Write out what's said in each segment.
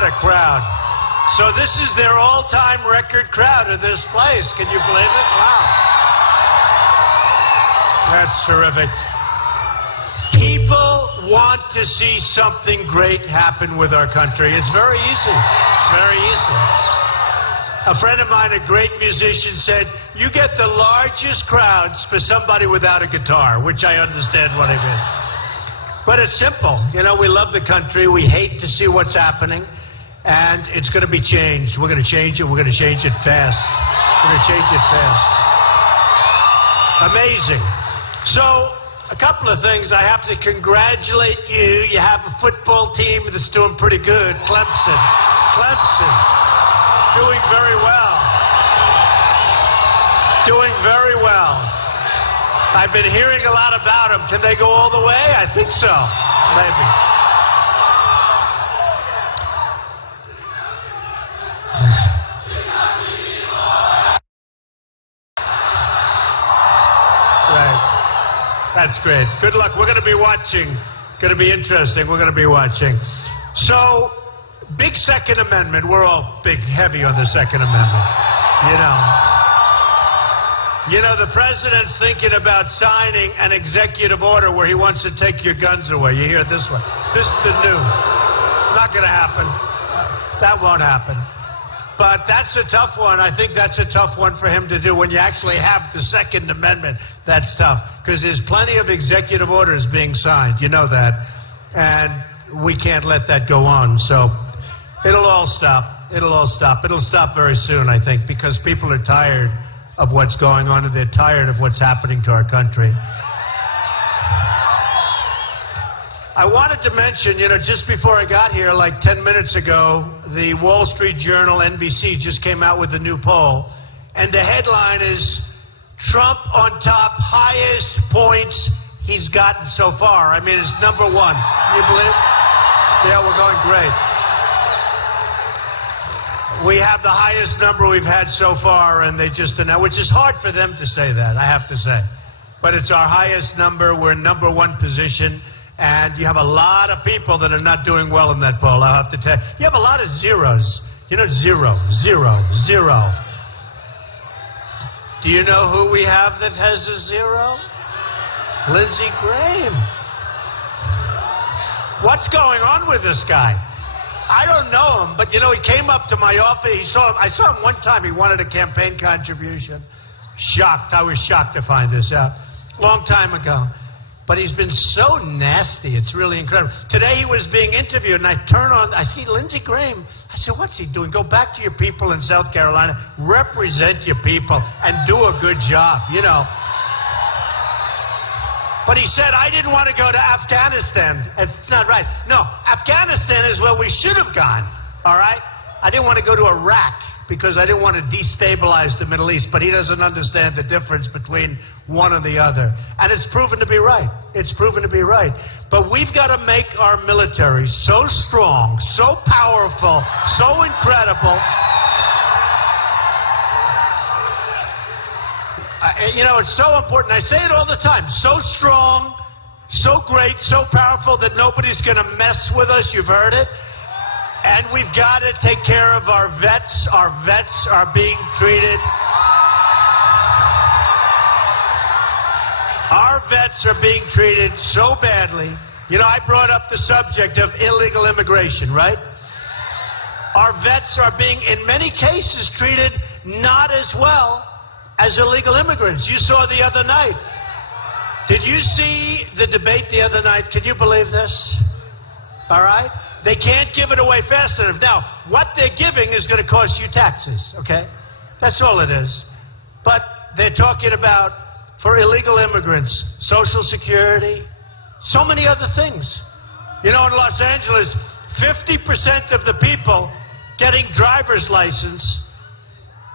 What a crowd. So this is their all-time record crowd of this place. Can you believe it? Wow. That's terrific. People want to see something great happen with our country. It's very easy. It's very easy. A friend of mine, a great musician, said, you get the largest crowds for somebody without a guitar, which I understand what he meant. But it's simple. You know, we love the country. We hate to see what's happening. And it's going to be changed. We're going to change it. We're going to change it fast. We're going to change it fast. Amazing. So, a couple of things. I have to congratulate you. You have a football team that's doing pretty good. Clemson. Clemson. Doing very well. Doing very well. I've been hearing a lot about them. Can they go all the way? I think so. Maybe. That's great. Good luck. We're going to be watching. Going to be interesting. We're going to be watching. So, big Second Amendment. We're all big, heavy on the Second Amendment. You know, the president's thinking about signing an executive order where he wants to take your guns away. You hear this one? This is the new. Not going to happen. That won't happen. But that's a tough one. I think that's a tough one for him to do when you actually have the Second Amendment. That's tough. Because there's plenty of executive orders being signed. You know that. And we can't let that go on. So it'll all stop. It'll all stop. It'll stop very soon, I think, because people are tired of what's going on and they're tired of what's happening to our country. I wanted to mention, you know, just before I got here, like 10 minutes ago, the Wall Street Journal, NBC, just came out with a new poll. And the headline is, Trump on top, highest points he's gotten so far. I mean, it's number one. Can you believe? Yeah, we're going great. We have the highest number we've had so far, and they just announced, which is hard for them to say that, I have to say. But it's our highest number. We're in number one position. And you have a lot of people that are not doing well in that poll, I'll have to tell you. You have a lot of zeros. You know, 0, 0, 0. Do you know who we have that has a 0? Lindsey Graham. What's going on with this guy? I don't know him, but, you know, he came up to my office. I saw him one time. He wanted a campaign contribution. Shocked. I was shocked to find this out. Long time ago. But he's been so nasty. It's really incredible. Today he was being interviewed, and I see Lindsey Graham. I said, what's he doing? Go back to your people in South Carolina. Represent your people and do a good job, you know. But he said, I didn't want to go to Afghanistan. It's not right. No, Afghanistan is where we should have gone, all right? I didn't want to go to Iraq because I didn't want to destabilize the Middle East. But he doesn't understand the difference between one and the other. And it's proven to be right. It's proven to be right. But we've got to make our military so strong, so powerful, so incredible. You know, it's so important. I say it all the time. So strong, so great, so powerful that nobody's going to mess with us. You've heard it. And we've got to take care of our vets. Our vets are being treated. Our vets are being treated so badly. You know, I brought up the subject of illegal immigration, right? Our vets are being, in many cases, treated not as well as illegal immigrants. You saw the other night. Did you see the debate the other night? Can you believe this? All right? They can't give it away fast enough. Now, what they're giving is going to cost you taxes, okay? That's all it is. But they're talking about, for illegal immigrants, Social Security, so many other things. You know, in Los Angeles, 50% of the people getting driver's license,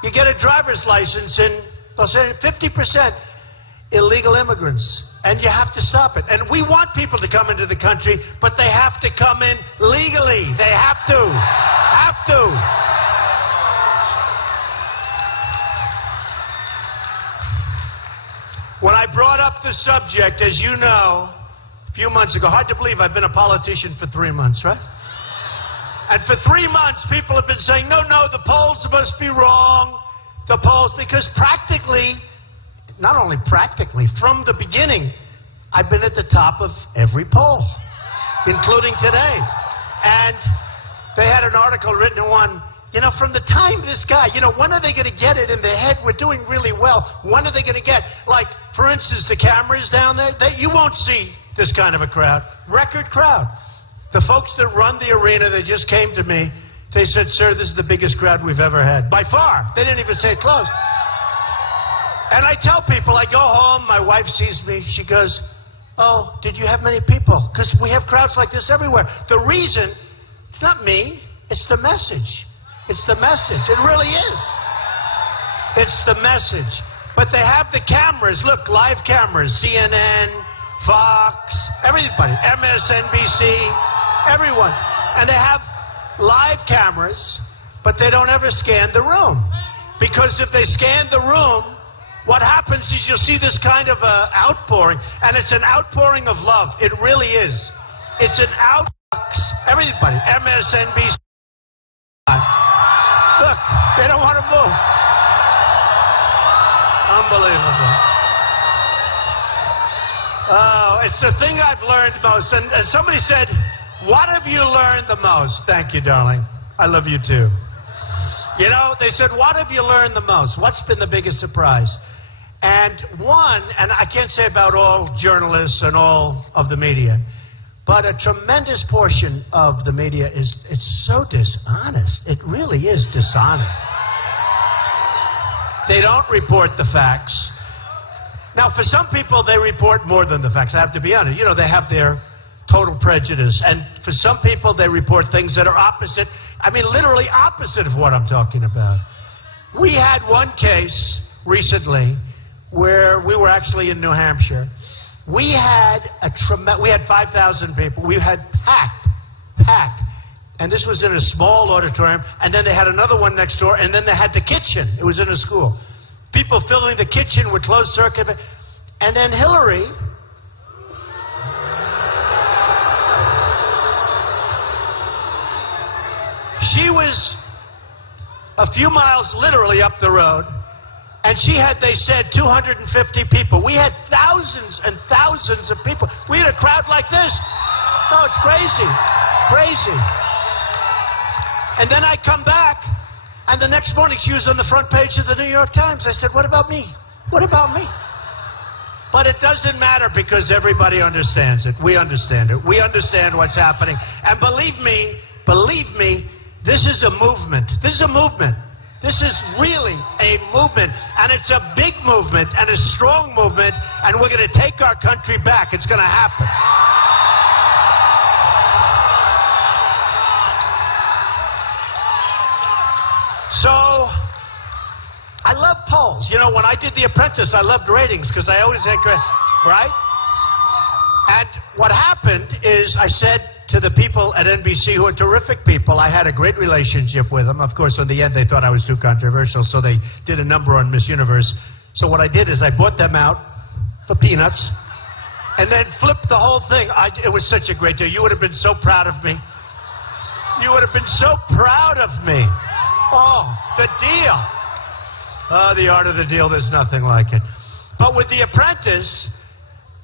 you get a driver's license in Los Angeles, 50% illegal immigrants. And you have to stop it. And we want people to come into the country, but they have to come in legally. They have to. Have to. When I brought up the subject, as you know, a few months ago, hard to believe I've been a politician for 3 months, right? And for 3 months, people have been saying, no, the polls must be wrong. The polls, because practically, not only practically, from the beginning, I've been at the top of every poll, including today. And they had an article written in one, from the time this guy, when are they going to get it in their head? We're doing really well. When are they going to get, like, for instance, the cameras down there, you won't see this kind of a crowd. Record crowd. The folks that run the arena, they just came to me. They said, sir, this is the biggest crowd we've ever had. By far. They didn't even say it close. And I tell people, I go home, my wife sees me, she goes, oh, did you have many people? Because we have crowds like this everywhere. The reason, it's not me, it's the message. It's the message. It really is. It's the message. But they have the cameras. Look, live cameras. CNN, Fox, everybody. MSNBC, everyone. And they have live cameras, but they don't ever scan the room. Because if they scan the room, what happens is you'll see this kind of outpouring, and it's an outpouring of love. It really is. It's an everybody, MSNBC. Look, they don't want to move. Unbelievable. Oh, it's the thing I've learned most. And somebody said, what have you learned the most? Thank you, darling. I love you too. They said, what have you learned the most? What's been the biggest surprise? And I can't say about all journalists and all of the media, but a tremendous portion of the media it's so dishonest. It really is dishonest. They don't report the facts. Now, for some people, they report more than the facts. I have to be honest. They have their total prejudice. And for some people, they report things that are opposite. I mean, literally opposite of what I'm talking about. We had one case recently where we were actually in New Hampshire. We had 5,000 people. We had packed. And this was in a small auditorium. And then they had another one next door. And then they had the kitchen. It was in a school. People filling the kitchen with closed circuit. And then Hillary, she was a few miles literally up the road. And she had, they said, 250 people. We had thousands and thousands of people. We had a crowd like this. No, it's crazy. Crazy. And then I come back, and the next morning she was on the front page of the New York Times. I said, what about me? What about me? But it doesn't matter because everybody understands it. We understand it. We understand what's happening. And believe me, this is a movement. This is a movement. This is really a movement, and it's a big movement and a strong movement, and we're going to take our country back. It's going to happen. So, I love polls. When I did The Apprentice, I loved ratings because I always had, right? And what happened is I said to the people at NBC, who are terrific people, I had a great relationship with them. Of course, in the end, they thought I was too controversial, so they did a number on Miss Universe. So what I did is I bought them out for peanuts and then flipped the whole thing. It was such a great deal. You would have been so proud of me. You would have been so proud of me. Oh, the deal. Oh, the art of the deal, there's nothing like it. But with The Apprentice,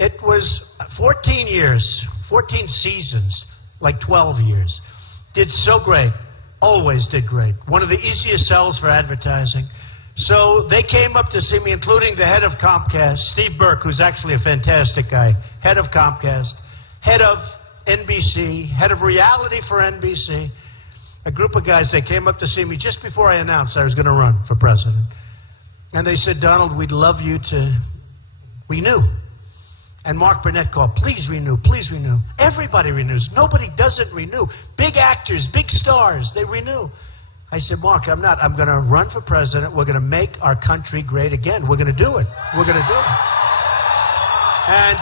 it was 14 years, 14 seasons, like 12 years. Did so great. Always did great. One of the easiest sells for advertising. So they came up to see me, including the head of Comcast, Steve Burke, who's actually a fantastic guy, head of Comcast, head of NBC, head of reality for NBC. A group of guys, they came up to see me just before I announced I was going to run for president. And they said, Donald, we'd love you to renew. And Mark Burnett called, please renew, please renew. Everybody renews. Nobody doesn't renew. Big actors, big stars, they renew. I said, Mark, I'm not. I'm going to run for president. We're going to make our country great again. We're going to do it. We're going to do it. And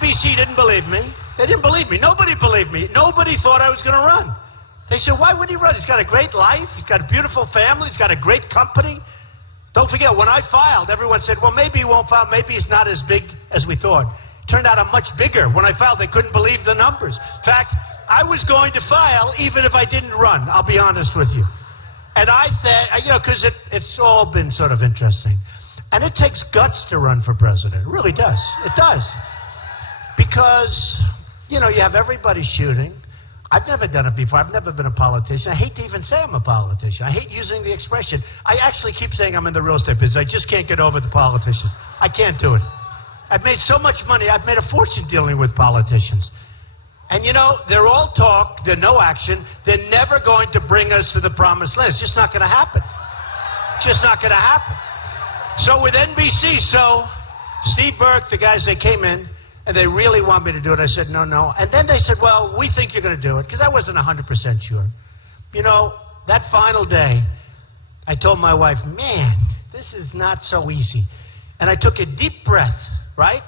NBC didn't believe me. They didn't believe me. Nobody believed me. Nobody thought I was going to run. They said, why would he run? He's got a great life. He's got a beautiful family. He's got a great company. Don't forget, when I filed, everyone said, well, maybe he won't file. Maybe he's not as big as we thought. Turned out I'm much bigger. When I filed, they couldn't believe the numbers. In fact, I was going to file even if I didn't run, I'll be honest with you. And I said, because it's all been sort of interesting. And it takes guts to run for president. It really does. It does. Because, you have everybody shooting. I've never done it before. I've never been a politician. I hate to even say I'm a politician. I hate using the expression. I actually keep saying I'm in the real estate business. I just can't get over the politicians. I can't do it. I've made so much money. I've made a fortune dealing with politicians. And, they're all talk. They're no action. They're never going to bring us to the promised land. It's just not going to happen. Just not going to happen. So with NBC, Steve Burke, the guys, they came in, and they really want me to do it. I said, no. And then they said, well, we think you're going to do it, because I wasn't 100% sure. That final day, I told my wife, man, this is not so easy. And I took a deep breath, right?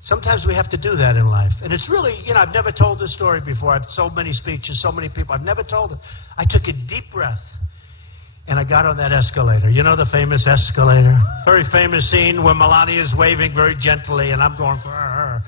Sometimes we have to do that in life. And it's really, I've never told this story before. I've so many speeches, so many people. I've never told it. I took a deep breath. And I got on that escalator. You know the famous escalator? Very famous scene where Melania is waving very gently and I'm going, "Arr."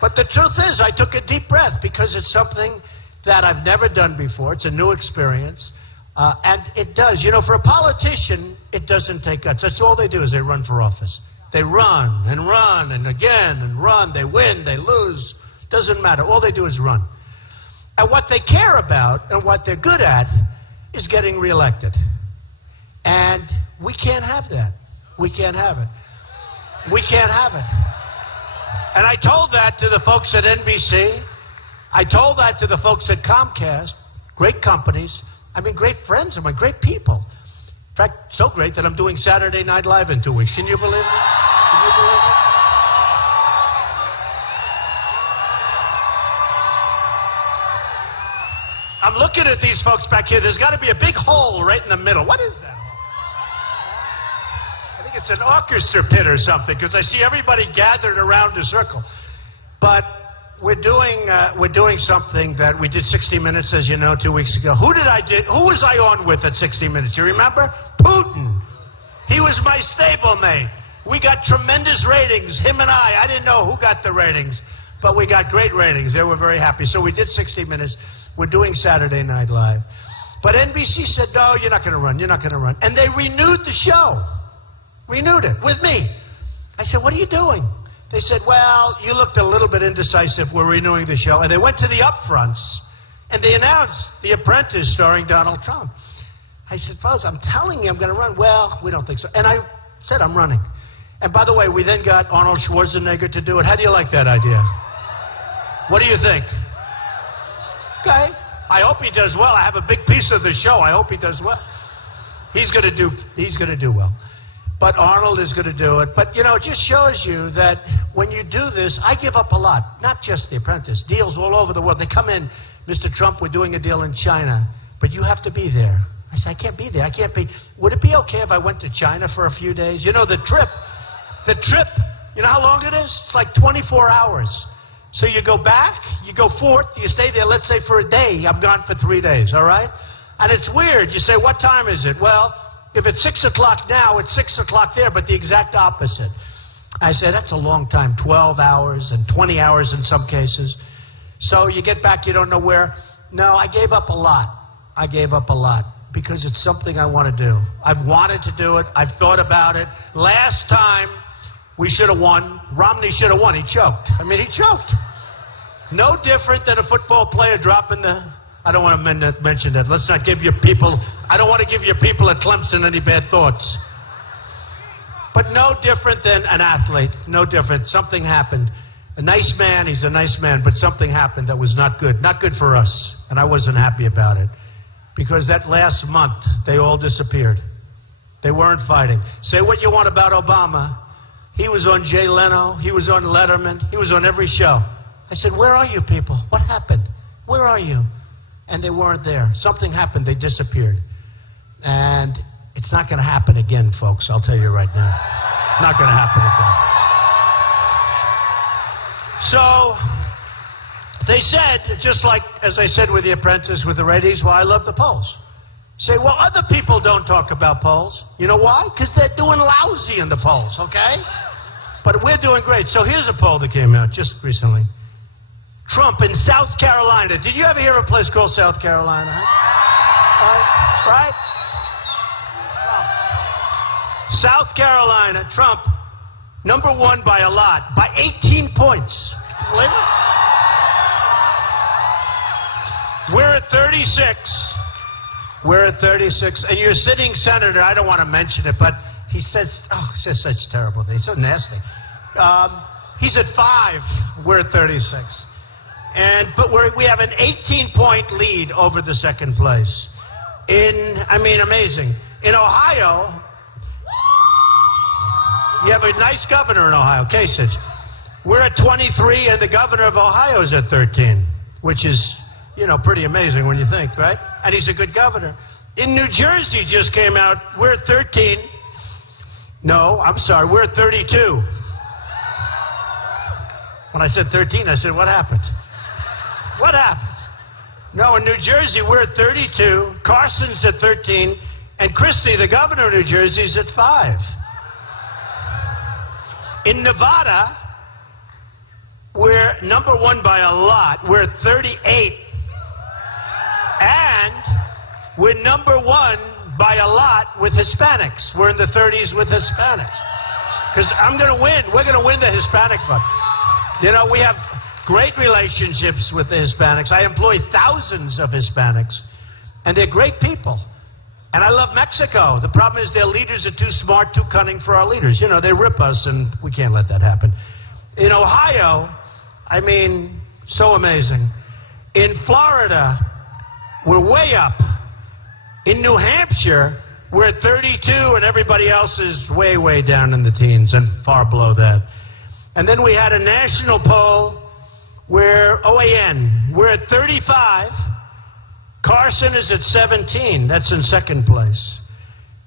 But the truth is, I took a deep breath because it's something that I've never done before. It's a new experience. And it does. For a politician, it doesn't take guts. That's all they do is they run for office. They run and again and run. They win, they lose. Doesn't matter. All they do is run. And what they care about and what they're good at is getting reelected. And we can't have that. We can't have it. We can't have it. And I told that to the folks at NBC. I told that to the folks at Comcast. Great companies. Great friends of mine, great people. In fact, so great that I'm doing Saturday Night Live in 2 weeks. Can you believe this? Can you believe it? I'm looking at these folks back here. There's got to be a big hole right in the middle. What is that hole? I think it's an orchestra pit or something, because I see everybody gathered around a circle. But we're doing something that we did 60 Minutes, as you know, 2 weeks ago. Who was I on with at 60 Minutes? You remember? Putin. He was my stablemate. We got tremendous ratings, him and I. I didn't know who got the ratings, but we got great ratings. They were very happy. So we did 60 Minutes. We're doing Saturday Night Live. But NBC said, no, you're not going to run. You're not going to run. And they renewed the show. Renewed it with me. I said, what are you doing? They said, well, you looked a little bit indecisive. We're renewing the show. And they went to the upfronts, and they announced The Apprentice starring Donald Trump. I said, fellas, I'm telling you I'm going to run. Well, we don't think so. And I said, I'm running. And by the way, we then got Arnold Schwarzenegger to do it. How do you like that idea? What do you think? Okay. I hope he does well. I have a big piece of the show. I hope he does well. He's going to do well. But Arnold is going to do it. But, it just shows you that when you do this, I give up a lot. Not just The Apprentice. Deals all over the world. They come in, Mr. Trump, we're doing a deal in China, but you have to be there. I said, I can't be there. I can't be. Would it be okay if I went to China for a few days? The trip, you know how long it is? It's like 24 hours. So you go back, you go forth, you stay there, let's say for a day. I'm gone for 3 days, all right? And it's weird. You say, what time is it? Well, if it's 6 o'clock now, it's 6 o'clock there, but the exact opposite. I say, that's a long time, 12 hours and 20 hours in some cases. So you get back, you don't know where. No, I gave up a lot. I gave up a lot because it's something I want to do. I've wanted to do it. I've thought about it. Last time, we should have won. Romney should have won. He choked. He choked. No different than a football player dropping the... I don't want to mention that. Let's not give your people... I don't want to give your people at Clemson any bad thoughts. But no different than an athlete. No different. Something happened. A nice man, he's a nice man, but something happened that was not good. Not good for us. And I wasn't happy about it. Because that last month, they all disappeared. They weren't fighting. Say what you want about Obama. He was on Jay Leno. He was on Letterman. He was on every show. I said, where are you people? What happened? Where are you? And they weren't there. Something happened. They disappeared. And it's not going to happen again, folks. I'll tell you right now. Not going to happen again. So they said, just like, as I said with The Apprentice, with the ratings, well, I love the polls. Say, well, other people don't talk about polls. You know why? Because they're doing lousy in the polls, okay? But we're doing great. So here's a poll that came out just recently. Trump in South Carolina. Did you ever hear of a place called South Carolina? Huh? Right? South Carolina, Trump, #1 by a lot, by 18 points. Believe it? We're at 36. We're at 36. And your sitting senator, I don't want to mention it, but he says such terrible things. So nasty. He's at 5. We're at 36. But we have an 18-point lead over the second place. Amazing. In Ohio, you have a nice governor in Ohio, Kasich. We're at 23, and the governor of Ohio is at 13, which is, pretty amazing when you think, right? And he's a good governor. In New Jersey just came out, we're at 13. No, I'm sorry, we're at 32. When I said 13, I said, what happened? What happened? No, in New Jersey, we're at 32. Carson's at 13. And Christie, the governor of New Jersey, is at 5. In Nevada, we're #1 by a lot. We're at 38. And we're #1 by a lot with Hispanics. We're in the 30s with Hispanics. Because I'm going to win. We're going to win the Hispanic vote. We have great relationships with the Hispanics. I employ thousands of Hispanics. And they're great people. And I love Mexico. The problem is their leaders are too smart, too cunning for our leaders. They rip us, and we can't let that happen. In Ohio, so amazing. In Florida, we're way up. In New Hampshire, we're at 32, and everybody else is way, way down in the teens and far below that. And then we had a national poll where OAN, we're at 35. Carson is at 17. That's in second place.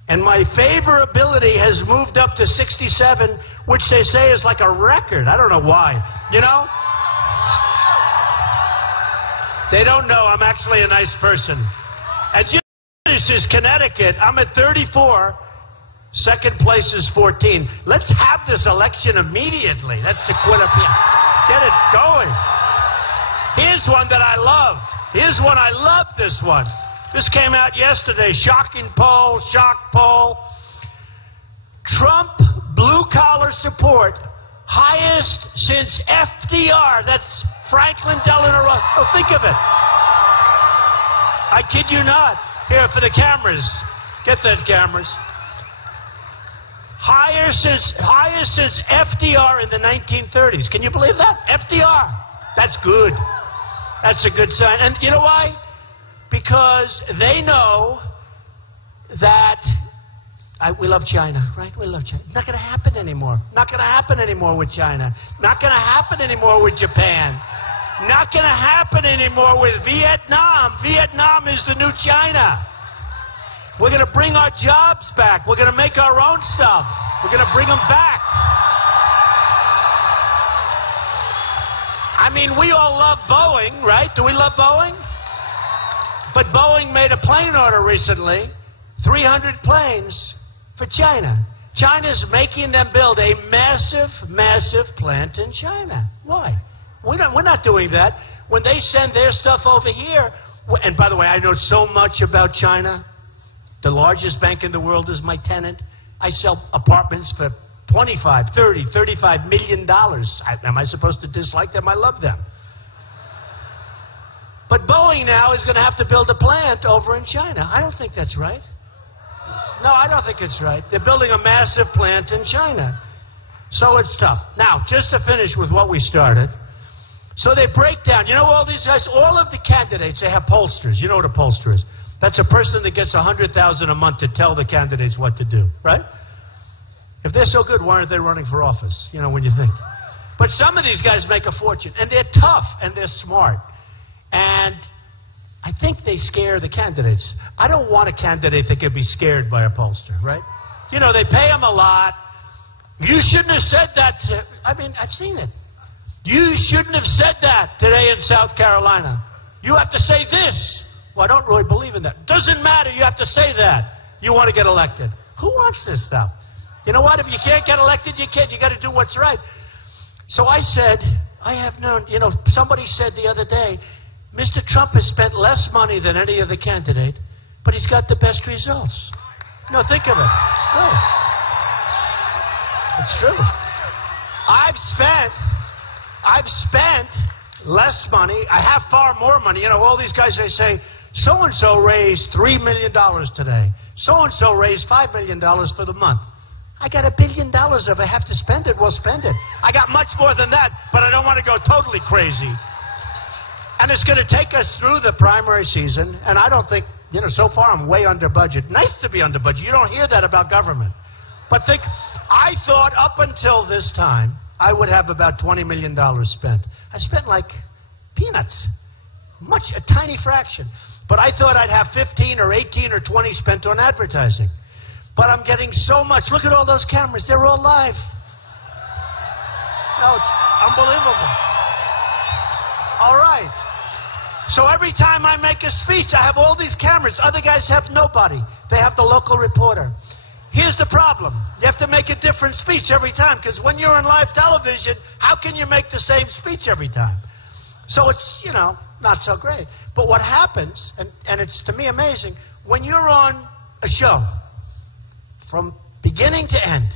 And my favorability has moved up to 67, which they say is like a record. I don't know why. They don't know I'm actually a nice person. And this is Connecticut. I'm at 34. Second place is 14. Let's have this election immediately. That's the get it going. Here's one that I loved. Here's one. I love this one. This came out yesterday. Shocking poll, shock poll. Trump blue-collar support highest since FDR. That's Franklin Delano Roosevelt. Oh, think of it. I kid you not. Here, for the cameras. Get that, cameras. Highest since FDR in the 1930s. Can you believe that? FDR. That's good. That's a good sign. And you know why? Because they know that we love China, right? We love China. Not going to happen anymore. Not going to happen anymore with China. Not going to happen anymore with Japan. Not going to happen anymore with Vietnam. Vietnam is the new China. We're going to bring our jobs back. We're going to make our own stuff. We're going to bring them back. We all love Boeing, right? Do we love Boeing? But Boeing made a plane order recently, 300 planes for China. China's making them build a massive, massive plant in China. Why? We're not doing that. When they send their stuff over here, and by the way, I know so much about China. The largest bank in the world is my tenant. I sell apartments for $25, $30, $35 million. Am I supposed to dislike them? I love them. But Boeing now is going to have to build a plant over in China. I don't think that's right. No, I don't think it's right. They're building a massive plant in China. So it's tough. Now, just to finish with what we started. So they break down. All these guys, all of the candidates, they have pollsters. You know what a pollster is? That's a person that gets $100,000 a month to tell the candidates what to do, right? If they're so good, why aren't they running for office? When you think. But some of these guys make a fortune, and they're tough, and they're smart. And I think they scare the candidates. I don't want a candidate that can be scared by a pollster, right? They pay them a lot. You shouldn't have said that. I've seen it. You shouldn't have said that today in South Carolina. You have to say this. Well, I don't really believe in that. Doesn't matter. You have to say that. You want to get elected. Who wants this stuff? You know what? If you can't get elected, you can't. You got to do what's right. So I said, I have known, somebody said the other day, Mr. Trump has spent less money than any other candidate, but he's got the best results. No, think of it. No. It's true. I've spent less money. I have far more money. All these guys, they say, so-and-so raised $3 million today. So-and-so raised $5 million for the month. I got $1 billion. If I have to spend it, we'll spend it. I got much more than that, but I don't want to go totally crazy. And it's going to take us through the primary season, and I don't think, so far I'm way under budget. Nice to be under budget. You don't hear that about government. But I thought up until this time, I would have about $20 million spent. I spent like peanuts, a tiny fraction. But I thought I'd have 15 or 18 or 20 spent on advertising. But I'm getting so much. Look at all those cameras. They're all live. No, it's unbelievable. All right. So every time I make a speech, I have all these cameras. Other guys have nobody. They have the local reporter. Here's the problem. You have to make a different speech every time, because when you're on live television, how can you make the same speech every time? So it's, not so great. But what happens, and it's to me amazing, when you're on a show from beginning to end,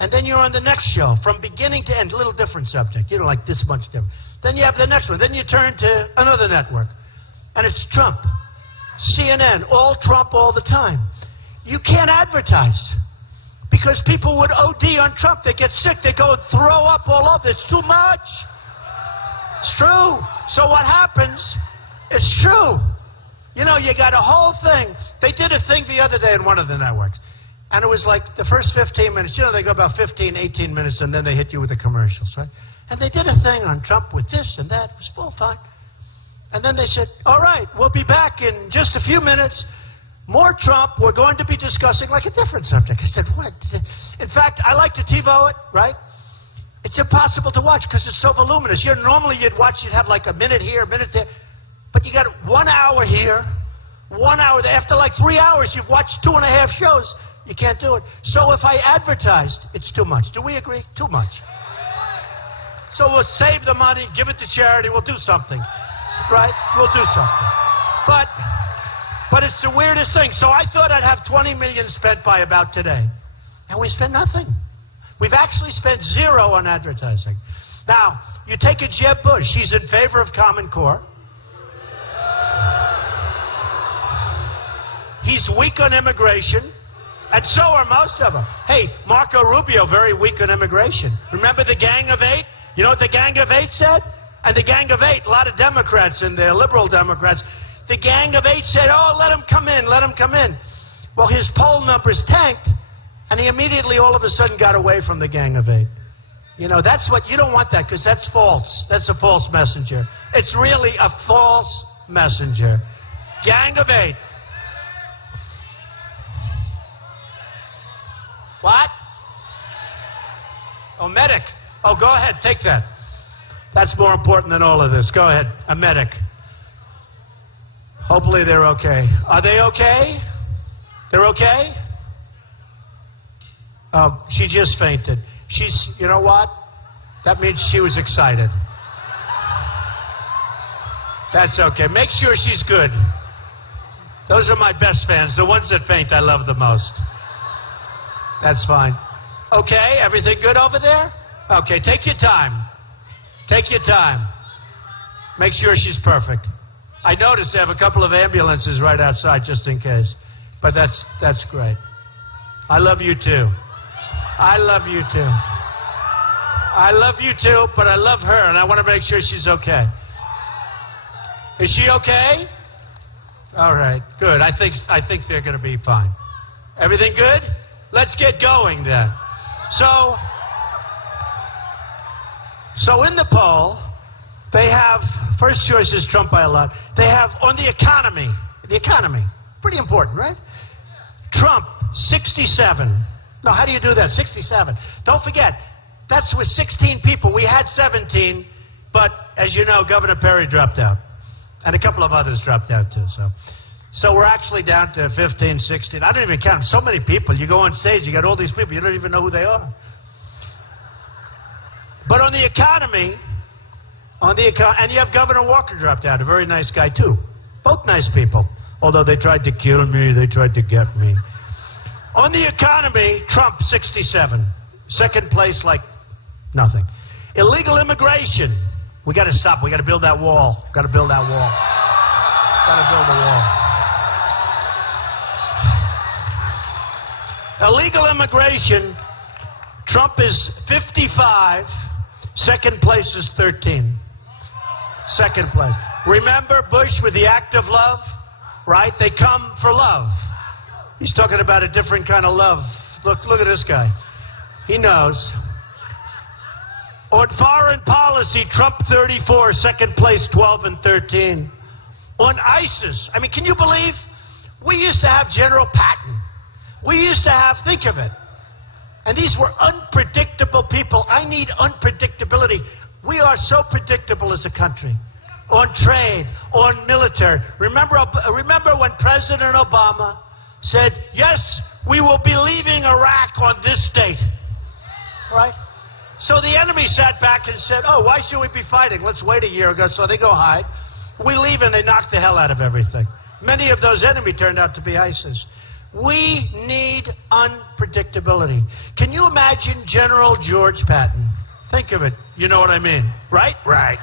and then you're on the next show from beginning to end, a little different subject, like this much different. Then you have the next one. Then you turn to another network, and it's Trump, CNN, all Trump all the time. You can't advertise because people would OD on Trump. They get sick. They go throw up all over. It's too much. It's true. So what happens? It's true. You got a whole thing. They did a thing the other day in one of the networks. And it was like the first 15 minutes. They go about 15, 18 minutes, and then they hit you with the commercials, right? And they did a thing on Trump with this and that. It was full fine. And then they said, all right, we'll be back in just a few minutes. More Trump. We're going to be discussing like a different subject. I said, what? In fact, I like to TiVo it, right? It's impossible to watch because it's so voluminous. Normally you'd have like a minute here, a minute there. But you got 1 hour here, 1 hour there. After like 3 hours, you've watched 2.5 shows. You can't do it. So if I advertised, it's too much. Do we agree? Too much. So we'll save the money, give it to charity. We'll do something, right? We'll do something. But it's the weirdest thing. So I thought I'd have 20 million spent by about today. And we spent nothing. We've actually spent zero on advertising. Now, you take a Jeb Bush. He's in favor of Common Core. He's weak on immigration. And so are most of them. Hey, Marco Rubio, very weak on immigration. Remember the Gang of Eight? You know what the Gang of Eight said? And the Gang of Eight, a lot of Democrats in there, liberal Democrats. The Gang of Eight said, oh, let him come in, let him come in. Well, his poll numbers tanked, and he immediately all of a sudden got away from the Gang of Eight. That's what, you don't want that because that's false. That's a false messenger. It's really a false messenger. Gang of Eight. What? Oh, medic. Oh, go ahead, take that. That's more important than all of this. Go ahead, a medic. Hopefully they're okay. Are they okay? They're okay? Oh, she just fainted. You know what? That means she was excited. That's okay. Make sure she's good. Those are my best fans. The ones that faint, I love the most. That's fine. Okay, everything good over there? Okay, take your time. Take your time. Make sure she's perfect. I noticed they have a couple of ambulances right outside just in case. But that's great. I love you too. I love you too. I love you too, but I love her and I want to make sure she's okay. Is she okay? All right, good. I think they're going to be fine. Everything good? Let's get going then. So in the poll, they have, first choice is Trump by a lot. They have on the economy, pretty important, right? Trump, 67. No, how do you do that? 67. Don't forget, that's with 16 people. We had 17, but as you know, Governor Perry dropped out. And a couple of others dropped out too. So we're actually down to 15, 16. I don't even count. So many people. You go on stage, you got all these people, you don't even know who they are. But on the economy, and you have Governor Walker dropped out, a very nice guy too. Both nice people. Although they tried to kill me, they tried to get me. On the economy, Trump, 67. Second place, like nothing. Illegal immigration. We got to stop. We got to build that wall. Got to build that wall. Got to build the wall. Illegal immigration. Trump is 55. Second place is 13. Second place. Remember Bush with the act of love? Right? They come for love. He's talking about a different kind of love. Look at this guy. He knows. On foreign policy, Trump 34, second place 12 and 13. On ISIS, I mean, can you believe? We used to have General Patton. We used to have, think of it. And these were unpredictable people. I need unpredictability. We are so predictable as a country. On trade, on military. Remember when President Obama said, yes, we will be leaving Iraq on this date. Right? So the enemy sat back and said, oh, why should we be fighting? Let's wait a year ago. So they go hide. We leave and they knock the hell out of everything. Many of those enemies turned out to be ISIS. We need unpredictability. Can you imagine General George Patton? Think of it. You know what I mean. Right? Right.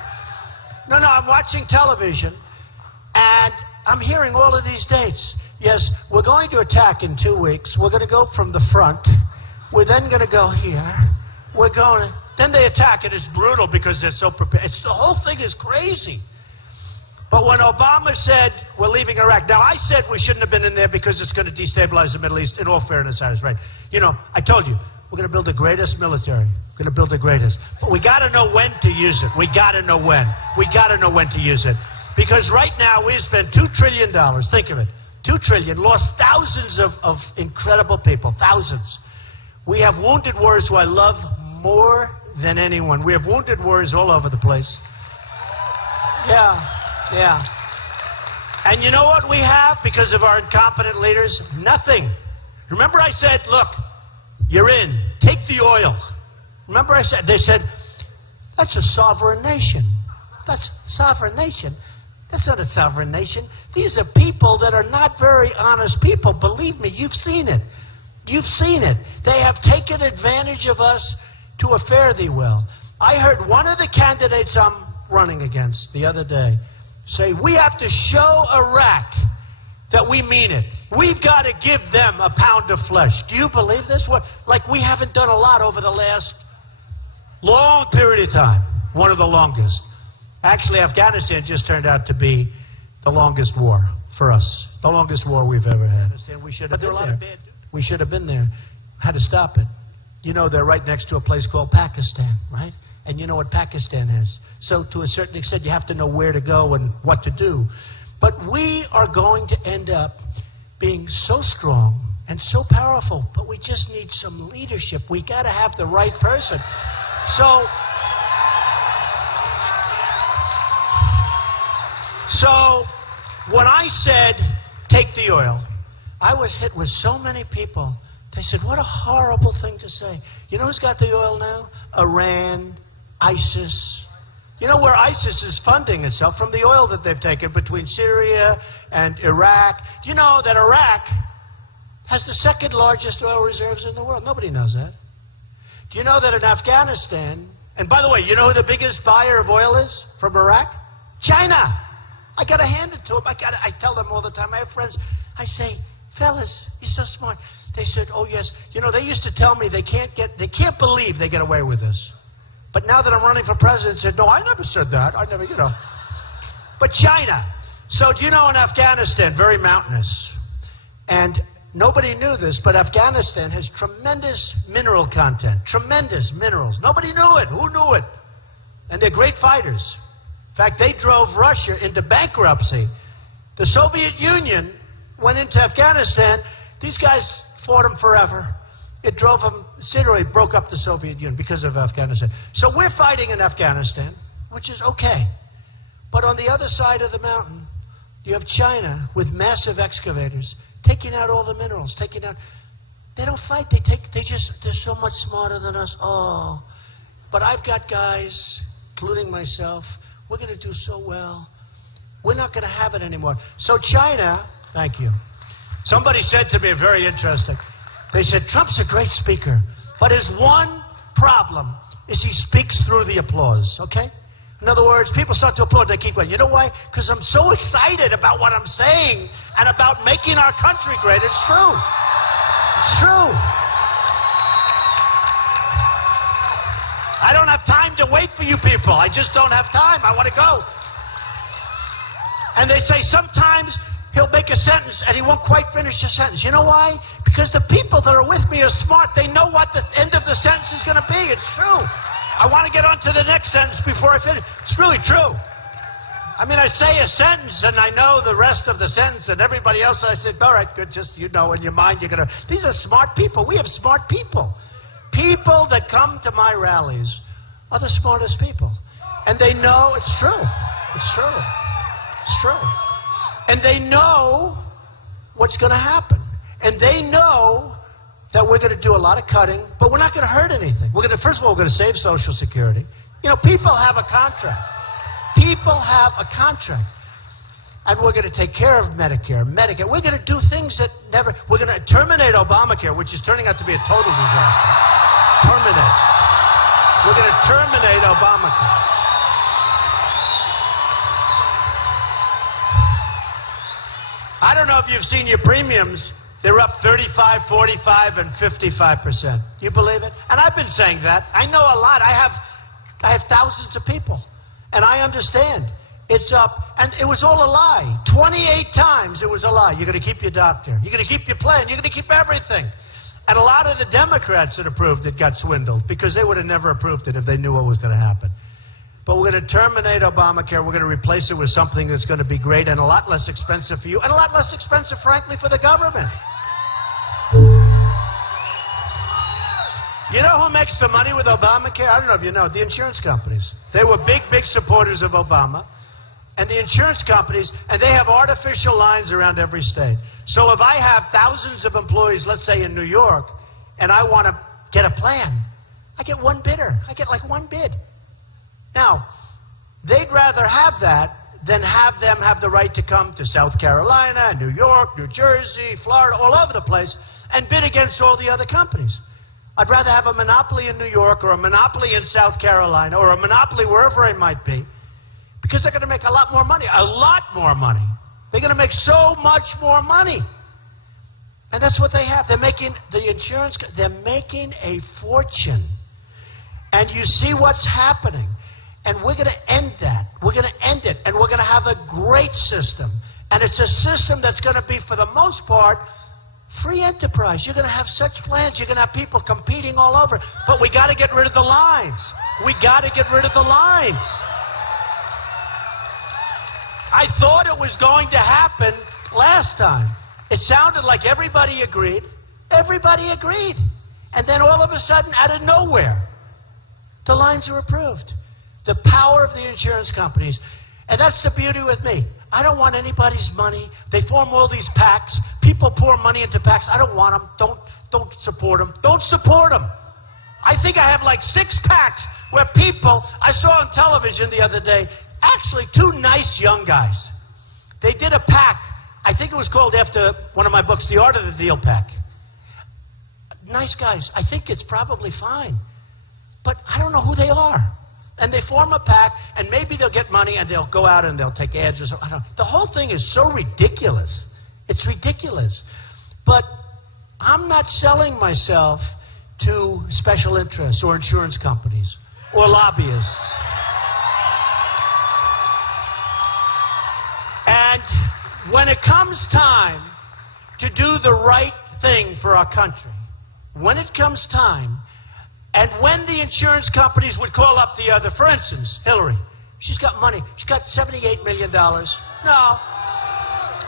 No, I'm watching television, and I'm hearing all of these dates. Yes, we're going to attack in 2 weeks. We're going to go from the front. We're then going to go here. We're going to... Then they attack, and it's brutal because they're so prepared. The whole thing is crazy. But when Obama said, we're leaving Iraq... Now, I said we shouldn't have been in there because it's going to destabilize the Middle East. In all fairness, I was right. You know, I told you, we're going to build the greatest military. We're going to build the greatest. But we got to know when to use it. We got to know when. We got to know when to use it. Because right now, we spend $2 trillion. Think of it. $2 trillion. Lost thousands of incredible people. Thousands. We have wounded warriors who I love more than anyone. We have wounded warriors all over the place. Yeah. And you know what we have because of our incompetent leaders? Nothing. Remember I said, look, you're in. Take the oil. Remember I said, they said, that's a sovereign nation. That's a sovereign nation. That's not a sovereign nation. These are people that are not very honest people. Believe me, you've seen it. You've seen it. They have taken advantage of us to a fare thee well. I heard one of the candidates I'm running against the other day say, we have to show Iraq that we mean it. We've got to give them a pound of flesh. Do you believe this? What? Like we haven't done a lot over the last long period of time. One of the longest. Actually, Afghanistan just turned out to be the longest war for us. The longest war we've ever had. We should have been there. We should have been there. Had to stop it. You know, they're right next to a place called Pakistan, right? And you know what Pakistan is. So to a certain extent, you have to know where to go and what to do. But we are going to end up being so strong and so powerful, but we just need some leadership. We got to have the right person. So when I said, take the oil, I was hit with so many people. They said, what a horrible thing to say. You know who's got the oil now? Iran, ISIS. You know where ISIS is funding itself? From the oil that they've taken between Syria and Iraq. Do you know that Iraq has the second largest oil reserves in the world? Nobody knows that. Do you know that in Afghanistan, and by the way, you know who the biggest buyer of oil is from Iraq? China. I got to hand it to them. I tell them all the time. I have friends. I say, fellas, you're so smart. They said, oh, yes. You know, they used to tell me they can't believe they get away with this. But now that I'm running for president, said, no, I never said that. I never, you know. But China. So do you know in Afghanistan, very mountainous. And nobody knew this, but Afghanistan has tremendous mineral content. Tremendous minerals. Nobody knew it. Who knew it? And they're great fighters. In fact, they drove Russia into bankruptcy. The Soviet Union went into Afghanistan. These guys fought them forever. It drove them, literally broke up the Soviet Union because of Afghanistan. So we're fighting in Afghanistan, which is okay. But on the other side of the mountain, You have China with massive excavators taking out all the minerals, taking out. They don't fight. They're so much smarter than us. Oh, but I've got guys, including myself. We're going to do so well. We're not going to have it anymore. So China, thank you. Somebody said to me, very interesting. They said, Trump's a great speaker, but his one problem is he speaks through the applause, okay? In other words, people start to applaud, they keep going. You know why? Because I'm so excited about what I'm saying and about making our country great. It's true. It's true. I don't have time to wait for you people. I just don't have time. I want to go. And they say sometimes he'll make a sentence and he won't quite finish the sentence. You know why? Because the people that are with me are smart. They know what the end of the sentence is going to be. It's true. I want to get on to the next sentence before I finish. It's really true. I mean, I say a sentence and I know the rest of the sentence, and everybody else, I said, all right, good, just, you know, in your mind, you're going to... These are smart people. We have smart people. People that come to my rallies are the smartest people. And they know it's true. It's true. It's true. And they know what's going to happen. And they know that we're going to do a lot of cutting, but we're not going to hurt anything. First of all, we're going to save Social Security. You know, people have a contract. People have a contract. And we're going to take care of Medicare, Medicaid. We're going to do things that never... We're going to terminate Obamacare, which is turning out to be a total disaster. Terminate. We're going to terminate Obamacare. I don't know if you've seen your premiums. They're up 35, 45, and 55%. You believe it? And I've been saying that. I know a lot. I have thousands of people. And I understand. It's up. And it was all a lie. 28 times it was a lie. You're going to keep your doctor. You're going to keep your plan. You're going to keep everything. And a lot of the Democrats that approved it got swindled because they would have never approved it if they knew what was going to happen. But we're going to terminate Obamacare. We're going to replace it with something that's going to be great and a lot less expensive for you and a lot less expensive, frankly, for the government. You know who makes the money with Obamacare? I don't know if you know. The insurance companies. They were big, big supporters of Obama. And the insurance companies, and they have artificial lines around every state. So if I have thousands of employees, let's say in New York, and I want to get a plan, I get one bidder. I get like one bid. Now, they'd rather have that than have them have the right to come to South Carolina, New York, New Jersey, Florida, all over the place, and bid against all the other companies. I'd rather have a monopoly in New York or a monopoly in South Carolina or a monopoly wherever it might be, because they're going to make a lot more money. A lot more money. They're going to make so much more money. And that's what they have. They're making they're making a fortune. And you see what's happening. And we're going to end that. We're going to end it. And we're going to have a great system. And it's a system that's going to be, for the most part, free enterprise. You're going to have such plans. You're going to have people competing all over. But we got to get rid of the lines. We got to get rid of the lines. I thought it was going to happen last time. It sounded like everybody agreed. Everybody agreed. And then all of a sudden, out of nowhere, the lines are approved. The power of the insurance companies. And that's the beauty with me. I don't want anybody's money. They form all these PACs. People pour money into PACs. I don't want them. Don't support them. Don't support them. I think I have like 6 PACs where people, I saw on television the other day, actually 2 nice young guys. They did a PAC. I think it was called after one of my books, The Art of the Deal PAC. Nice guys. I think it's probably fine. But I don't know who they are. And they form a PAC, and maybe they'll get money, and they'll go out and they'll take ads or something. I don't know. The whole thing is so ridiculous. It's ridiculous. But I'm not selling myself to special interests or insurance companies or lobbyists. And when it comes time to do the right thing for our country, when it comes time, and when the insurance companies would call up the other, for instance, Hillary, she's got money. She's got $78 million. No.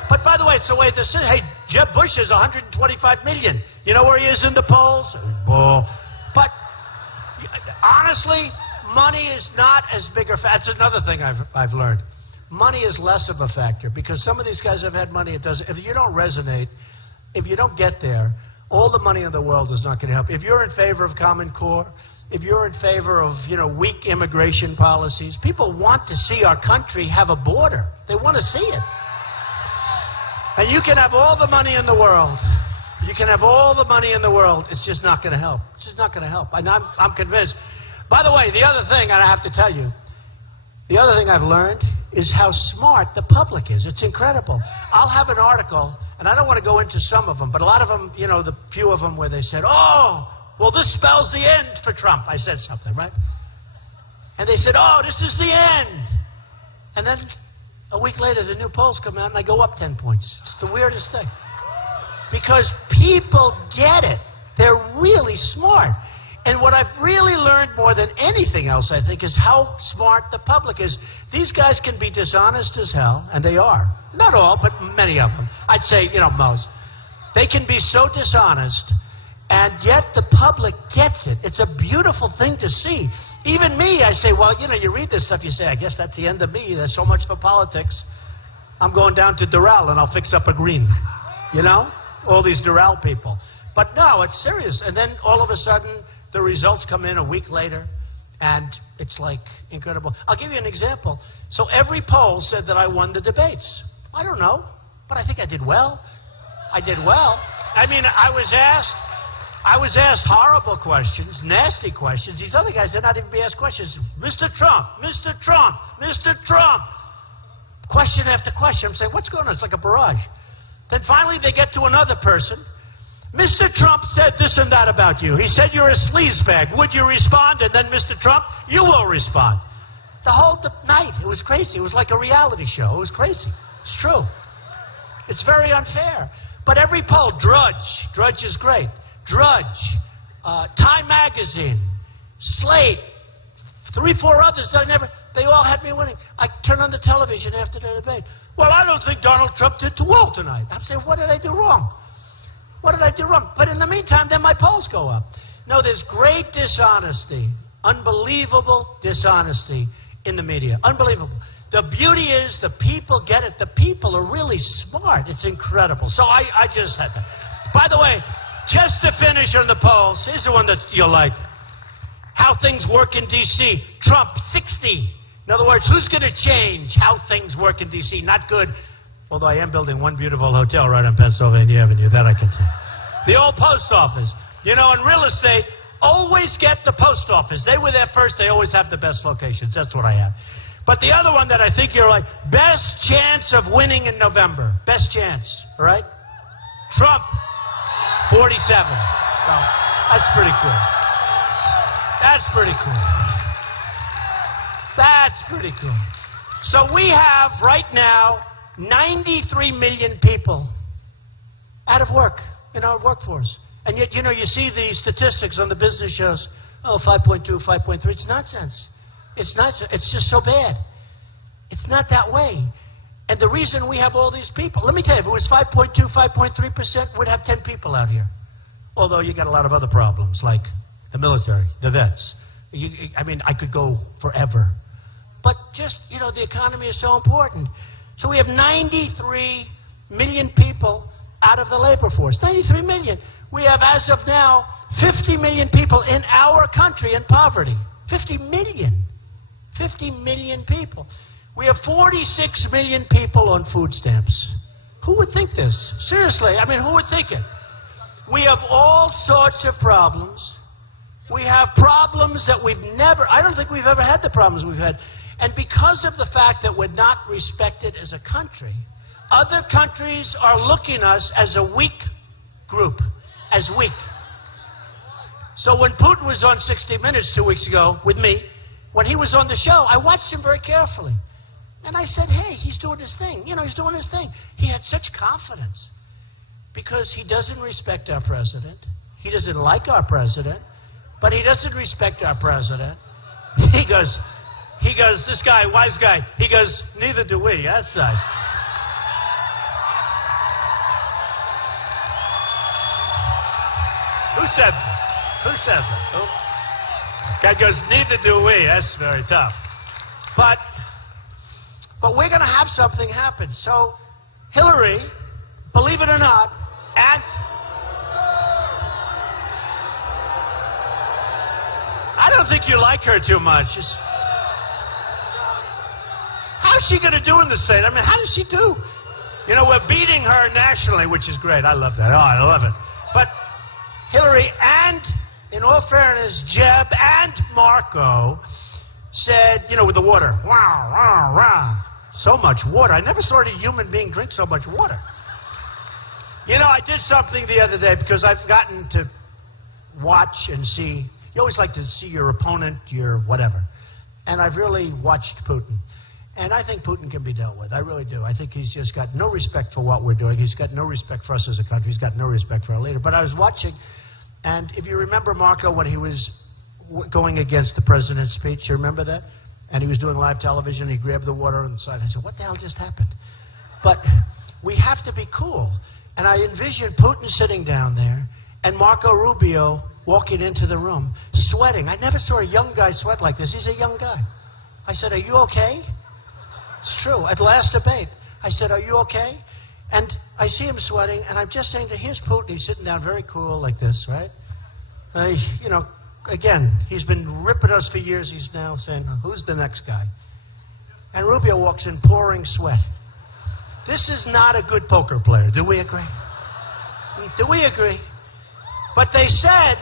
But by the way, it's the way this is. Hey, Jeb Bush has $125 million. You know where he is in the polls? Bull. But honestly, money is not as big a factor. That's another thing I've learned. money is less of a factor because some of these guys have had money. It doesn't. If you don't resonate, if you don't get there, all the money in the world is not going to help. If you're in favor of Common Core, if you're in favor of, weak immigration policies, people want to see our country have a border. They want to see it. And you can have all the money in the world. You can have all the money in the world. It's just not going to help. It's just not going to help. And I'm convinced. By the way, the other thing, and I have to tell you, the other thing I've learned is how smart the public is. It's incredible. I'll have an article, and I don't want to go into some of them, but a lot of them, the few of them where they said, oh, well, this spells the end for Trump. I said something, right? And they said, oh, this is the end. And then a week later, the new polls come out, and I go up 10 points. It's the weirdest thing. Because people get it. They're really smart. And what I've really learned more than anything else, I think, is how smart the public is. These guys can be dishonest as hell, and they are. Not all, but many of them. I'd say, most. They can be so dishonest, and yet the public gets it. It's a beautiful thing to see. Even me, I say, well, you read this stuff, you say, I guess that's the end of me. There's so much for politics. I'm going down to Doral, and I'll fix up a green. All these Doral people. But no, it's serious. And then all of a sudden, the results come in a week later, and it's like incredible. I'll give you an example. So every poll said that I won the debates. I don't know, but I think I did well. I did well. I mean, I was asked horrible questions, nasty questions. These other guys did not even be asked questions. Mr. Trump, Mr. Trump, Mr. Trump. Question after question. I'm saying, what's going on? It's like a barrage. Then finally they get to another person. Mr. Trump said this and that about you. He said you're a sleazebag. Would you respond? And then, Mr. Trump, you will respond. The whole night, it was crazy. It was like a reality show. It was crazy. It's true. It's very unfair. But every poll, Drudge is great. Drudge, Time Magazine, Slate, 3, 4 others, they all had me winning. I turned on the television after the debate. Well, I don't think Donald Trump did too well tonight. I'm saying, what did I do wrong? What did I do wrong? But in the meantime, then my polls go up. No, there's great dishonesty, unbelievable dishonesty in the media. Unbelievable. The beauty is the people get it. The people are really smart. It's incredible. So I just had that. By the way, just to finish on the polls, here's the one that you'll like. How things work in D.C. Trump, 60. In other words, who's going to change how things work in D.C.? Not good. Although I am building one beautiful hotel right on Pennsylvania Avenue. That I can say. The old post office. In real estate, always get the post office. They were there first. They always have the best locations. That's what I have. But the other one that I think you're like, best chance of winning in November. Best chance. All right? Trump, 47. So, that's pretty cool. That's pretty cool. That's pretty cool. So we have, right now, 93 million people out of work in our workforce. And yet, you see the statistics on the business shows. Oh, 5.2, 5.3. It's nonsense. It's nonsense. It's just so bad. It's not that way. And the reason we have all these people, let me tell you, if it was 5.2, 5.3%, we'd have 10 people out here. Although you got a lot of other problems, like the military, the vets. I could go forever. But just, the economy is so important. So we have 93 million people out of the labor force. 93 million. We have, as of now, 50 million people in our country in poverty. 50 million. 50 million people. We have 46 million people on food stamps. Who would think this? Seriously, who would think it? We have all sorts of problems. We have problems that I don't think we've ever had the problems we've had. And because of the fact that we're not respected as a country, other countries are looking at us as a weak group, as weak. So when Putin was on 60 Minutes 2 weeks ago with me, when he was on the show, I watched him very carefully. And I said, hey, he's doing his thing. He's doing his thing. He had such confidence because he doesn't respect our president. He doesn't like our president, but he doesn't respect our president. He goes, this guy, wise guy, he goes, neither do we. That's nice. Who said that? Who said that? Who? Guy goes, neither do we. That's very tough. But But we're going to have something happen. So Hillary, believe it or not, and I don't think you like her too much. How's she going to do in the state? I mean, how does she do? You know, we're beating her nationally, which is great. I love that. Oh, I love it. But Hillary and, in all fairness, Jeb and Marco said, you know, with the water, wow, wow, wow, so much water. I never saw any human being drink so much water. You know, I did something the other day because I've gotten to watch and see. You always like to see your opponent, your whatever. And I've really watched Putin. And I think Putin can be dealt with. I really do. I think he's just got no respect for what we're doing. He's got no respect for us as a country. He's got no respect for our leader. But I was watching, and if you remember Marco when he was going against the president's speech, you remember that? And he was doing live television. He grabbed the water on the side. I said, what the hell just happened? But we have to be cool. And I envisioned Putin sitting down there and Marco Rubio walking into the room, sweating. I never saw a young guy sweat like this. He's a young guy. I said, are you okay? It's true. At the last debate, I said, are you okay? And I see him sweating, and I'm just saying to here's Putin. He's sitting down very cool like this, right? You know, again, he's been ripping us for years. He's now saying, who's the next guy? And Rubio walks in pouring sweat. This is not a good poker player. Do we agree? Do we agree? But they said,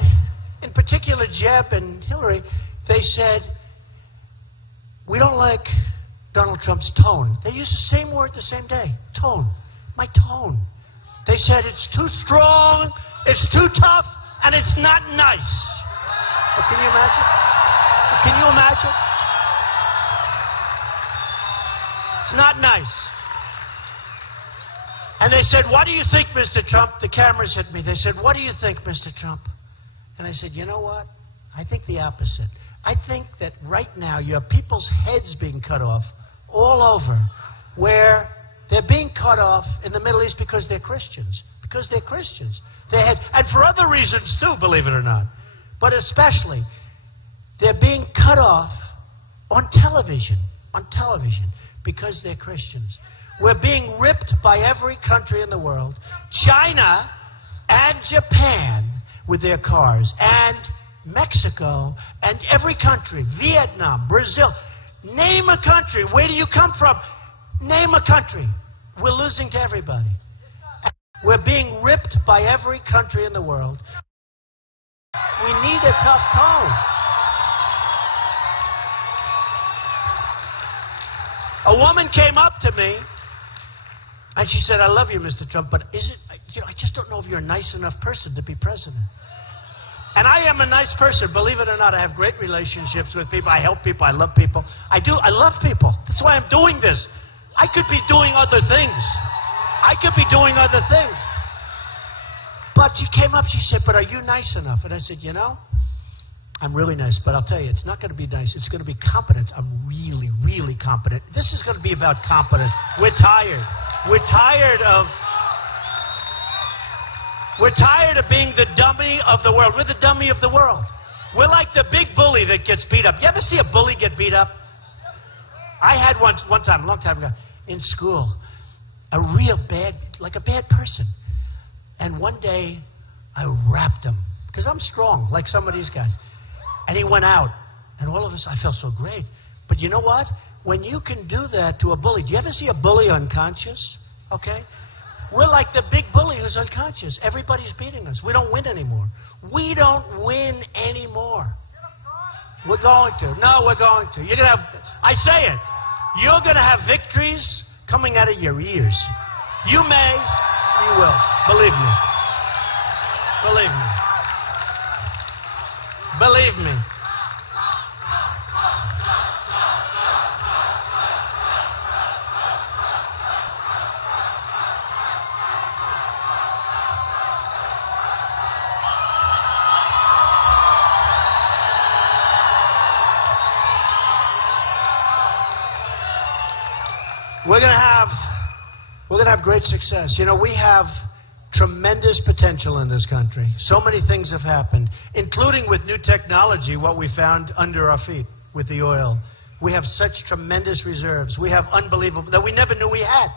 in particular Jeb and Hillary, they said, we don't like Donald Trump's tone. They used the same word the same day. Tone. My tone. They said it's too strong, it's too tough, and it's not nice. Well, can you imagine? Can you imagine? It's not nice. And they said, what do you think, Mr. Trump? The cameras hit me. They said, what do you think, Mr. Trump? And I said, you know what? I think the opposite. I think that right now you have people's heads being cut off all over, where they're being cut off in the Middle East because they're Christians. Because they're Christians. And for other reasons too, believe it or not. But especially, they're being cut off on television. On television. Because they're Christians. We're being ripped by every country in the world. China and Japan with their cars. And Mexico and every country. Vietnam, Brazil. Name a country. Where do you come from? Name a country. We're losing to everybody. We're being ripped by every country in the world. We need a tough tone. A woman came up to me and she said, I love you, Mr. Trump, but I just don't know if you're a nice enough person to be president. And I am a nice person. Believe it or not, I have great relationships with people. I help people. I love people. I do. I love people. That's why I'm doing this. I could be doing other things. I could be doing other things. But she came up, she said, but are you nice enough? And I said, you know, I'm really nice. But I'll tell you, it's not going to be nice. It's going to be competence. I'm really, really competent. This is going to be about competence. We're tired. We're tired of... We're tired of being the dummy of the world. We're the dummy of the world. We're like the big bully that gets beat up. You ever see a bully get beat up? I had one time, a long time ago, in school, a real bad, like a bad person. And one day, I rapped him. Because I'm strong, like some of these guys. And he went out. And all of us, I felt so great. But you know what? When you can do that to a bully, do you ever see a bully unconscious? Okay? We're like the big bully who's unconscious. Everybody's beating us. We don't win anymore. We don't win anymore. We're going to. No, we're going to. You're going to have, I say it, you're going to have victories coming out of your ears. You may, you will. Believe me. Believe me. Believe me. We're going to have great success. You know, we have tremendous potential in this country. So many things have happened, including with new technology, what we found under our feet with the oil. We have such tremendous reserves. We have unbelievable, that we never knew we had.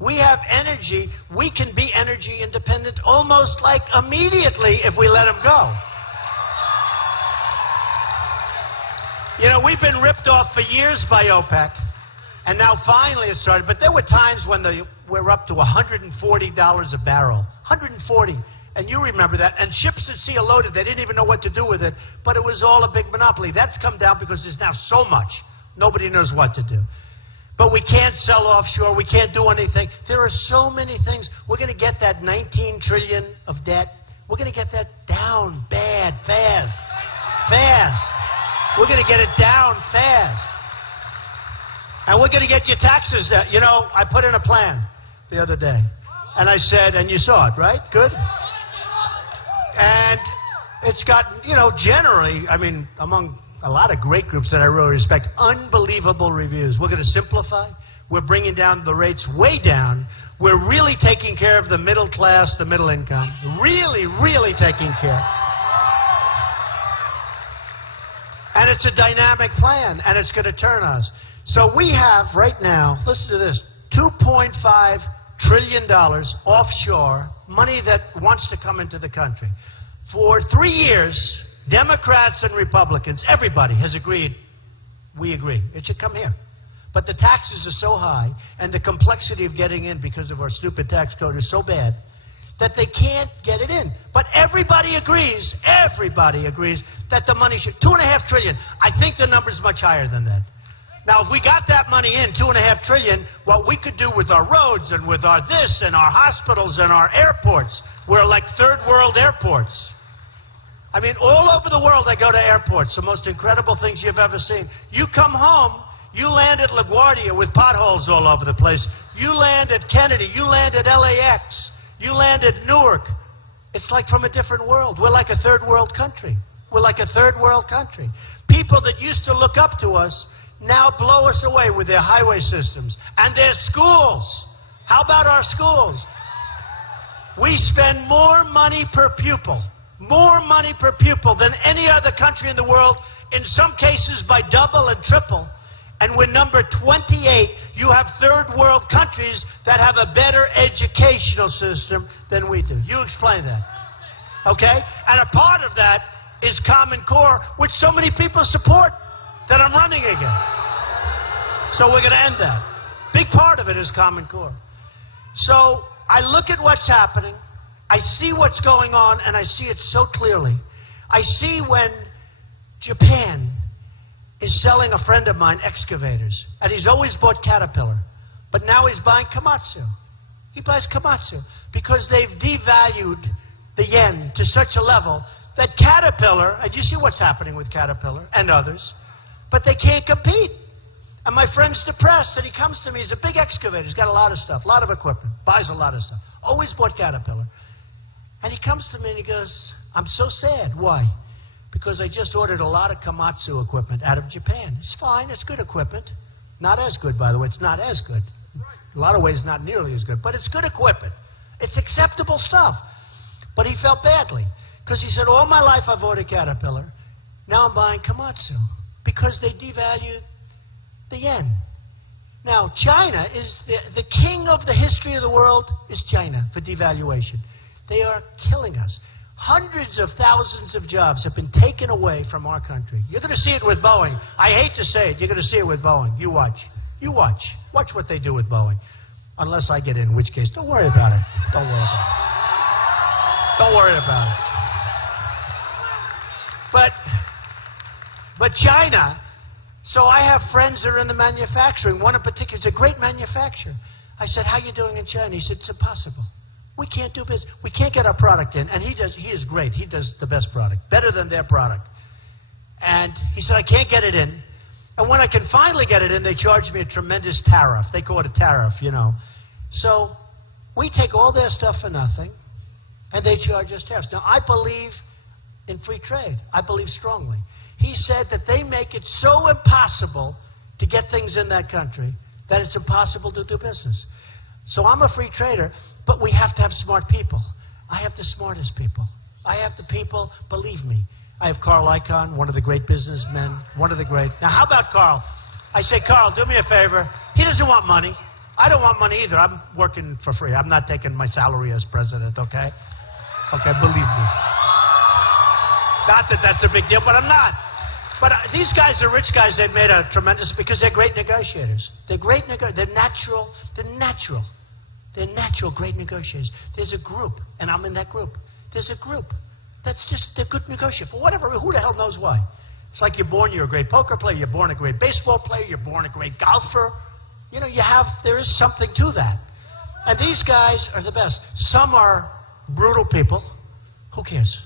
We have energy. We can be energy independent almost like immediately if we let them go. You know, we've been ripped off for years by OPEC, and now finally it started. But there were times when we're up to $140 a barrel. 140. And you remember that. And ships at sea are loaded. They didn't even know what to do with it. But it was all a big monopoly. That's come down because there's now so much. Nobody knows what to do. But we can't sell offshore. We can't do anything. There are so many things. We're going to get that $19 trillion of debt. We're going to get that down bad, fast. Fast. We're going to get it down fast. And we're going to get your taxes down. You know, I put in a plan the other day. And I said, and you saw it, right? Good? And it's gotten, you know, generally, I mean, among a lot of great groups that I really respect, unbelievable reviews. We're going to simplify. We're bringing down the rates way down. We're really taking care of the middle class, the middle income. Really, really taking care. And it's a dynamic plan, and it's going to turn us. So we have right now, listen to this, $2.5 trillion offshore, money that wants to come into the country. For 3 years, Democrats and Republicans, everybody has agreed, we agree, it should come here. But the taxes are so high, and the complexity of getting in because of our stupid tax code is so bad, that they can't get it in. But everybody agrees that the money should, $2.5 trillion. I think the number's much higher than that. Now, if we got that money in, $2.5 trillion, what we could do with our roads and with our this and our hospitals and our airports, we're like third world airports. I mean, all over the world I go to airports, the most incredible things you've ever seen. You come home, you land at LaGuardia with potholes all over the place. You land at Kennedy, you land at LAX, you land at Newark. It's like from a different world. We're like a third world country. We're like a third world country. People that used to look up to us now blow us away with their highway systems and their schools. How about our schools? We spend more money per pupil than any other country in the world, in some cases by double and triple. And we're number 28. You have third world countries that have a better educational system than we do. You explain that. Okay? And a part of that is Common Core, which so many people support, that I'm running against. So we're going to end that. Big part of it is Common Core. So I look at what's happening. I see what's going on, and I see it so clearly. I see when Japan is selling a friend of mine excavators, and he's always bought Caterpillar, but now he's buying Komatsu. He buys Komatsu because they've devalued the yen to such a level that Caterpillar, and you see what's happening with Caterpillar and others, but they can't compete. And my friend's depressed, and he comes to me. He's a big excavator. He's got a lot of stuff, a lot of equipment, buys a lot of stuff. Always bought Caterpillar. And he comes to me and he goes, I'm so sad. Why? Because I just ordered a lot of Komatsu equipment out of Japan. It's fine. It's good equipment. Not as good, by the way. It's not as good. In a lot of ways, not nearly as good. But it's good equipment. It's acceptable stuff. But he felt badly. Because he said, all my life I've ordered Caterpillar. Now I'm buying Komatsu. Because they devalued the yen. Now, China is the king of the history of the world is China for devaluation. They are killing us. Hundreds of thousands of jobs have been taken away from our country. You're going to see it with Boeing. I hate to say it. You're going to see it with Boeing. You watch. You watch. Watch what they do with Boeing. Unless I get in which case, don't worry about it. Don't worry about it. Don't worry about it. But China, so I have friends that are in the manufacturing. One in particular is a great manufacturer. I said, how are you doing in China? He said, it's impossible. We can't do business. We can't get our product in. And he is great. He does the best product. Better than their product. And he said, I can't get it in. And when I can finally get it in, they charge me a tremendous tariff. They call it a tariff, you know. So we take all their stuff for nothing, and they charge us tariffs. Now, I believe in free trade. I believe strongly. He said that they make it so impossible to get things in that country that it's impossible to do business. So I'm a free trader, but we have to have smart people. I have the smartest people. I have the people, believe me. I have Carl Icahn, one of the great businessmen, one of the great. Now, how about Carl? I say, Carl, do me a favor. He doesn't want money. I don't want money either. I'm working for free. I'm not taking my salary as president, okay? Okay, believe me. Not that that's a big deal, but I'm not. But these guys are rich guys. They've made a tremendous, because they're great negotiators. They're great they're natural great negotiators. There's a group, and I'm in that group. There's a group that's just, they're good negotiators. For whatever, who the hell knows why? It's like you're born, you're a great poker player, you're born a great baseball player, you're born a great golfer. You know, there is something to that. And these guys are the best. Some are brutal people. Who cares?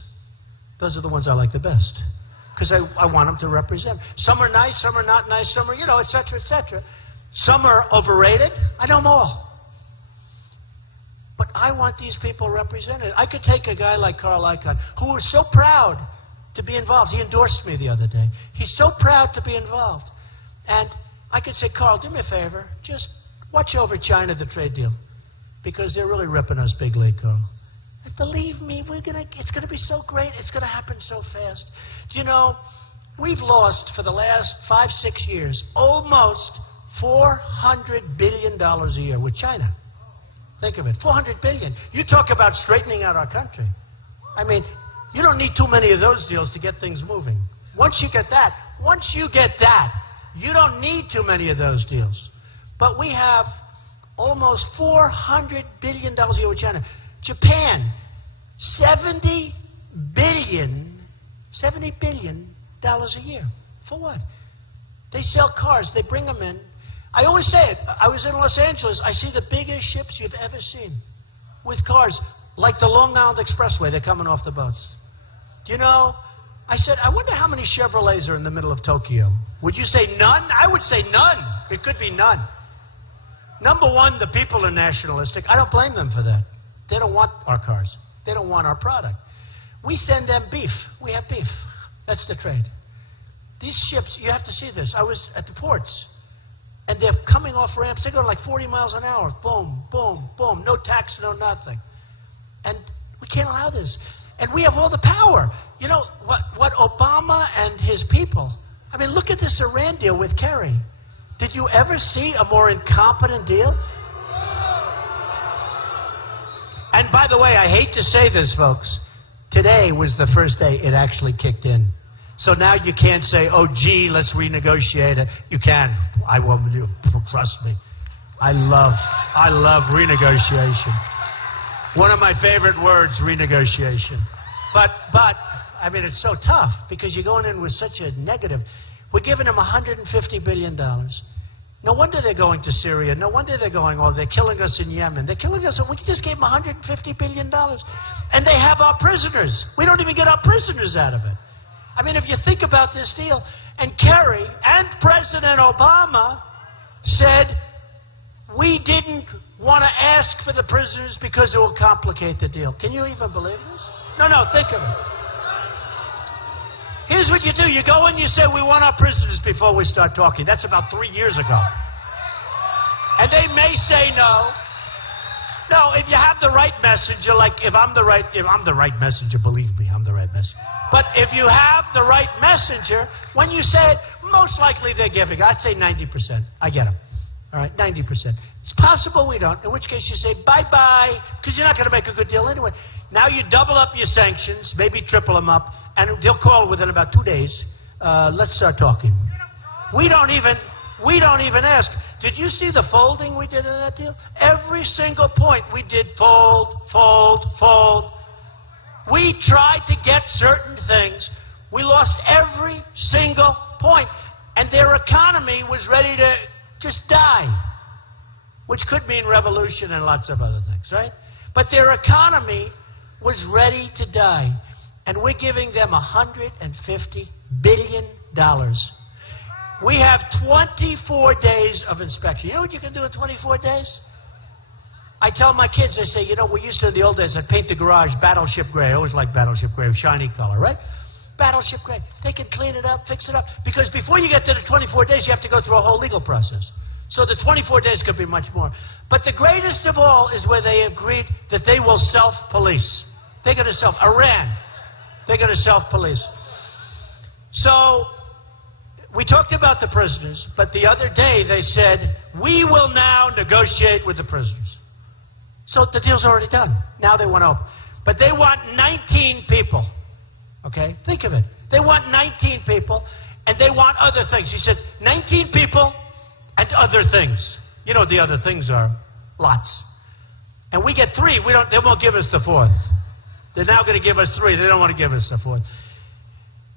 Those are the ones I like the best. Because I want them to represent. Some are nice, some are not nice, some are, you know, et cetera, et cetera. Some are overrated. I know them all. But I want these people represented. I could take a guy like Carl Icahn, who was so proud to be involved. He endorsed me the other day. He's so proud to be involved. And I could say, Carl, do me a favor. Just watch over China, the trade deal. Because they're really ripping us big league, Carl. And believe me, it's going to be so great. It's going to happen so fast. Do you know, we've lost for the last 5-6 years almost $400 billion a year with China. Think of it, $400 billion. You talk about straightening out our country. I mean, you don't need too many of those deals to get things moving. Once you get that, you don't need too many of those deals. But we have almost $400 billion a year with China. Japan, $70 billion a year. For what? They sell cars. They bring them in. I always say it. I was in Los Angeles. I see the biggest ships you've ever seen with cars like the Long Island Expressway. They're coming off the boats. Do you know, I said, I wonder how many Chevrolets are in the middle of Tokyo. Would you say none? I would say none. It could be none. Number one, the people are nationalistic. I don't blame them for that. They don't want our cars. They don't want our product. We send them beef. We have beef. That's the trade. These ships, you have to see this. I was at the ports, and they're coming off ramps. They're going like 40 miles an hour. Boom, boom, boom. No tax, no nothing. And we can't allow this. And we have all the power. You know, what Obama and his people, I mean, look at this Iran deal with Kerry. Did you ever see a more incompetent deal? And by the way, I hate to say this, folks. Today was the first day it actually kicked in. So now you can't say, oh, gee, let's renegotiate it. You can. I will. Trust me. I love renegotiation. One of my favorite words, renegotiation. But I mean, it's so tough because you're going in with such a negative. We're giving them $150 billion. No wonder they're going to Syria. No wonder they're going, oh, they're killing us in Yemen. They're killing us. We just gave them $150 billion. And they have our prisoners. We don't even get our prisoners out of it. I mean, if you think about this deal, and Kerry and President Obama said, we didn't want to ask for the prisoners because it will complicate the deal. Can you even believe this? No, think of it. Here's what you do. You go in, you say, we want our prisoners before we start talking. That's about 3 years ago. And they may say no. No, if you have the right messenger, like if I'm the right messenger, believe me, I'm the right messenger. But if you have the right messenger, when you say it, most likely they're giving. I'd say 90%. I get them. All right, 90%. It's possible we don't, in which case you say bye-bye, because you're not going to make a good deal anyway. Now you double up your sanctions, maybe triple them up, and they'll call within about 2 days. Let's start talking. We don't even ask. Did you see the folding we did in that deal? Every single point we did fold, fold, fold. We tried to get certain things. We lost every single point. And their economy was ready to just die, which could mean revolution and lots of other things, right? But their economy was ready to die. And we're giving them $150 billion. We have 24 days of inspection. You know what you can do in 24 days? I tell my kids, I say, you know, we used to in the old days, I'd paint the garage battleship gray. I always liked battleship gray, shiny color, right? Battleship gray. They can clean it up, fix it up. Because before you get to the 24 days, you have to go through a whole legal process. So the 24 days could be much more. But the greatest of all is where they agreed that they will self-police. They're going to Iran. They're going to self-police. So we talked about the prisoners, but the other day they said, we will now negotiate with the prisoners. So the deal's already done. Now they want to open. But they want 19 people. Okay? Think of it. They want 19 people, and they want other things. He said, 19 people and other things. You know what the other things are? Lots. And we get 3. They won't give us the 4th. They're now going to give us 3. They don't want to give us the 4th.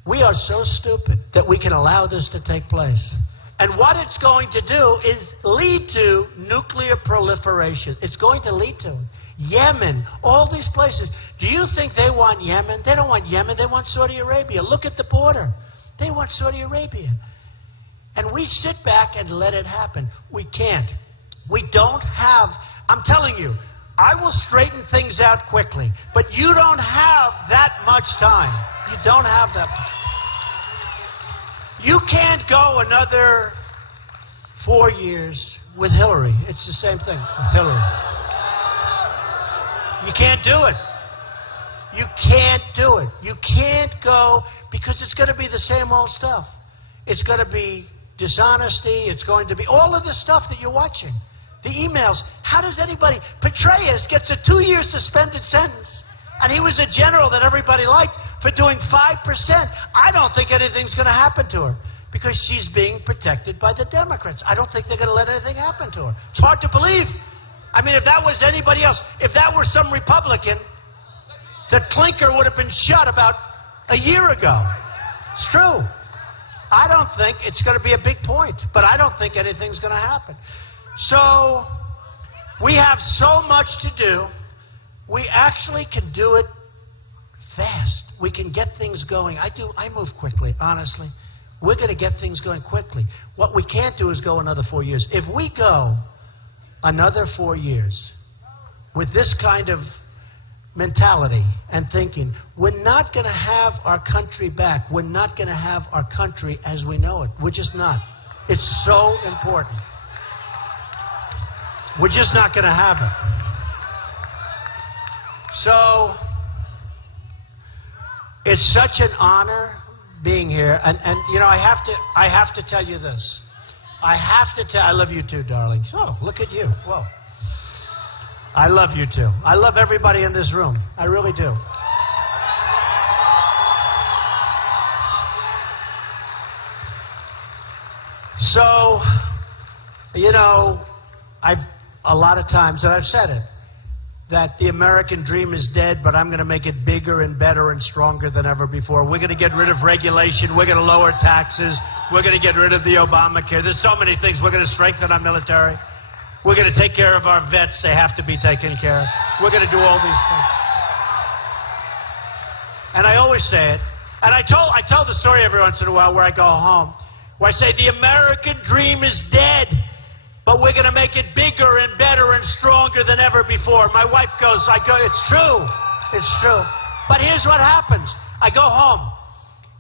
We are so stupid that we can allow this to take place. And what it's going to do is lead to nuclear proliferation. It's going to lead to it. Yemen, all these places. Do you think they want Yemen? They don't want Yemen. They want Saudi Arabia. Look at the border. They want Saudi Arabia. And we sit back and let it happen. We can't. We don't have, I'm telling you, I will straighten things out quickly. But you don't have that much time. You don't have that much. You can't go another 4 years with Hillary. It's the same thing with Hillary. You can't do it. You can't do it. You can't go because it's going to be the same old stuff. It's going to be dishonesty. It's going to be all of the stuff that you're watching. The emails. How does anybody... Petraeus gets a 2-year suspended sentence. And he was a general that everybody liked for doing 5%. I don't think anything's going to happen to her because she's being protected by the Democrats. I don't think they're going to let anything happen to her. It's hard to believe. I mean, if that was anybody else, if that were some Republican, the clinker would have been shut about a year ago. It's true. I don't think it's going to be a big point, but I don't think anything's going to happen. So we have so much to do. We actually can do it fast. We can get things going. I move quickly, honestly. We're going to get things going quickly. What we can't do is go another 4 years. If we go another 4 years with this kind of mentality and thinking, we're not going to have our country back. We're not going to have our country as we know it. We're just not. It's so important. We're just not going to have it. So, it's such an honor being here. And you know, I have to tell you this. I love you too, darling. Oh, look at you. Whoa. I love you too. I love everybody in this room. I really do. So, you know, a lot of times, and I've said it, that the American dream is dead, but I'm going to make it bigger and better and stronger than ever before. We're going to get rid of regulation. We're going to lower taxes. We're going to get rid of the Obamacare. There's so many things. We're going to strengthen our military. We're going to take care of our vets. They have to be taken care of. We're going to do all these things. And I always say it. And I tell the story every once in a while where I go home, where I say the American dream is dead. But we're going to make it bigger and better and stronger than ever before. My wife goes, it's true. It's true. But here's what happens. I go home,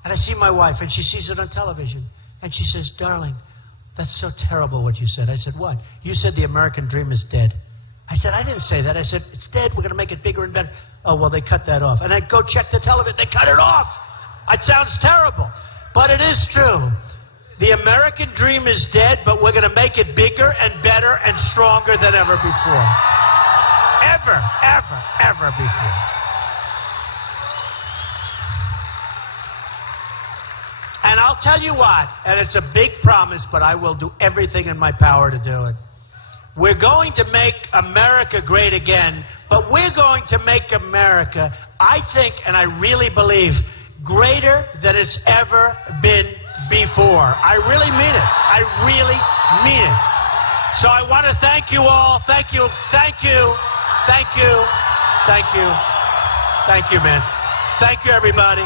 and I see my wife, and she sees it on television. And she says, darling, that's so terrible what you said. I said, what? You said the American dream is dead. I said, I didn't say that. I said, it's dead. We're going to make it bigger and better. Oh, well, they cut that off. And I go check the television. They cut it off. It sounds terrible. But it is true. The American dream is dead, but we're going to make it bigger and better and stronger than ever before. Ever, ever, ever before. And I'll tell you what, and it's a big promise, but I will do everything in my power to do it. We're going to make America great again, but we're going to make America, I think, and I really believe, greater than it's ever been before. I really mean it. I really mean it. So I want to thank you all. Thank you. Thank you. Thank you. Thank you. Thank you, man. Thank you, everybody.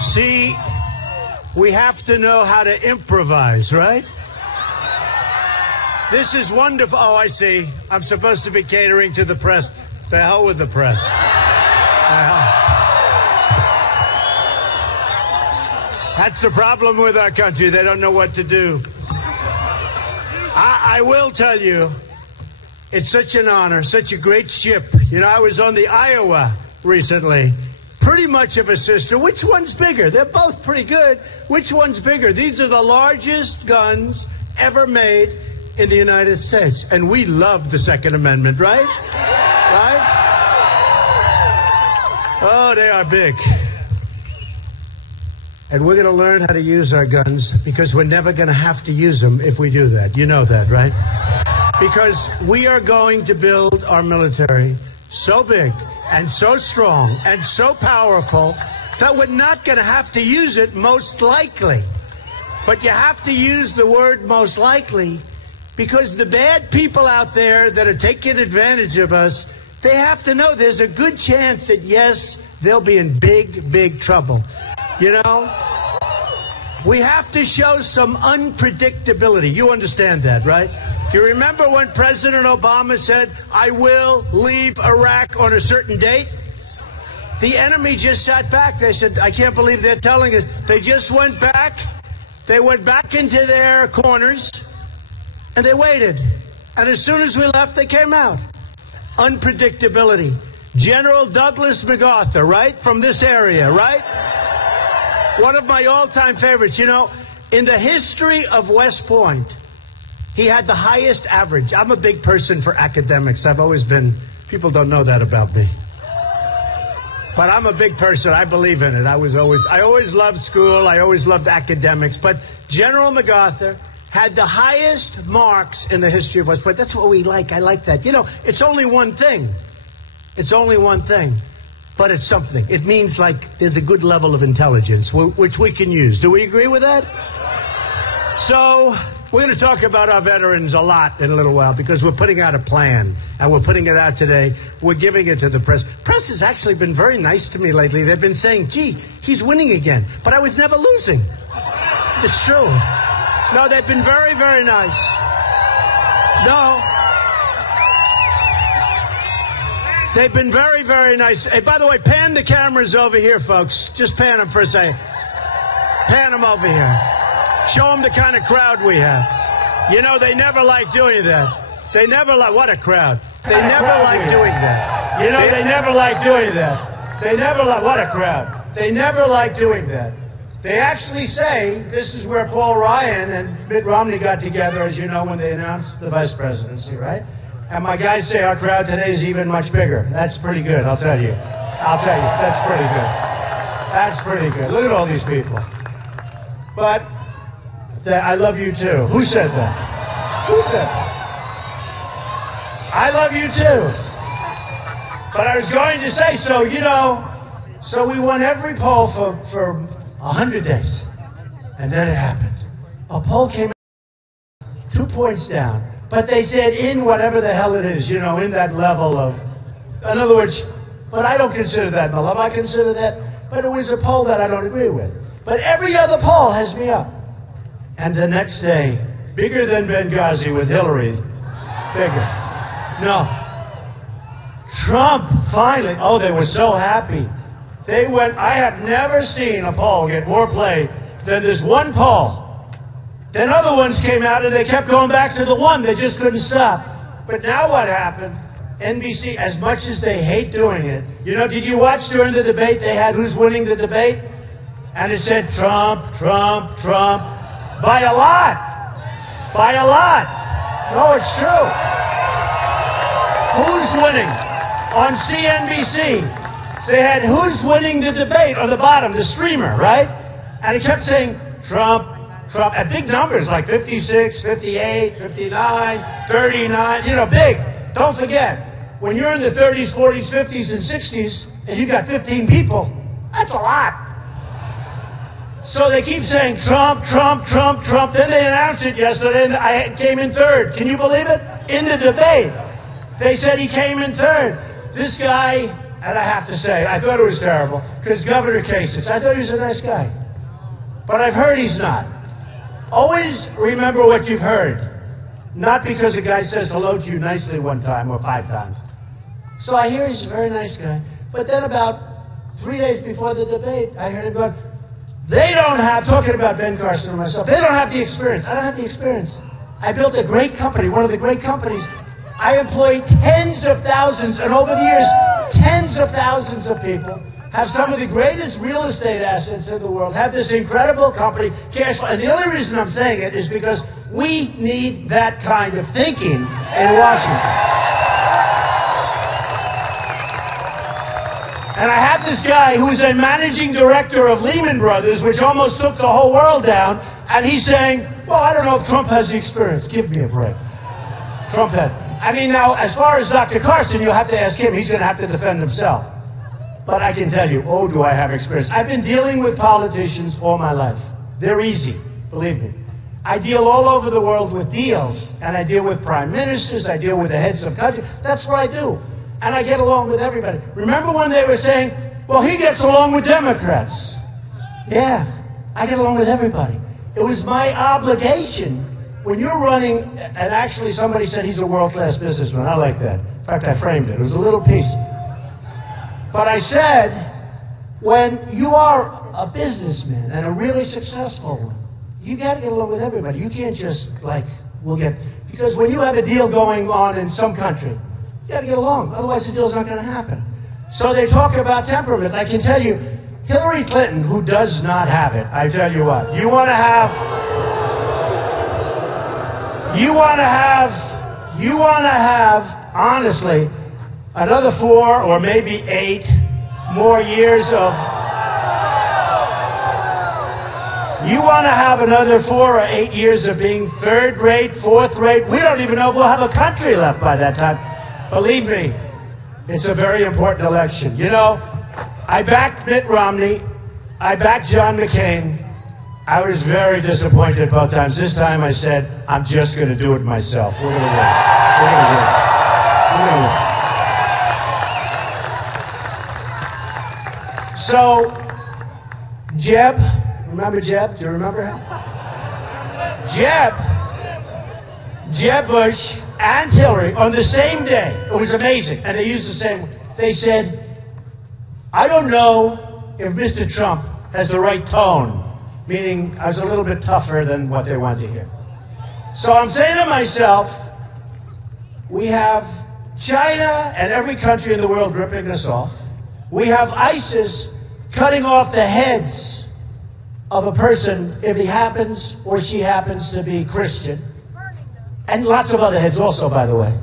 See, we have to know how to improvise, right? This is wonderful. Oh, I see. I'm supposed to be catering to the press. The hell with the press. That's the problem with our country. They don't know what to do. I will tell you, it's such an honor, such a great ship. You know, I was on the Iowa recently. Pretty much of a sister. Which one's bigger? They're both pretty good. Which one's bigger? These are the largest guns ever made in the United States. And we love the Second Amendment, right? Right? Oh, they are big. And we're going to learn how to use our guns because we're never going to have to use them if we do that. You know that, right? Because we are going to build our military so big and so strong and so powerful that we're not going to have to use it most likely. But you have to use the word most likely because the bad people out there that are taking advantage of us, they have to know there's a good chance that, yes, they'll be in big, big trouble. You know, we have to show some unpredictability. You understand that, right? Do you remember when President Obama said, I will leave Iraq on a certain date? The enemy just sat back. They said, I can't believe they're telling us. They just went back. They went back into their corners, and they waited. And as soon as we left, they came out. Unpredictability. General Douglas MacArthur, right? From this area, right? One of my all-time favorites. You know, in the history of West Point, he had the highest average. I'm a big person for academics. I've always been, people don't know that about me. But I'm a big person. I believe in it. I always loved school. I always loved academics. But General MacArthur had the highest marks in the history of West Point. That's what we like. I like that. You know, it's only one thing. It's only one thing. But it's something. It means like there's a good level of intelligence, which we can use. Do we agree with that? So we're going to talk about our veterans a lot in a little while because we're putting out a plan, and we're putting it out today. We're giving it to the press. Press has actually been very nice to me lately. They've been saying, gee, he's winning again. But I was never losing. It's true. No, they've been very, very nice. No. They've been very, very nice. Hey, by the way, pan the cameras over here, folks. Just pan them for a second. Pan them over here. Show them the kind of crowd we have. You know, they never like doing that. They never like, what a crowd. They never like doing that. You know, they never like doing that. They never like, what a crowd. They never like doing that. They actually say, this is where Paul Ryan and Mitt Romney got together, as you know, when they announced the vice presidency, right? And my guys say our crowd today is even much bigger. That's pretty good, I'll tell you. I'll tell you, that's pretty good. That's pretty good. Look at all these people. But I love you too. Who said that? Who said that? I love you too. But I was going to say, so, you know, so we won every poll for 100 days. And then it happened. A poll came out 2 points down. But they said in whatever the hell it is, you know, in that level of, in other words, but I don't consider that the love. I consider that, but it was a poll that I don't agree with. But every other poll has me up. And the next day, bigger than Benghazi with Hillary, bigger. No. Trump, finally, oh, they were so happy. They went, I have never seen a poll get more play than this one poll. Then other ones came out and they kept going back to the one. They just couldn't stop. But now what happened? NBC, as much as they hate doing it, you know, did you watch during the debate they had who's winning the debate? And it said Trump, Trump, Trump. By a lot. By a lot. No, it's true. Who's winning? On CNBC, they had who's winning the debate on the bottom, the streamer, right? And he kept saying Trump, Trump, at big numbers like 56, 58, 59, 39, you know, big. Don't forget, when you're in the 30s, 40s, 50s, and 60s, and you got 15 people, that's a lot. So they keep saying Trump, Trump, Trump, Trump. Then they announced it yesterday, and I came in third. Can you believe it? In the debate, they said he came in third. This guy, And I have to say, I thought it was terrible, because Governor Kasich, I thought he was a nice guy. But I've heard he's not. Always remember what you've heard. Not because a guy says hello to you nicely one time or 5 times. So I hear he's a very nice guy. But then about 3 days before the debate, I heard him going, they don't have, talking about Ben Carson and myself, they don't have the experience. I don't have the experience. I built a great company, one of the great companies. I employ tens of thousands, and over the years, tens of thousands of people have some of the greatest real estate assets in the world, have this incredible company, cash flow. And the only reason I'm saying it is because we need that kind of thinking in Washington. And I have this guy who's a managing director of Lehman Brothers, which almost took the whole world down, and he's saying, well, I don't know if Trump has the experience. Give me a break. Trump had. I mean, now, as far as Dr. Carson, you'll have to ask him. He's going to have to defend himself. But I can tell you, oh, do I have experience. I've been dealing with politicians all my life. They're easy, believe me. I deal all over the world with deals, and I deal with prime ministers, I deal with the heads of countries. That's what I do. And I get along with everybody. Remember when they were saying, well, he gets along with Democrats? Yeah, I get along with everybody. It was my obligation. When you're running, and actually somebody said he's a world-class businessman. I like that. In fact, I framed it. It was a little piece. But I said, when you are a businessman and a really successful one, you got to get along with everybody. You can't just, because when you have a deal going on in some country, you got to get along. Otherwise, the deal's not going to happen. So they talk about temperament. I can tell you, Hillary Clinton, who does not have it, I tell you what, you want to have, honestly, another 4 or maybe 8 more years of, you want to have another 4 or 8 years of being 3rd rate, 4th rate. We don't even know if we'll have a country left by that time. Believe me, it's a very important election. You know, I backed Mitt Romney. I backed John McCain. I was very disappointed both times. This time I said, I'm just going to do it myself. We're going to win. We're going to win. We're going to win. So, Jeb, remember Jeb? Do you remember him? Jeb Bush and Hillary on the same day. It was amazing. And they used the same. They said, I don't know if Mr. Trump has the right tone, meaning I was a little bit tougher than what they wanted to hear. So I'm saying to myself, we have China and every country in the world ripping us off. We have ISIS cutting off the heads of a person if he happens or she happens to be Christian. And lots of other heads also, by the way.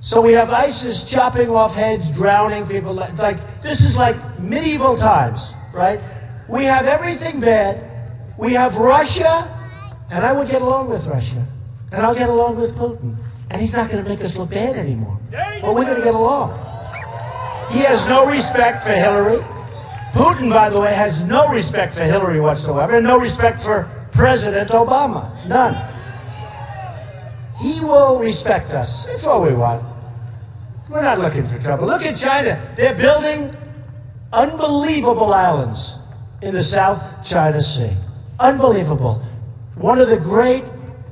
So we have ISIS chopping off heads, drowning people. This is like medieval times, right? We have everything bad. We have Russia, and I would get along with Russia. And I'll get along with Putin. And he's not going to make us look bad anymore. But we're going to get along. He has no respect for Hillary. Putin, by the way, has no respect for Hillary whatsoever, and no respect for President Obama. None. He will respect us. That's all we want. We're not looking for trouble. Look at China. They're building unbelievable islands in the South China Sea. Unbelievable. One of the great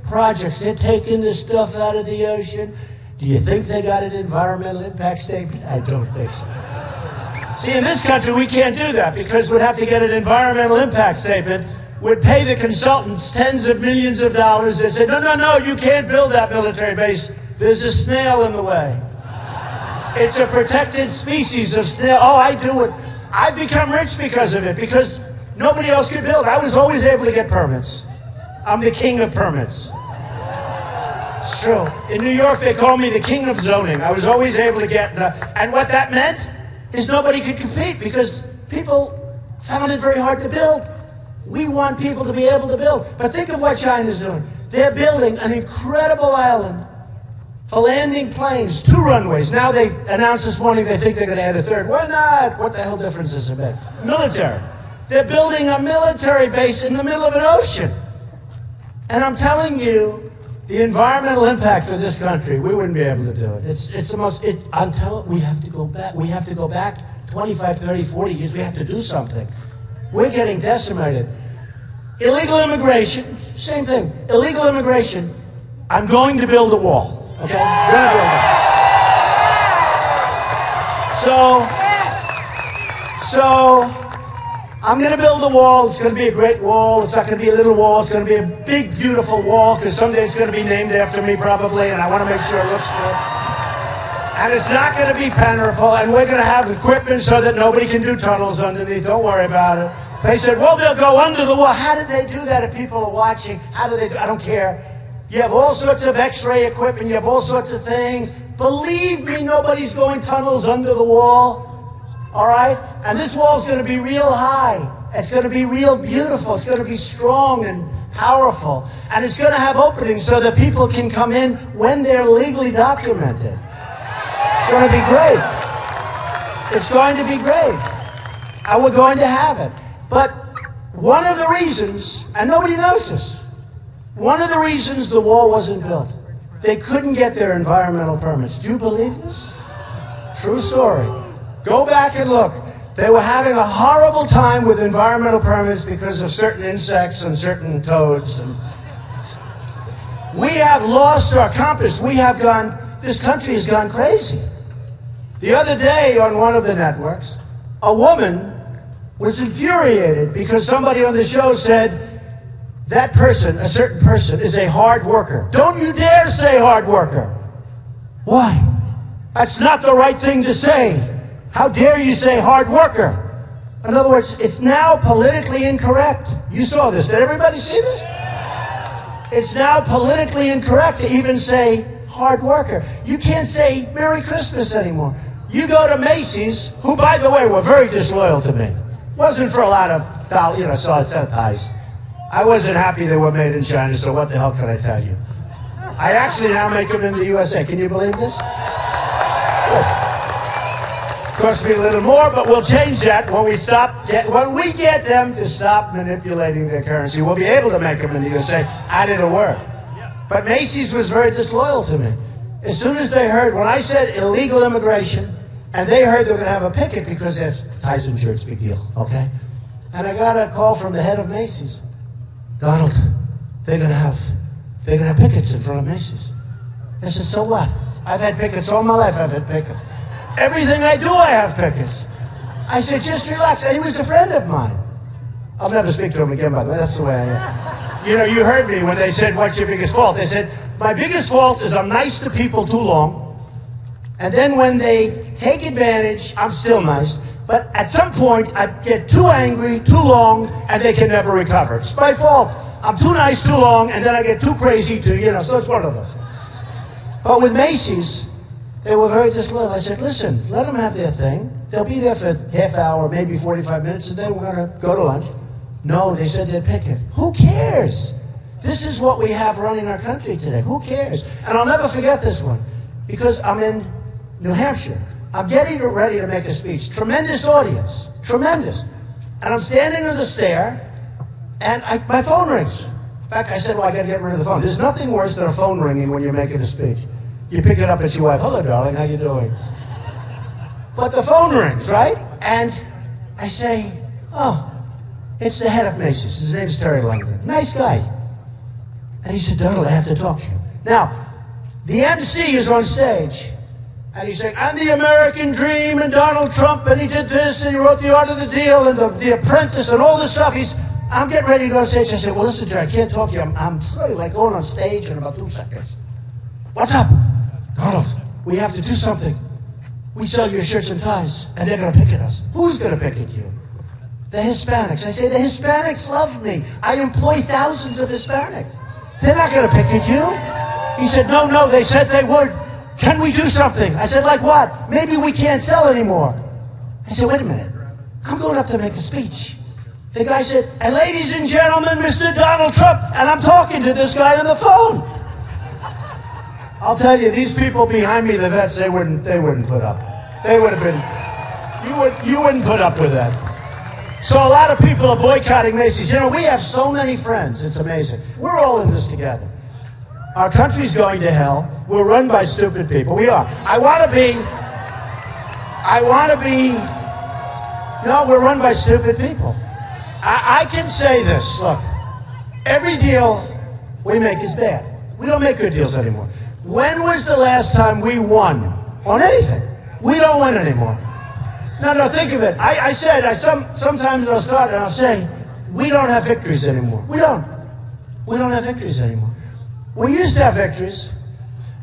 projects. They're taking this stuff out of the ocean. Do you think they got an environmental impact statement? I don't think so. See, in this country, we can't do that because we'd have to get an environmental impact statement. We'd pay the consultants tens of millions of dollars. They'd say, no, you can't build that military base. There's a snail in the way. It's a protected species of snail. Oh, I do it. I've become rich because of it, because nobody else could build. I was always able to get permits. I'm the king of permits. It's true. In New York, they call me the king of zoning. I was always able to get and what that meant is nobody could compete because people found it very hard to build. We want people to be able to build. But think of what China's doing. They're building an incredible island for landing planes, 2 runways. Now they announced this morning they think they're going to add a 3rd. Why not? What the hell difference does it make? Military. They're building a military base in the middle of an ocean. And I'm telling you, the environmental impact for this country, we wouldn't be able to do it. It's the most, I'm telling you, we have to go back. We have to go back 25, 30, 40 years. We have to do something. We're getting decimated. Illegal immigration, same thing. Illegal immigration, I'm going to build a wall, okay? I'm going to build it. So I'm going to build a wall. It's going to be a great wall. It's not going to be a little wall. It's going to be a big, beautiful wall, because someday it's going to be named after me probably, and I want to make sure it looks good. And it's not going to be penetrable, and we're going to have equipment so that nobody can do tunnels underneath. Don't worry about it. They said, well, they'll go under the wall. How did they do that if people are watching? How do they do? I don't care. You have all sorts of X-ray equipment. You have all sorts of things. Believe me, nobody's going tunnels under the wall. All right? And this wall's going to be real high. It's going to be real beautiful. It's going to be strong and powerful. And it's going to have openings so that people can come in when they're legally documented. It's going to be great. It's going to be great. And we're going to have it. But one of the reasons, and nobody knows this, one of the reasons the wall wasn't built, they couldn't get their environmental permits. Do you believe this? True story. Go back and look. They were having a horrible time with environmental permits because of certain insects and certain toads. And we have lost our compass. This country has gone crazy. The other day on one of the networks, a woman was infuriated because somebody on the show said, that person, a certain person, is a hard worker. Don't you dare say hard worker. Why? That's not the right thing to say. How dare you say hard worker? In other words, it's now politically incorrect. You saw this. Did everybody see this? It's now politically incorrect to even say hard worker. You can't say Merry Christmas anymore. You go to Macy's, who, by the way, were very disloyal to me. Wasn't for a lot of ties. I wasn't happy they were made in China, so what the hell can I tell you? I actually now make them in the USA. Can you believe this? Good. Cost me a little more, but we'll change that when we get them to stop manipulating their currency. We'll be able to make them in the USA, and it'll work. But Macy's was very disloyal to me. As soon as they heard, when I said illegal immigration, and they heard they were going to have a picket because there's ties and shirts, big deal, okay? And I got a call from the head of Macy's. Donald, they're going to have pickets in front of Macy's. I said, so what? I've had pickets all my life. I've had pickets. Everything I do, I have pickets. I said, just relax. And he was a friend of mine. I'll never speak to him again, by the way. That's the way I am. You know, you heard me when they said, what's your biggest fault? They said, my biggest fault is I'm nice to people too long. And then when they take advantage, I'm still nice. But at some point, I get too angry, too long, and they can never recover. It's my fault. I'm too nice too long, and then I get too crazy too, so it's one of those. But with Macy's, they were very disloyal. I said, listen, let them have their thing. They'll be there for a half hour, maybe 45 minutes, and then we're going to go to lunch. No, they said they'd pick it. Who cares? This is what we have running our country today. Who cares? And I'll never forget this one, because I'm in New Hampshire. I'm getting ready to make a speech. Tremendous audience. Tremendous. And I'm standing on the stair, and my phone rings. In fact, I said, well, I got to get rid of the phone. There's nothing worse than a phone ringing when you're making a speech. You pick it up, it's your wife. Hello, darling, how you doing? But the phone rings, right? And I say, oh, it's the head of Macy's. His name's Terry Lundgren. Nice guy. And he said, Donald, I have to talk to you. Now, the MC is on stage. And he's saying, and the American dream, and Donald Trump, and he did this, and he wrote The Art of the Deal, and the Apprentice, and all this stuff. I'm getting ready to go on stage. I said, well, listen, Jerry, I can't talk to you. I'm sorry, like going on stage in about 2 seconds. What's up? Donald, we have to do something. We sell your shirts and ties, and they're going to picket us. Who's going to picket you? The Hispanics. I say, the Hispanics love me. I employ thousands of Hispanics. They're not going to picket you. He said, no, they said they would. Can we do something? I said, like what? Maybe we can't sell anymore. I said, wait a minute. I'm going up to make a speech. The guy said, and ladies and gentlemen, Mr. Donald Trump, and I'm talking to this guy on the phone. I'll tell you, these people behind me, the vets, they wouldn't put up. They would have been, you wouldn't put up with that. So a lot of people are boycotting Macy's. We have so many friends. It's amazing. We're all in this together. Our country's going to hell. We're run by stupid people. We are. No, we're run by stupid people. I can say this. Look, every deal we make is bad. We don't make good deals anymore. When was the last time we won on anything? We don't win anymore. No, think of it. Sometimes I'll start and I'll say, we don't have victories anymore. We don't have victories anymore. We used to have victories,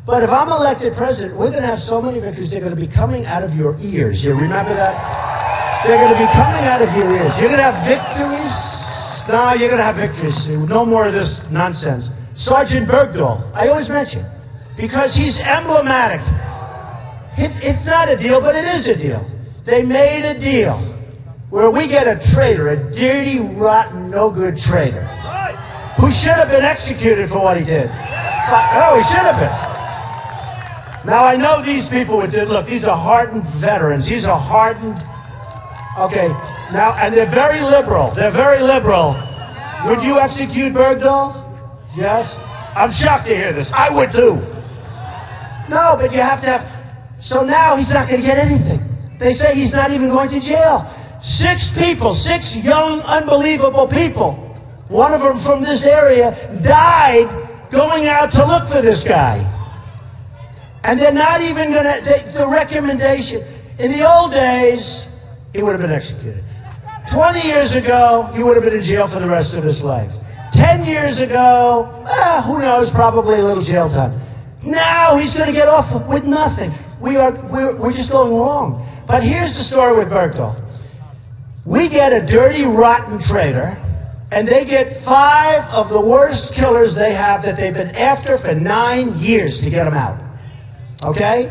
but if I'm elected president, we're going to have so many victories, they're going to be coming out of your ears. You remember that? They're going to be coming out of your ears. You're going to have victories? No, you're going to have victories. No more of this nonsense. Sergeant Bergdahl, I always mention, because he's emblematic. It's not a deal, but it is a deal. They made a deal where we get a traitor, a dirty, rotten, no-good traitor, who should have been executed for what he did. Oh, he should have been. Now, I know these people would do, look, these are hardened veterans. These are hardened, okay, now, and they're very liberal. They're very liberal. Would you execute Bergdahl? Yes? I'm shocked to hear this. I would too. No, but you have to have, so now he's not going to get anything. They say he's not even going to jail. 6 people, 6 young, unbelievable people, one of them from this area, died going out to look for this guy. And they're not even going to, the recommendation, in the old days, he would have been executed. 20 years ago, he would have been in jail for the rest of his life. 10 years ago, who knows, probably a little jail time. Now he's going to get off with nothing. We're just going wrong. But here's the story with Bergdahl. We get a dirty, rotten traitor, and they get 5 of the worst killers they have that they've been after for 9 years to get them out. Okay?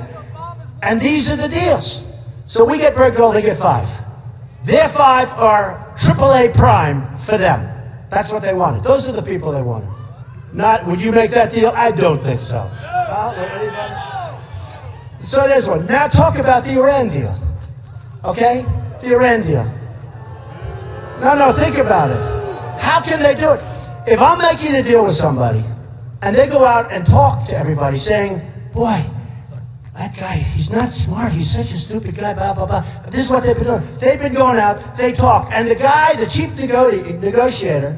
And these are the deals. So we get Bergdahl, they get 5. Their 5 are AAA prime for them. That's what they wanted. Those are the people they wanted. Not, would you make that deal? I don't think so. So there's one. Now talk about the Iran deal. Okay? The Iran deal. No, think about it. How can they do it? If I'm making a deal with somebody, and they go out and talk to everybody saying, boy, that guy, he's not smart, he's such a stupid guy, blah, blah, blah. This is what they've been doing. They've been going out, they talk. And the guy, the chief negotiator,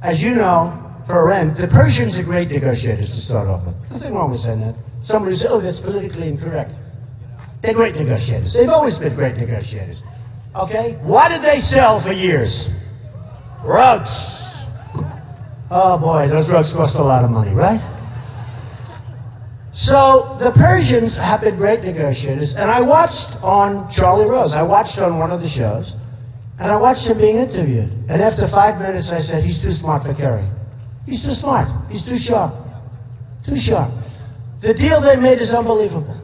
as you know, for Iran, the Persians are great negotiators to start off with. Nothing wrong with saying that. Somebody says, oh, that's politically incorrect. They're great negotiators. They've always been great negotiators. Okay? What did they sell for years? Rugs. Oh boy, those rugs cost a lot of money, right? So the Persians have been great negotiators, and I watched on Charlie Rose. I watched on one of the shows, and I watched him being interviewed. And after 5 minutes, I said, he's too smart for Kerry. He's too smart. He's too sharp. Too sharp. The deal they made is unbelievable.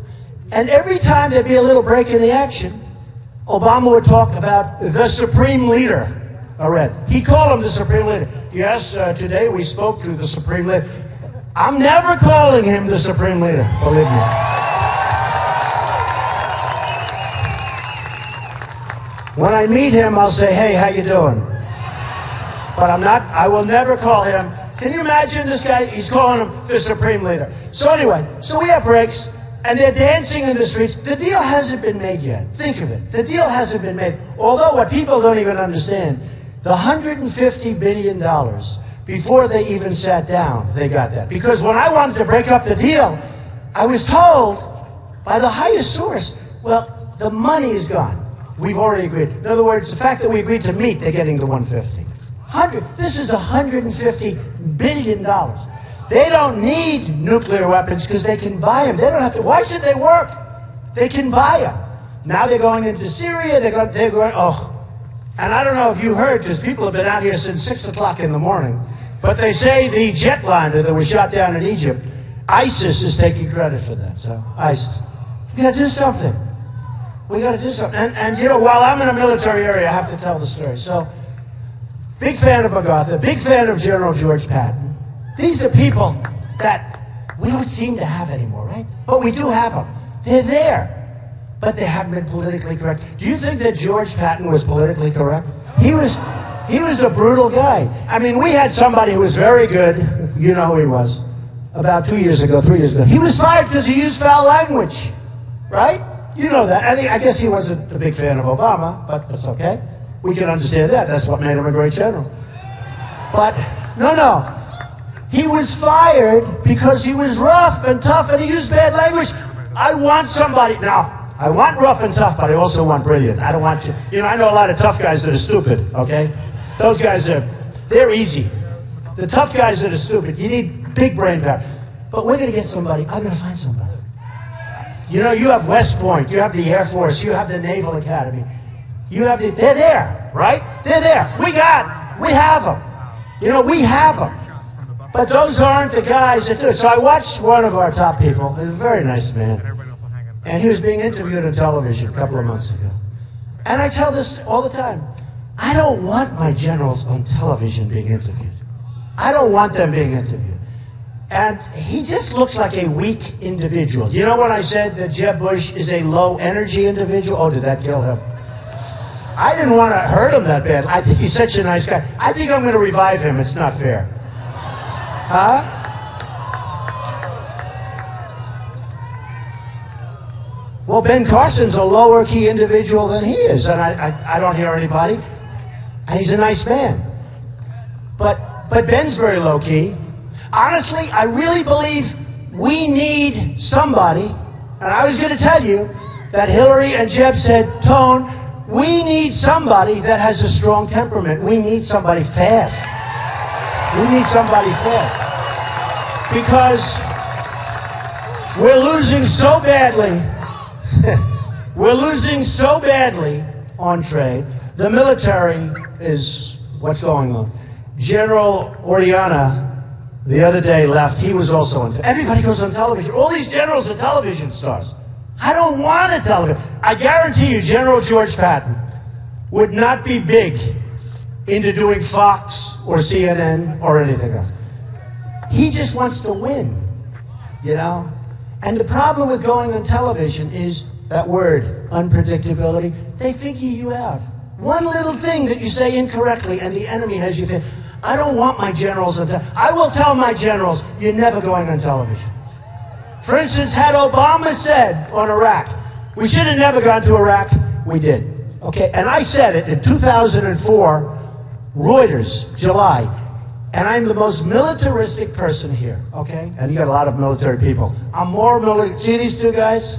And every time there'd be a little break in the action, Obama would talk about the Supreme Leader. He'd call him the Supreme Leader. Yes, today we spoke to the Supreme Leader. I'm never calling him the Supreme Leader, believe me. When I meet him, I'll say, hey, how you doing? But I will never call him. Can you imagine this guy? He's calling him the Supreme Leader. So anyway, so we have breaks, and they're dancing in the streets. The deal hasn't been made yet. Think of it. The deal hasn't been made. Although what people don't even understand, the $150 billion, before they even sat down, they got that. Because when I wanted to break up the deal, I was told by the highest source, well, the money is gone. We've already agreed. In other words, the fact that we agreed to meet, they're getting the 150. This is $150 billion. They don't need nuclear weapons because they can buy them. They don't have to. Why should they work? They can buy them. Now they're going into Syria. They're going, oh. And I don't know if you heard, because people have been out here since 6 o'clock in the morning, but they say the jetliner that was shot down in Egypt, ISIS is taking credit for that. So, ISIS. We got to do something. We got to do something. And you know, while I'm in a military area, I have to tell the story. So, big fan of MacArthur, big fan of General George Patton. These are people that we don't seem to have anymore, right? But we do have them. They're there. But they haven't been politically correct. Do you think that George Patton was politically correct? He was a brutal guy. I mean, we had somebody who was very good. You know who he was. about 2 years ago, 3 years ago. He was fired because he used foul language, right? You know that. I guess he wasn't a big fan of Obama, but that's okay. We can understand that. That's what made him a great general. But, no. He was fired because he was rough and tough and he used bad language. I want somebody, now, I want rough and tough, but I also want brilliant. I don't want you, I know a lot of tough guys that are stupid, okay? Those guys they're easy. The tough guys that are stupid, you need big brain power. But we're going to get somebody, I'm going to find somebody. You have West Point, you have the Air Force, you have the Naval Academy. They're there, right? They're there. We have them. We have them. But those aren't the guys that do it. So I watched one of our top people, a very nice man, and he was being interviewed on television a couple of months ago. And I tell this all the time. I don't want my generals on television being interviewed. I don't want them being interviewed. And he just looks like a weak individual. You know when I said that Jeb Bush is a low-energy individual? Oh, did that kill him? I didn't want to hurt him that bad. I think he's such a nice guy. I think I'm going to revive him. It's not fair. Huh? Well, Ben Carson's a lower-key individual than he is, and I don't hear anybody. And he's a nice man. But Ben's very low-key. Honestly, I really believe we need somebody, and I was going to tell you that Hillary and Jeb said, Tone, we need somebody that has a strong temperament. We need somebody fast. We need somebody fast. Because we're losing so badly. We're losing so badly on trade. The military is what's going on. General Orellana the other day left. He was also on. Everybody goes on television. All these generals are television stars. I don't want a television. I guarantee you, General George Patton would not be big into doing Fox or CNN or anything else. He just wants to win, And the problem with going on television is that word, unpredictability. They figure you out. One little thing that you say incorrectly and the enemy has you figured. I don't want my generals on television. I will tell my generals, you're never going on television. For instance, had Obama said on Iraq, we should have never gone to Iraq, we did. Okay, and I said it in 2004, Reuters, July, and I'm the most militaristic person here, okay? And you got a lot of military people. I'm more military. See these two guys?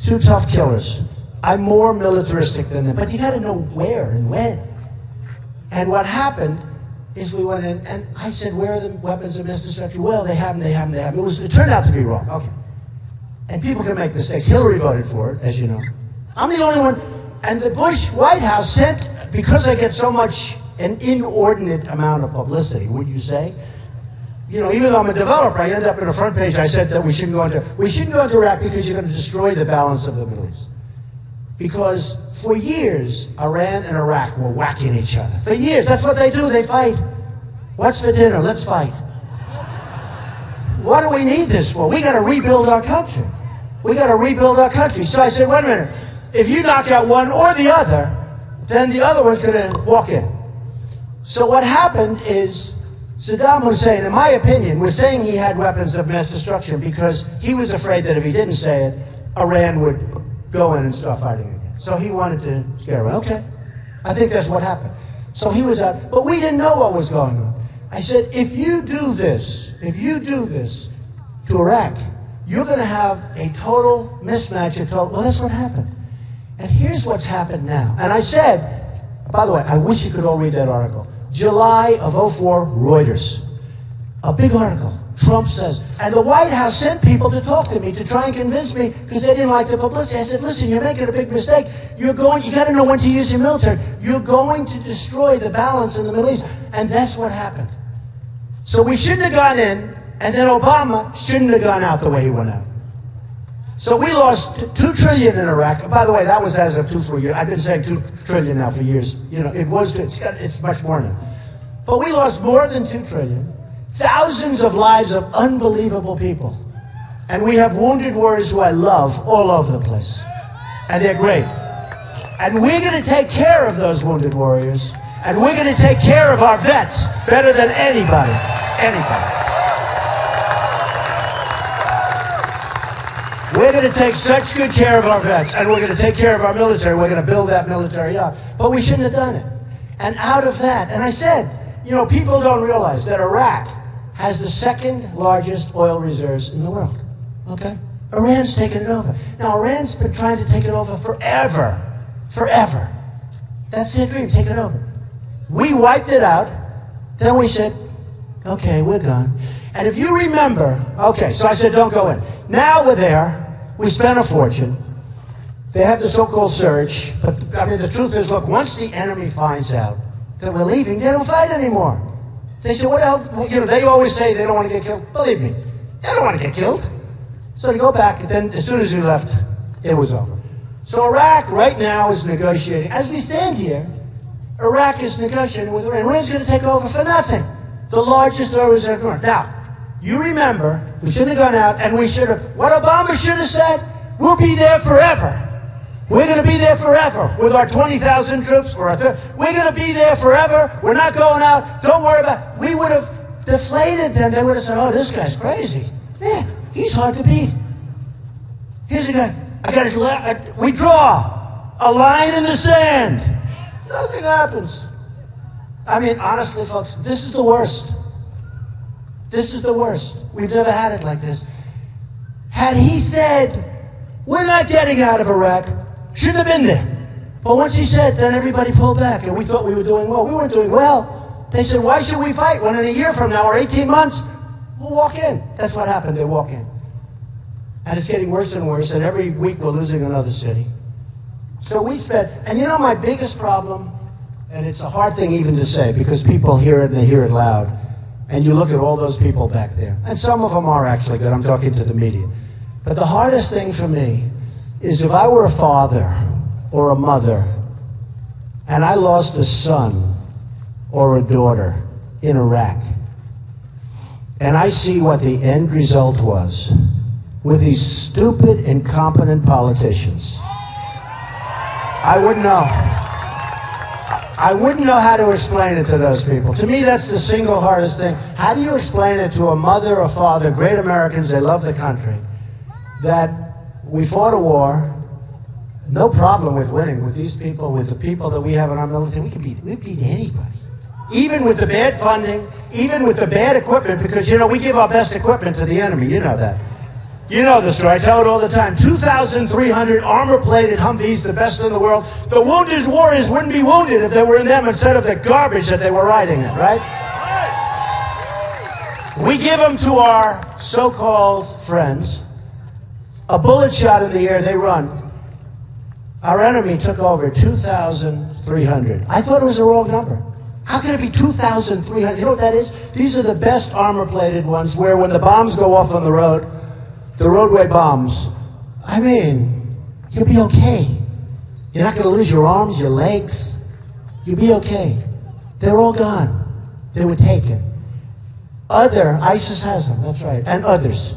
Two tough killers. I'm more militaristic than them, but you got to know where and when. And what happened is we went in, and I said, where are the weapons of mass destruction? Well, they have them, they have them, they have them. It turned out to be wrong. Okay. And people can make mistakes. Hillary voted for it, as you know. I'm the only one. And the Bush White House sent, because I get so much, an inordinate amount of publicity, would you say? Even though I'm a developer, I end up in a front page. I said that we shouldn't go into Iraq because you're going to destroy the balance of the Middle East. Because for years, Iran and Iraq were whacking each other. For years, that's what they do. They fight. What's for dinner? Let's fight. What do we need this for? We got to rebuild our country. We got to rebuild our country. So I said, wait a minute. If you knock out one or the other, then the other one's going to walk in. So what happened is Saddam Hussein, in my opinion, was saying he had weapons of mass destruction because he was afraid that if he didn't say it, Iran would go in and start fighting again. So he wanted to scare Iran. Okay, I think that's what happened. So he was out, but we didn't know what was going on. I said, if you do this to Iraq, you're going to have a total mismatch. Well, that's what happened. And here's what's happened now. And I said, by the way, I wish you could all read that article. July of 2004, Reuters. A big article. Trump says, and the White House sent people to talk to me to try and convince me because they didn't like the publicity. I said, listen, you're making a big mistake. You got to know when to use your military. You're going to destroy the balance in the Middle East. And that's what happened. So we shouldn't have gone in, and then Obama shouldn't have gone out the way he went out. So we lost $2 trillion in Iraq. By the way, that was as of 2-3 years. I've been saying $2 trillion now for years. It was good. It's much more now. But we lost more than $2 trillion. Thousands of lives of unbelievable people. And we have wounded warriors who I love all over the place. And they're great. And we're going to take care of those wounded warriors. And we're going to take care of our vets better than anybody. Anybody. going to take such good care of our vets, and we're going to take care of our military. We're going to build that military up. But we shouldn't have done it. And out of that, and I said, you know, people don't realize that Iraq has the second largest oil reserves in the world. Okay? Iran's taken it over. Now, Iran's been trying to take it over forever. Forever. That's their dream, take it over. We wiped it out. Then we said, okay, we're gone. And if you remember, okay, so I said, don't go in. Now we're there. We spent a fortune. They have the so-called surge. But, I mean, the truth is, look, once the enemy finds out that we're leaving, they don't fight anymore. They say, what else? You know, they always say they don't want to get killed. Believe me, they don't want to get killed. So they go back, and then as soon as we left, it was over. So Iraq right now is negotiating. As we stand here, Iraq is negotiating with Iran. Iran's going to take over for nothing. The largest oil reserve in the world. Now, you remember, we shouldn't have gone out, and we should have, what Obama should have said, we'll be there forever. We're going to be there forever with our 20,000 troops. We're going to be there forever. We're not going out. Don't worry about it. We would have deflated them. They would have said, oh, this guy's crazy. Man, he's hard to beat. Here's a guy. We draw a line in the sand. Nothing happens. I mean, honestly, folks, this is the worst. This is the worst. We've never had it like this. Had he said, we're not getting out of Iraq, shouldn't have been there. But once he said, then everybody pulled back, and we thought we were doing well. We weren't doing well. They said, why should we fight when in a year from now or 18 months, we'll walk in? That's what happened. They walk in. And it's getting worse and worse, and every week we're losing another city. So we spent, and you know my biggest problem, and it's a hard thing even to say because people hear it and they hear it loud, and you look at all those people back there, and some of them are actually good. I'm talking to the media. But the hardest thing for me is if I were a father or a mother and I lost a son or a daughter in Iraq, and I see what the end result was with these stupid, incompetent politicians, I wouldn't know. I wouldn't know how to explain it to those people. To me, that's the single hardest thing. How do you explain it to a mother or father, great Americans, they love the country, that we fought a war, no problem with winning with these people, with the people that we have in our military. We beat anybody. Even with the bad funding, even with the bad equipment, because, you know, we give our best equipment to the enemy. You know that. You know the story. I tell it all the time. 2,300 armor-plated Humvees, the best in the world. The wounded warriors wouldn't be wounded if they were in them instead of the garbage that they were riding in, right? We give them to our so-called friends. A bullet shot in the air, they run. Our enemy took over 2,300. I thought it was the wrong number. How can it be 2,300? You know what that is? These are the best armor-plated ones where when the bombs go off on the road, the roadway bombs, I mean, you'll be okay. You're not going to lose your arms, your legs. You'll be okay. They're all gone. They were taken. ISIS has them, that's right, and others.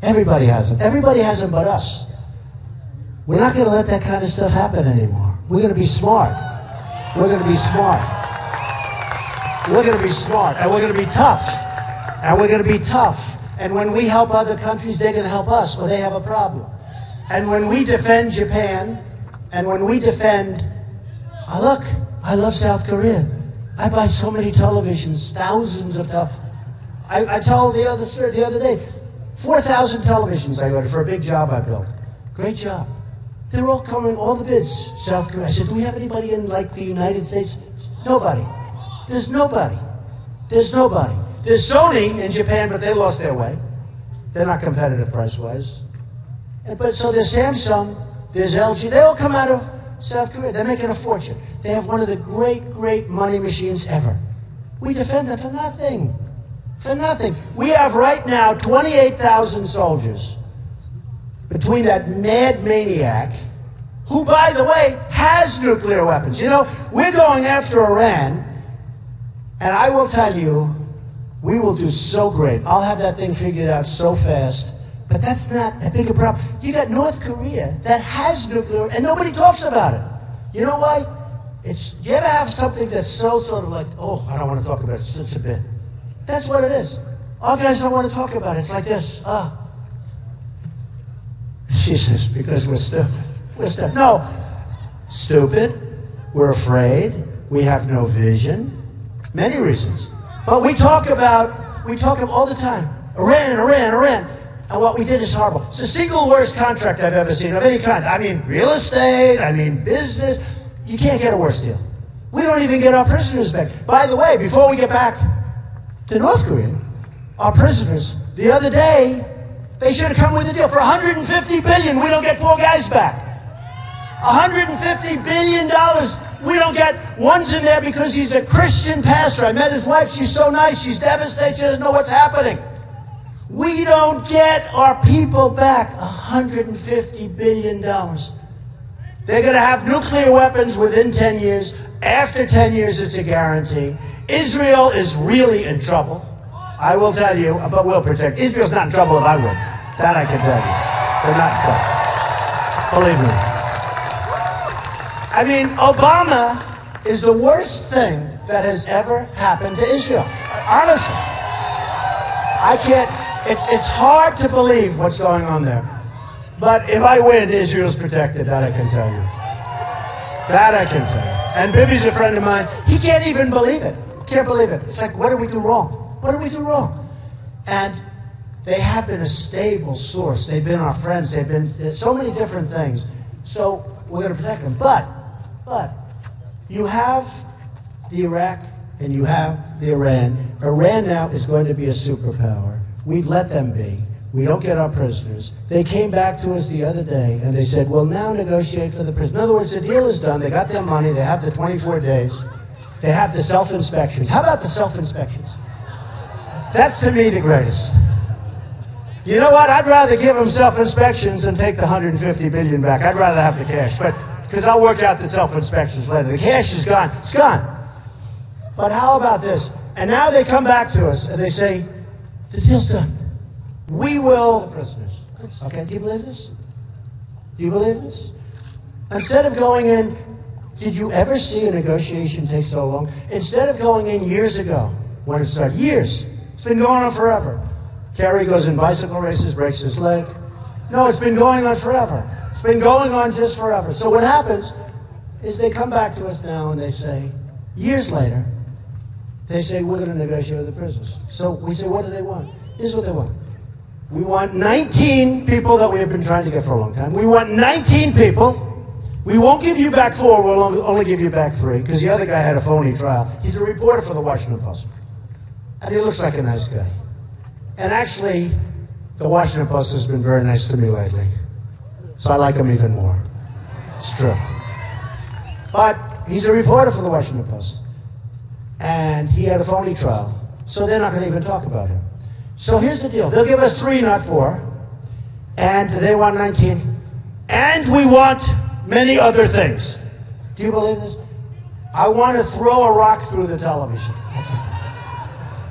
Everybody has them. Everybody has them but us. We're not going to let that kind of stuff happen anymore. We're going to be smart. We're going to be smart. We're going to be smart, and we're going to be tough. And we're going to be tough. And when we help other countries, they're going to help us, or they have a problem. And when we defend Japan, and when we defend, look, I love South Korea. I buy so many televisions, thousands of televisions. I told the other day, 4,000 televisions I ordered for a big job I built. Great job. They're all coming, all the bids, South Korea. I said, do we have anybody in, like, the United States? Nobody. There's nobody. There's nobody. There's Sony in Japan, but they lost their way. They're not competitive price-wise. But so there's Samsung, there's LG. They all come out of South Korea. They're making a fortune. They have one of the great, great money machines ever. We defend them for nothing. For nothing. We have right now 28,000 soldiers between that mad maniac, who, by the way, has nuclear weapons. You know, we're going after Iran, and I will tell you, we will do so great. I'll have that thing figured out so fast. But that's not a bigger problem. You got North Korea that has nuclear, and nobody talks about it. You know why? Do you ever have something that's so sort of like, oh, I don't want to talk about it, it's such a bit. That's what it is. All guys don't want to talk about it. It's like this. She says, because we're stupid. We're stupid. No, stupid, we're afraid, we have no vision, many reasons. But we talk all the time, Iran, Iran, Iran. And what we did is horrible. It's the single worst contract I've ever seen of any kind. I mean, real estate, I mean, business. You can't get a worse deal. We don't even get our prisoners back. By the way, before we get back to North Korea, our prisoners, the other day, they should have come with a deal. For $150 billion, we don't get 4 guys back. $150 billion, we don't get. One's in there because he's a Christian pastor. I met his wife. She's so nice. She's devastated. She doesn't know what's happening. We don't get our people back. $150 billion. They're going to have nuclear weapons within 10 years. After 10 years, it's a guarantee. Israel is really in trouble. I will tell you, but we'll protect. Israel's not in trouble if I win. That I can tell you. They're not in trouble. Believe me. I mean, Obama is the worst thing that has ever happened to Israel. Honestly. I can't, it's hard to believe what's going on there. But if I win, Israel's protected. That I can tell you. That I can tell you. And Bibi's a friend of mine. He can't even believe it. Can't believe it. It's like, what did we do wrong? What did we do wrong? And they have been a stable source. They've been our friends. They've been so many different things. So we're going to protect them. But you have the Iraq and you have the Iran. Iran now is going to be a superpower. We've let them be. We don't get our prisoners. They came back to us the other day and they said, we'll now negotiate for the prisoners. In other words, the deal is done. They got their money. They have the 24 days. They have the self-inspections. How about the self-inspections? That's, to me, the greatest. You know what? I'd rather give them self-inspections than take the $150 billion back. I'd rather have the cash, but because I'll work out the self-inspections later. The cash is gone. It's gone. But how about this? And now they come back to us and they say, the deal's done. We will... The prisoners. Okay, do you believe this? Do you believe this? Instead of going in... Did you ever see a negotiation take so long? Instead of going in years ago, when it started, years, it's been going on forever. Kerry goes in bicycle races, breaks his leg. No, it's been going on forever. It's been going on just forever. So what happens is they come back to us now and they say, years later, they say, we're going to negotiate with the prisoners. So we say, what do they want? This is what they want. We want 19 people that we have been trying to get for a long time. We want 19 people. We won't give you back 4, we'll only give you back 3, because the other guy had a phony trial. He's a reporter for the Washington Post. And he looks like a nice guy. And actually, the Washington Post has been very nice to me lately. So I like him even more. It's true. But he's a reporter for the Washington Post. And he had a phony trial. So they're not going to even talk about him. So here's the deal. They'll give us 3, not 4. And they want 19. And we want many other things. Do you believe this? I want to throw a rock through the television.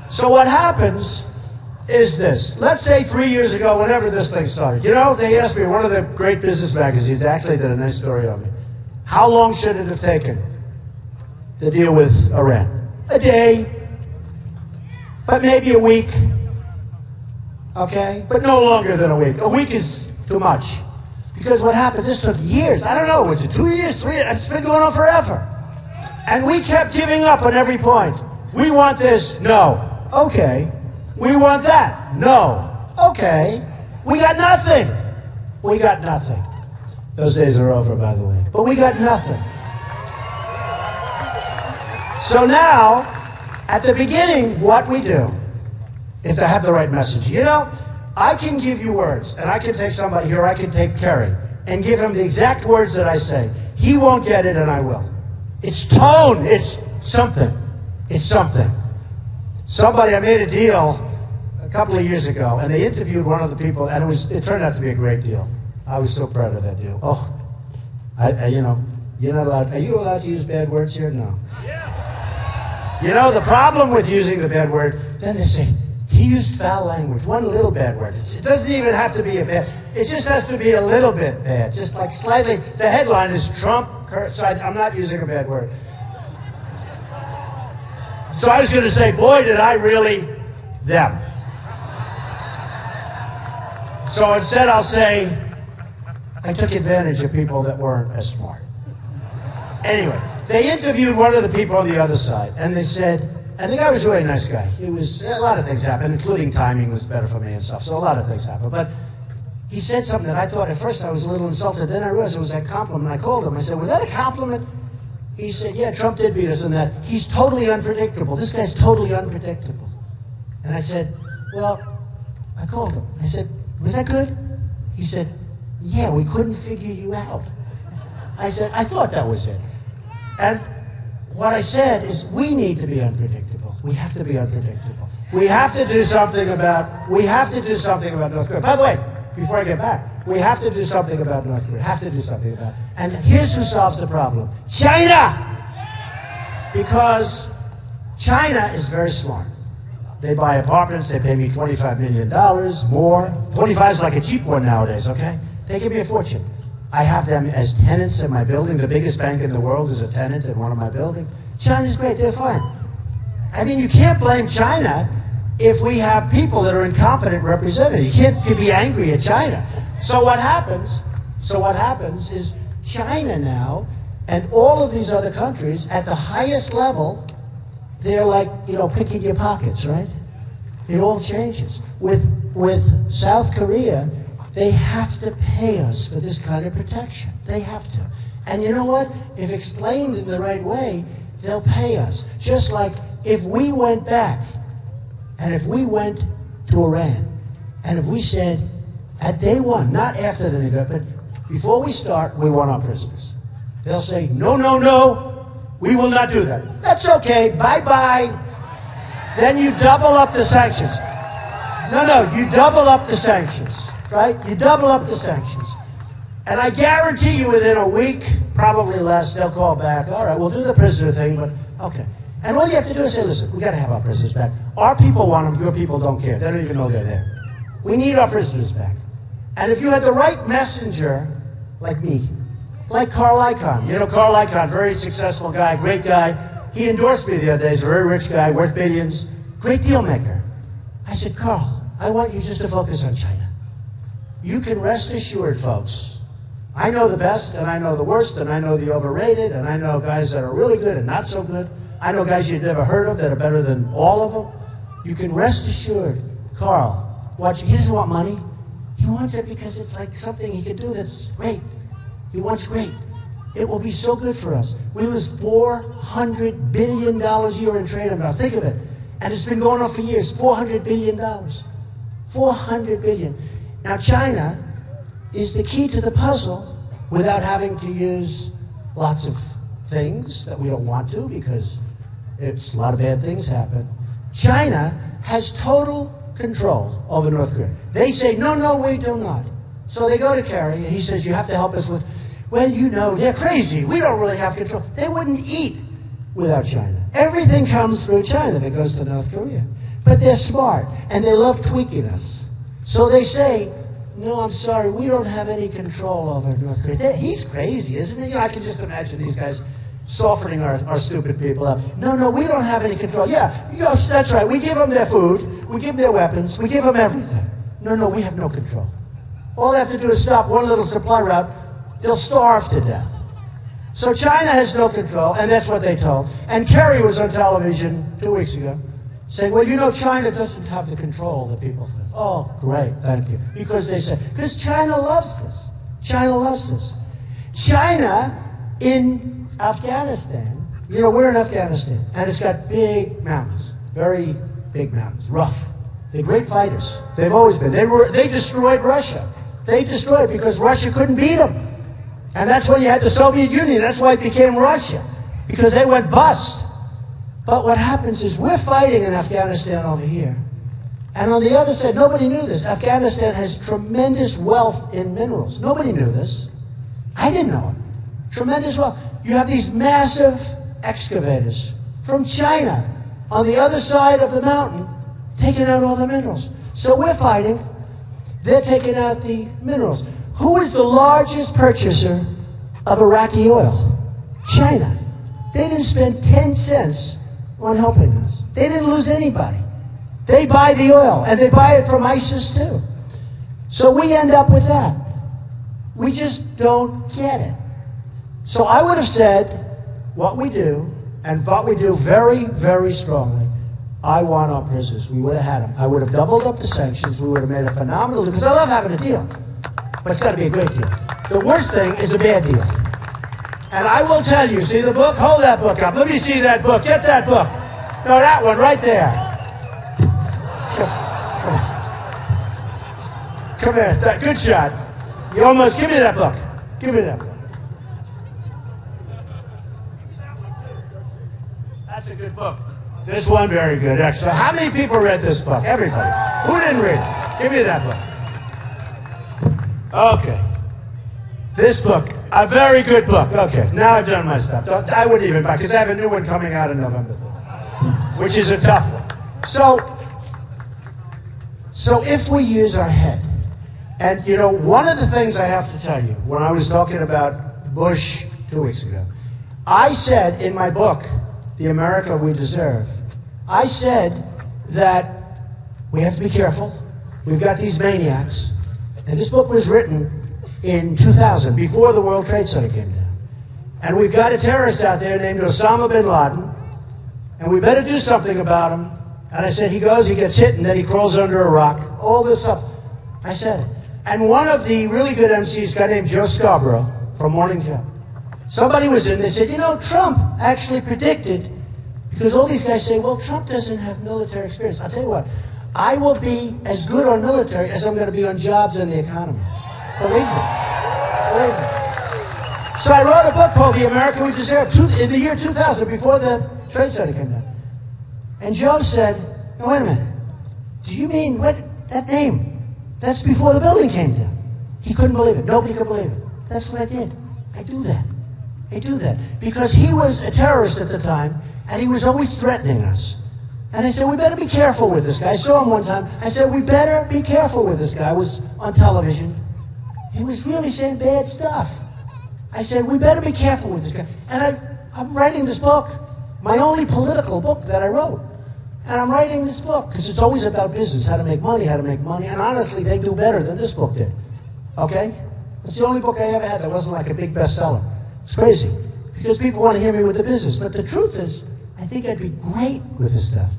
So what happens is this. Let's say 3 years ago, whenever this thing started, you know, they asked me, one of the great business magazines actually did a nice story on me. How long should it have taken to deal with Iran? A day, but maybe a week, okay? But no longer than a week. A week is too much. Because what happened, this took years. I don't know, was it 2 years, 3 years? It's been going on forever. And we kept giving up on every point. We want this, no. Okay. We want that, no. Okay. We got nothing. We got nothing. Those days are over, by the way. But we got nothing. So now, at the beginning, what we do, if they have the right message, you know, I can give you words, and I can take somebody here, I can take Kerry, and give him the exact words that I say. He won't get it, and I will. It's tone. It's something. It's something. Somebody, I made a deal a couple of years ago, and they interviewed one of the people, and it turned out to be a great deal. I was so proud of that deal. Oh, you know, you're not allowed. Are you allowed to use bad words here? No. You know, the problem with using the bad word, then they say, he used foul language, one little bad word. It doesn't even have to be a bad, it just has to be a little bit bad, just like slightly. The headline is Trump, so I'm not using a bad word. So I was going to say, boy, did I really, them. So instead I'll say, I took advantage of people that weren't as smart. Anyway, they interviewed one of the people on the other side, and they said, and the guy was a really nice guy. It was, a lot of things happened, including timing was better for me and stuff, so a lot of things happened. But he said something that I thought, at first I was a little insulted, then I realized it was a compliment. I called him, I said, was that a compliment? He said, yeah, Trump did beat us in that. He's totally unpredictable. This guy's totally unpredictable. And I said, well, I called him. I said, was that good? He said, yeah, we couldn't figure you out. I said, I thought that was it. And what I said is, we need to be unpredictable. We have to be unpredictable. We have to do something about North Korea. By the way, before I get back, we have to do something about North Korea. Have to do something about it. And here's who solves the problem. China! Because China is very smart. They buy apartments, they pay me $25 million, more. 25 is like a cheap one nowadays, okay? They give me a fortune. I have them as tenants in my building. The biggest bank in the world is a tenant in one of my buildings. China's great, they're fine. I mean, you can't blame China if we have people that are incompetent represented. You can't be angry at China. So what happens is China now and all of these other countries at the highest level, they're like, picking your pockets, right? It all changes. With South Korea, they have to pay us for this kind of protection. They have to. And you know what? If explained in the right way, they'll pay us. Just like if we went back and if we went to Iran and if we said at day one, not after the negotiation, but before we start, we want our prisoners. They'll say, no, no, no, we will not do that. That's okay, bye-bye. Then you double up the sanctions. No, you double up the sanctions, right? You double up the sanctions. And I guarantee you within a week, probably less, they'll call back. All right, we'll do the prisoner thing, but okay. And all you have to do is say, listen, we got to have our prisoners back. Our people want them, your people don't care. They don't even know they're there. We need our prisoners back. And if you had the right messenger, like me, like Carl Icahn. You know Carl Icahn, very successful guy, great guy. He endorsed me the other day. He's a very rich guy, worth billions, great deal maker. I said, Carl, I want you just to focus on China. You can rest assured, folks. I know the best, and I know the worst, and I know the overrated, and I know guys that are really good and not so good. I know guys you've never heard of that are better than all of them. You can rest assured, Carl, watch, he doesn't want money. He wants it because it's like something he could do that's great. He wants great. It will be so good for us. We lose $400 billion a year in trade about. Think of it. And it's been going on for years. $400 billion. $400 billion. Now, China is the key to the puzzle without having to use lots of things that we don't want to because it's a lot of bad things happen. China has total control over North Korea. They say, no, no, we do not. So they go to Kerry, and he says, you have to help us with, well, you know, they're crazy. We don't really have control. They wouldn't eat without China. Everything comes through China that goes to North Korea. But they're smart, and they love tweaking us. So they say, no, I'm sorry, we don't have any control over North Korea. He's crazy, isn't he? You know, I can just imagine these guys softening our stupid people up. No, no, we don't have any control. Yeah, yes, that's right. We give them their food. We give them their weapons. We give them everything. No, no, we have no control. All they have to do is stop one little supply route. They'll starve to death. So China has no control, and that's what they told. And Kerry was on television 2 weeks ago saying, well, you know, China doesn't have the control that people think. Oh, great, thank you. Because they said, because China loves this. China loves this. China in Afghanistan, you know, we're in Afghanistan, and it's got big mountains, very big mountains, rough. They're great fighters. They've always been. They destroyed Russia. They destroyed because Russia couldn't beat them. And that's when you had the Soviet Union. That's why it became Russia, because they went bust. But what happens is we're fighting in Afghanistan over here. And on the other side, nobody knew this. Afghanistan has tremendous wealth in minerals. Nobody knew this. I didn't know it. Tremendous wealth. You have these massive excavators from China on the other side of the mountain taking out all the minerals. So we're fighting. They're taking out the minerals. Who is the largest purchaser of Iraqi oil? China. They didn't spend 10 cents on helping us. They didn't lose anybody. They buy the oil, and they buy it from ISIS too. So we end up with that. We just don't get it. So I would have said what we do, and what we do very, very strongly. I want our prisoners. We would have had them. I would have doubled up the sanctions. We would have made a phenomenal deal, because I love having a deal. But it's got to be a great deal. The worst thing is a bad deal. And I will tell you, see the book? Hold that book up. Let me see that book. Get that book. No, that one right there. Come here. Good shot. You almost, give me that book. Give me that book. That's a good book. This one, very good. So how many people read this book? Everybody. Who didn't read it? Give me that book. Okay. This book, a very good book. Okay, now I've done my stuff. I wouldn't even buy, because I have a new one coming out in November 3rd, which is a tough one. So if we use our head, and you know, one of the things I have to tell you, when I was talking about Bush 2 weeks ago, I said in my book, The America We Deserve, I said that we have to be careful. We've got these maniacs. And this book was written in 2000, before the World Trade Center came down. And we've got a terrorist out there named Osama bin Laden, and we better do something about him. And I said, he goes, he gets hit, and then he crawls under a rock. All this stuff. I said it. And one of the really good MCs, a guy named Joe Scarborough from Morning Joe, somebody was in, they said, you know, Trump actually predicted, because all these guys say, well, Trump doesn't have military experience. I'll tell you what, I will be as good on military as I'm going to be on jobs and the economy. Believe me. Believe me. So I wrote a book called The America We Deserve in the year 2000, before the Trade Center came down. And Joe said, no, wait a minute. Do you mean, what, that name? That's before the building came down. He couldn't believe it. Nobody could believe it. That's what I did. I do that. I do that. Because he was a terrorist at the time, and he was always threatening us. And I said, we better be careful with this guy. I saw him one time. I said, we better be careful with this guy. I was on television. He was really saying bad stuff. I said, we better be careful with this guy. And I'm writing this book, my only political book that I wrote. And I'm writing this book because it's always about business, how to make money, how to make money. And honestly, they do better than this book did. Okay? It's the only book I ever had that wasn't like a big bestseller. It's crazy. Because people want to hear me with the business. But the truth is, I think I'd be great with this stuff.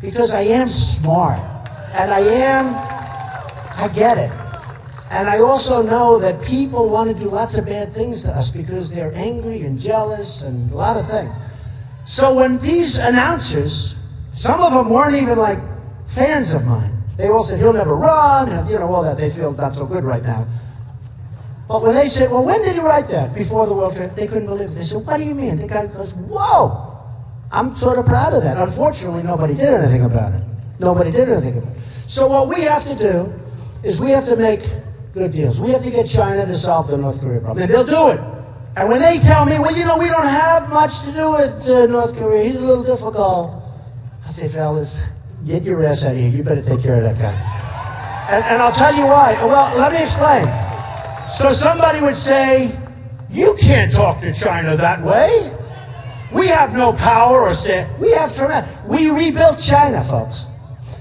Because I am smart. And I get it. And I also know that people want to do lots of bad things to us because they're angry and jealous and a lot of things. So when these announcers, some of them weren't even like fans of mine. They all said, he'll never run, and you know, all that. They feel not so good right now. But when they said, well, when did you write that? Before the World Trade? They couldn't believe it. They said, what do you mean? The guy goes, whoa! I'm sort of proud of that. Unfortunately, nobody did anything about it. Nobody did anything about it. So what we have to do is we have to make good deals. We have to get China to solve the North Korea problem. And they'll do it. And when they tell me, well, you know, we don't have much to do with North Korea. He's a little difficult. I say, fellas, get your ass out of here. You better take care of that guy. And I'll tell you why. Well, let me explain. So somebody would say, you can't talk to China that way. We have no power or stand. We have tremendous. We rebuilt China, folks.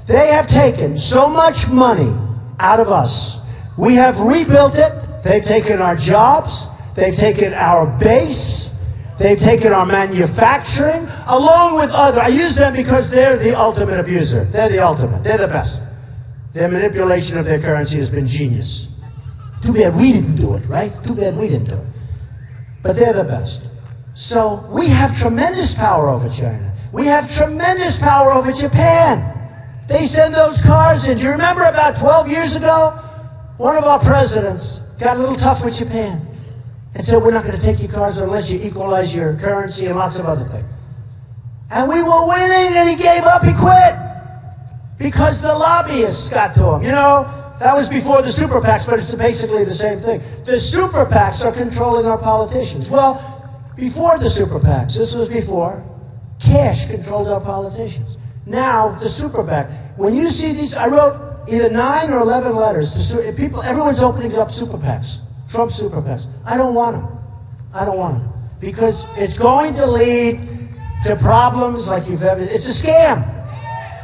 They have taken so much money out of us. We have rebuilt it. They've taken our jobs. They've taken our base. They've taken our manufacturing, along with other. I use them because they're the ultimate abuser. They're the ultimate. They're the best. Their manipulation of their currency has been genius. Too bad we didn't do it, right? Too bad we didn't do it. But they're the best. So we have tremendous power over China. We have tremendous power over Japan. They send those cars in. Do you remember about 12 years ago? One of our presidents got a little tough with Japan and said, we're not going to take your cars unless you equalize your currency and lots of other things. And we were winning, and he gave up, he quit. Because the lobbyists got to him. You know, that was before the super PACs, but it's basically the same thing. The super PACs are controlling our politicians. Well, before the super PACs, this was before, cash controlled our politicians. Now, the super PAC. When you see these, I wrote either 9 or 11 letters to people. Everyone's opening up super PACs, Trump super PACs. I don't want them. I don't want them. Because it's going to lead to problems like you've ever. It's a scam.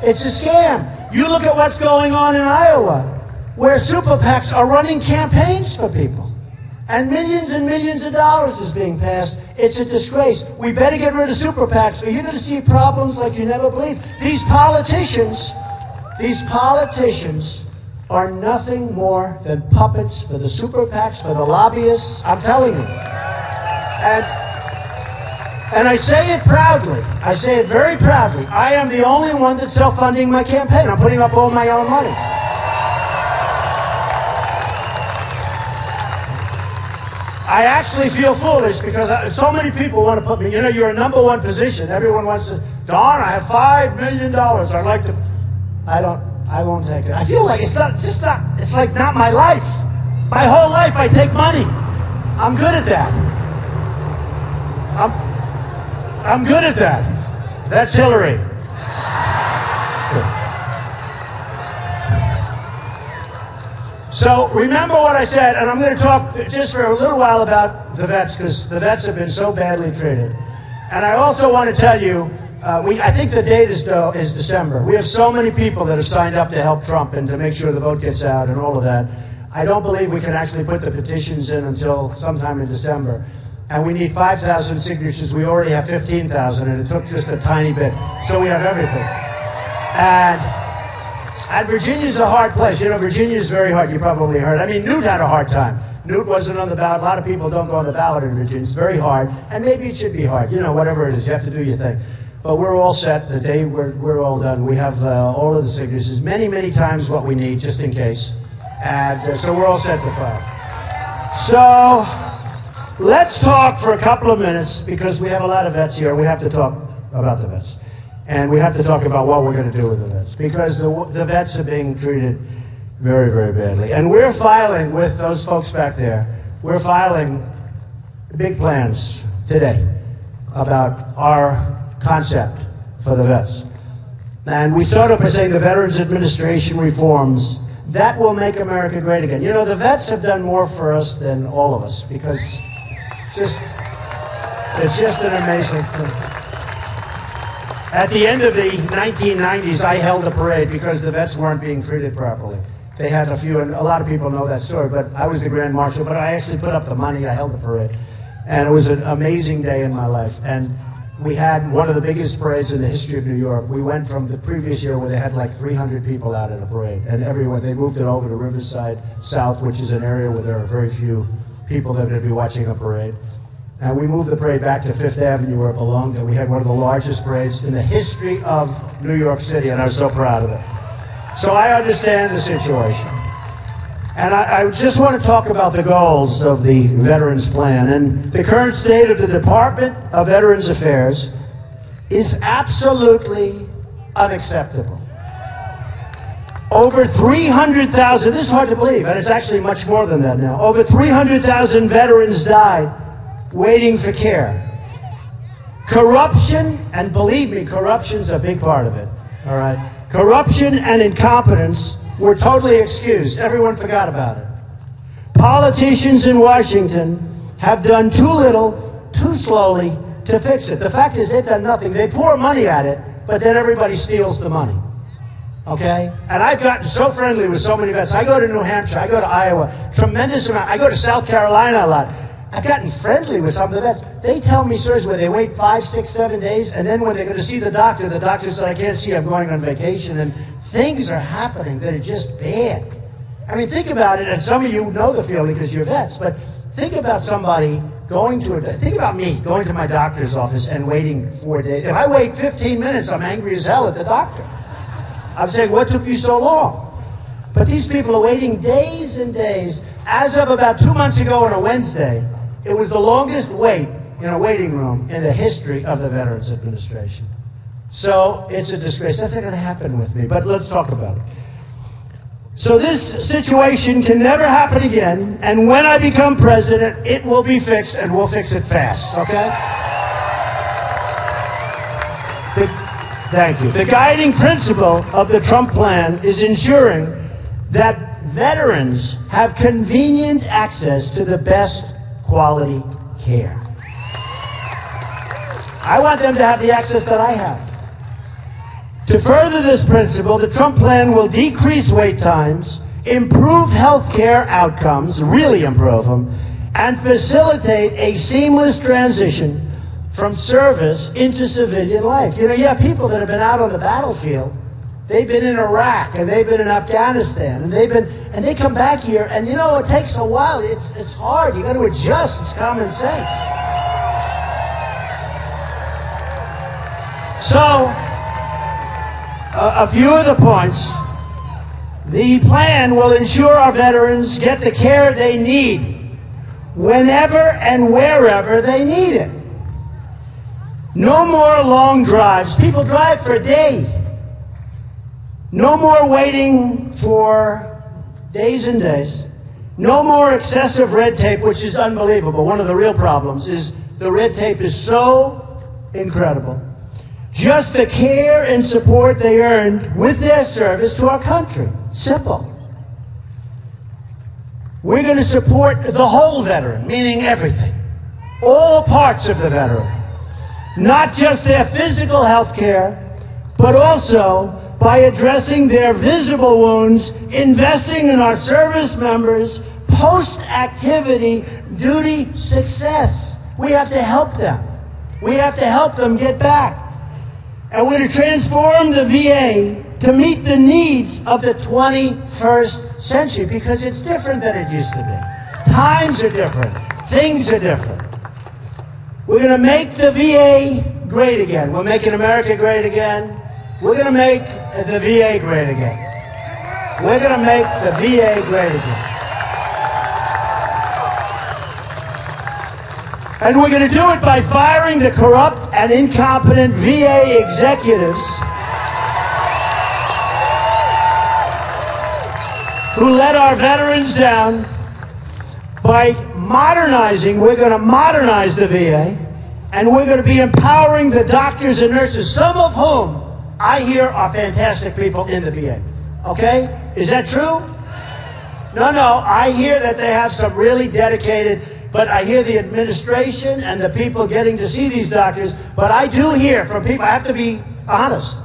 It's a scam. You look at what's going on in Iowa, where super PACs are running campaigns for people. And millions of dollars is being passed. It's a disgrace. We better get rid of super PACs, or you're going to see problems like you never believe. These politicians are nothing more than puppets for the super PACs, for the lobbyists. I'm telling you. And I say it proudly. I say it very proudly. I am the only one that's self-funding my campaign. I'm putting up all my own money. I actually feel foolish because so many people want to put me, you know, you're a number one position. Everyone wants to, Don, I have $5 million. I'd like to, I won't take it. I feel like it's like not my life. My whole life I take money. I'm good at that. I'm good at that. That's Hillary. So remember what I said, and I'm going to talk just for a little while about the vets, because the vets have been so badly treated. And I also want to tell you, I think the date is December. We have so many people that have signed up to help Trump and to make sure the vote gets out and all of that. I don't believe we can actually put the petitions in until sometime in December. And we need 5,000 signatures. We already have 15,000, and it took just a tiny bit. So we have everything. And Virginia's a hard place. You know, Virginia's very hard. You probably heard. I mean, Newt had a hard time. Newt wasn't on the ballot. A lot of people don't go on the ballot in Virginia. It's very hard. And maybe it should be hard. You know, whatever it is, you have to do your thing. But we're all set. The day we're all done. We have all of the signatures, many times what we need, just in case. And so we're all set to file. So let's talk for a couple of minutes, because we have a lot of vets here. We have to talk about the vets. And we have to talk about what we're going to do with the vets, because the vets are being treated very badly. And we're filing with those folks back there. We're filing big plans today about our concept for the vets. And we start off by saying the Veterans Administration reforms, that will make America great again. You know, the vets have done more for us than all of us, because it's just an amazing thing. At the end of the 1990s, I held a parade because the vets weren't being treated properly. They had a few, and a lot of people know that story, but I was the Grand Marshal, but I actually put up the money, I held the parade. And it was an amazing day in my life. And we had one of the biggest parades in the history of New York. We went from the previous year where they had like 300 people out at a parade, and everywhere, they moved it over to Riverside South, which is an area where there are very few people that are going to be watching a parade. And we moved the parade back to Fifth Avenue where it belonged, and we had one of the largest parades in the history of New York City, and I was so proud of it. So I understand the situation. And I just want to talk about the goals of the Veterans Plan. And the current state of the Department of Veterans Affairs is absolutely unacceptable. Over 300,000, this is hard to believe, and it's actually much more than that now. Over 300,000 veterans died waiting for care. Corruption, and believe me, corruption's a big part of it, all right? Corruption and incompetence were totally excused. Everyone forgot about it. Politicians in Washington have done too little, too slowly to fix it. The fact is they've done nothing. They pour money at it, but then everybody steals the money. Okay? And I've gotten so friendly with so many vets. I go to New Hampshire, I go to Iowa, tremendous amount. I go to South Carolina a lot. I've gotten friendly with some of the vets. They tell me stories where they wait 5, 6, 7 days, and then when they're going to see the doctor says, I can't see, I'm going on vacation, and things are happening that are just bad. I mean, think about it, and some of you know the feeling because you're vets, but think about somebody think about me going to my doctor's office and waiting 4 days. If I wait 15 minutes, I'm angry as hell at the doctor. I'm saying, what took you so long? But these people are waiting days and days. As of about 2 months ago on a Wednesday, it was the longest wait in a waiting room in the history of the Veterans Administration. So it's a disgrace. That's not going to happen with me, but let's talk about it. So this situation can never happen again, and when I become president, it will be fixed, and we'll fix it fast, okay? Thank you. The guiding principle of the Trump plan is ensuring that veterans have convenient access to the best quality care. I want them to have the access that I have. To further this principle, the Trump plan will decrease wait times, improve health care outcomes, really improve them, and facilitate a seamless transition from service into civilian life. You know, you have people that have been out on the battlefield. They've been in Iraq and they've been in Afghanistan and they come back here, and you know, it takes a while. It's hard. You got to adjust. It's common sense. So, a few of the points. The plan will ensure our veterans get the care they need whenever and wherever they need it. No more long drives. People drive for a day. No more waiting for days and days. No more excessive red tape, which is unbelievable. One of the real problems is the red tape is so incredible. Just the care and support they earned with their service to our country. Simple. We're going to support the whole veteran, meaning everything. All parts of the veteran. Not just their physical health care, but also by addressing their visible wounds, investing in our service members' post-activity duty success. We have to help them. We have to help them get back. And we're going to transform the VA to meet the needs of the 21st century, because it's different than it used to be. Times are different. Things are different. We're going to make the VA great again. We're making America great again. We're going to make the VA great again. We're going to make the VA great again. And we're going to do it by firing the corrupt and incompetent VA executives who let our veterans down. By modernizing, we're going to modernize the VA, and we're going to be empowering the doctors and nurses, some of whom I hear are fantastic people in the VA. Okay? Is that true? No, I hear that they have some really dedicated, but I hear the administration and the people getting to see these doctors, but I do hear from people, I have to be honest,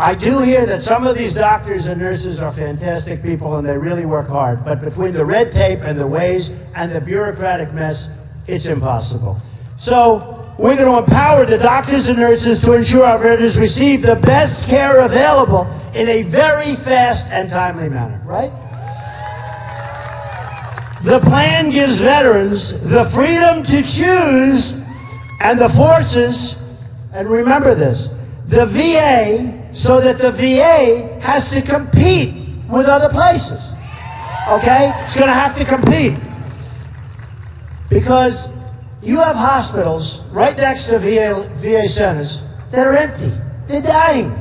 I do hear that some of these doctors and nurses are fantastic people and they really work hard, but between the red tape and the ways and the bureaucratic mess, it's impossible. So we're going to empower the doctors and nurses to ensure our veterans receive the best care available in a very fast and timely manner, right? The plan gives veterans the freedom to choose and the forces, and remember this, the VA, so that the VA has to compete with other places. Okay? It's going to have to compete. Because you have hospitals right next to VA centers that are empty. They're dying.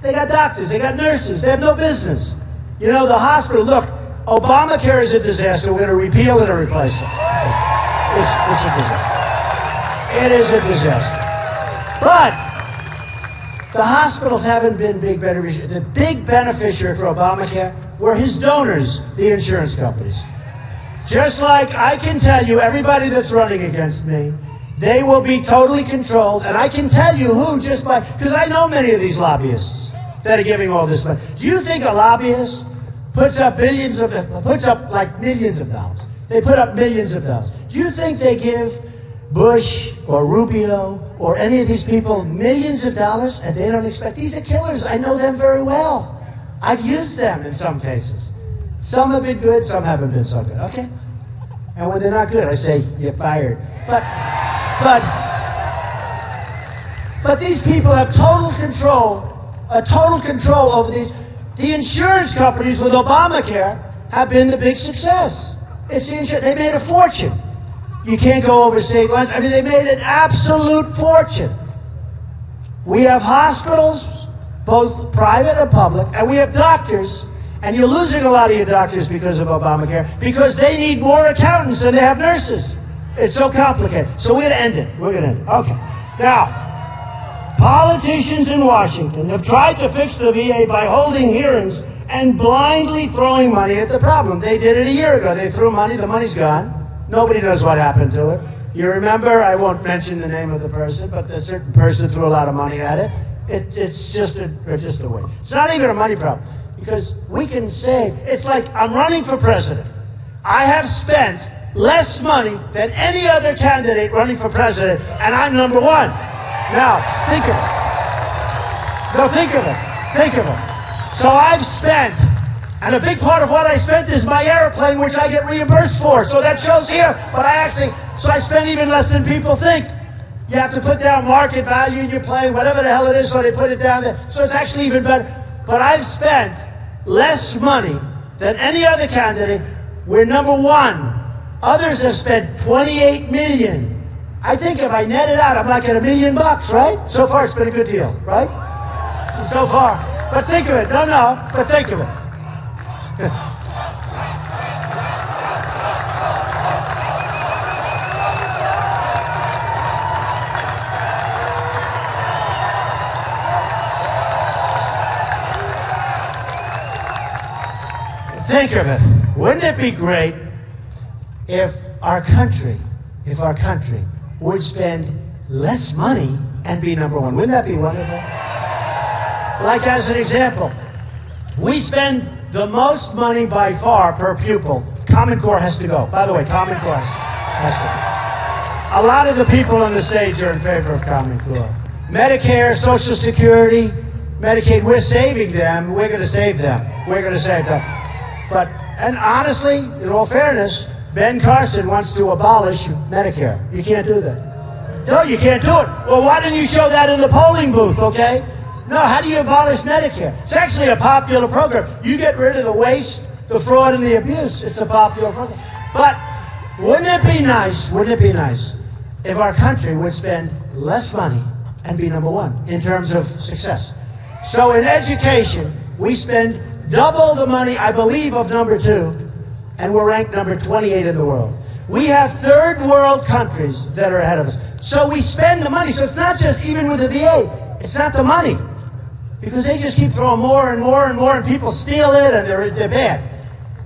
They got doctors, they got nurses, they have no business. You know, the hospital, look, Obamacare is a disaster. We're going to repeal it or replace it. It's a disaster. It is a disaster. But the hospitals haven't been big beneficiaries. The big beneficiary for Obamacare were his donors, the insurance companies. Just like I can tell you, everybody that's running against me, they will be totally controlled, and I can tell you who just by, because I know many of these lobbyists that are giving all this money. Do you think a lobbyist puts up millions of dollars? They put up millions of dollars. Do you think they give Bush or Rubio or any of these people millions of dollars and they don't expect? These are killers. I know them very well. I've used them in some cases. Some have been good, some haven't been so good. Okay? And when they're not good, I say, you're fired. But these people have total control over these. The insurance companies with Obamacare have been the big success. It's the insurance. They made a fortune. You can't go over state lines. I mean, they made an absolute fortune. We have hospitals, both private and public, and we have doctors, and you're losing a lot of your doctors because of Obamacare, because they need more accountants than they have nurses. It's so complicated. So we're going to end it. We're going to end it. Okay. Now, politicians in Washington have tried to fix the VA by holding hearings and blindly throwing money at the problem. They did it a year ago. They threw money. The money's gone. Nobody knows what happened to it. You remember, I won't mention the name of the person, but a certain person threw a lot of money at it. It's just a waste. It's not even a money problem, because we can save. It's like I'm running for president. I have spent less money than any other candidate running for president, and I'm number one. Now, think of it. No, think of it. Think of it. So I've spent, and a big part of what I spent is my airplane, which I get reimbursed for. So that shows here, but I spend even less than people think. You have to put down market value in your plane, whatever the hell it is, so they put it down there. So it's actually even better. But I've spent less money than any other candidate. We're number one. Others have spent $28 million. I think if I net it out, I'm like at $1 million, right? So far, it's been a good deal, right? So far. But think of it. No, but think of it. Think of it. Wouldn't it be great if our country would spend less money and be number one? Wouldn't that be wonderful? Like, as an example, we spend the most money by far per pupil. Common Core has to go. By the way, Common Core has to go. A lot of the people on the stage are in favor of Common Core. Medicare, Social Security, Medicaid, we're saving them. We're going to save them. We're going to save them. But, and honestly, in all fairness, Ben Carson wants to abolish Medicare. You can't do that. No, you can't do it. Well, why didn't you show that in the polling booth, okay? No, how do you abolish Medicare? It's actually a popular program. You get rid of the waste, the fraud, and the abuse. It's a popular program. But wouldn't it be nice if our country would spend less money and be number one in terms of success? So in education, we spend double the money, I believe, of number two, and we're ranked number 28 in the world. We have third world countries that are ahead of us. So we spend the money. So it's not just, even with the VA, it's not the money. Because they just keep throwing more and more and more, and people steal it, and they're bad.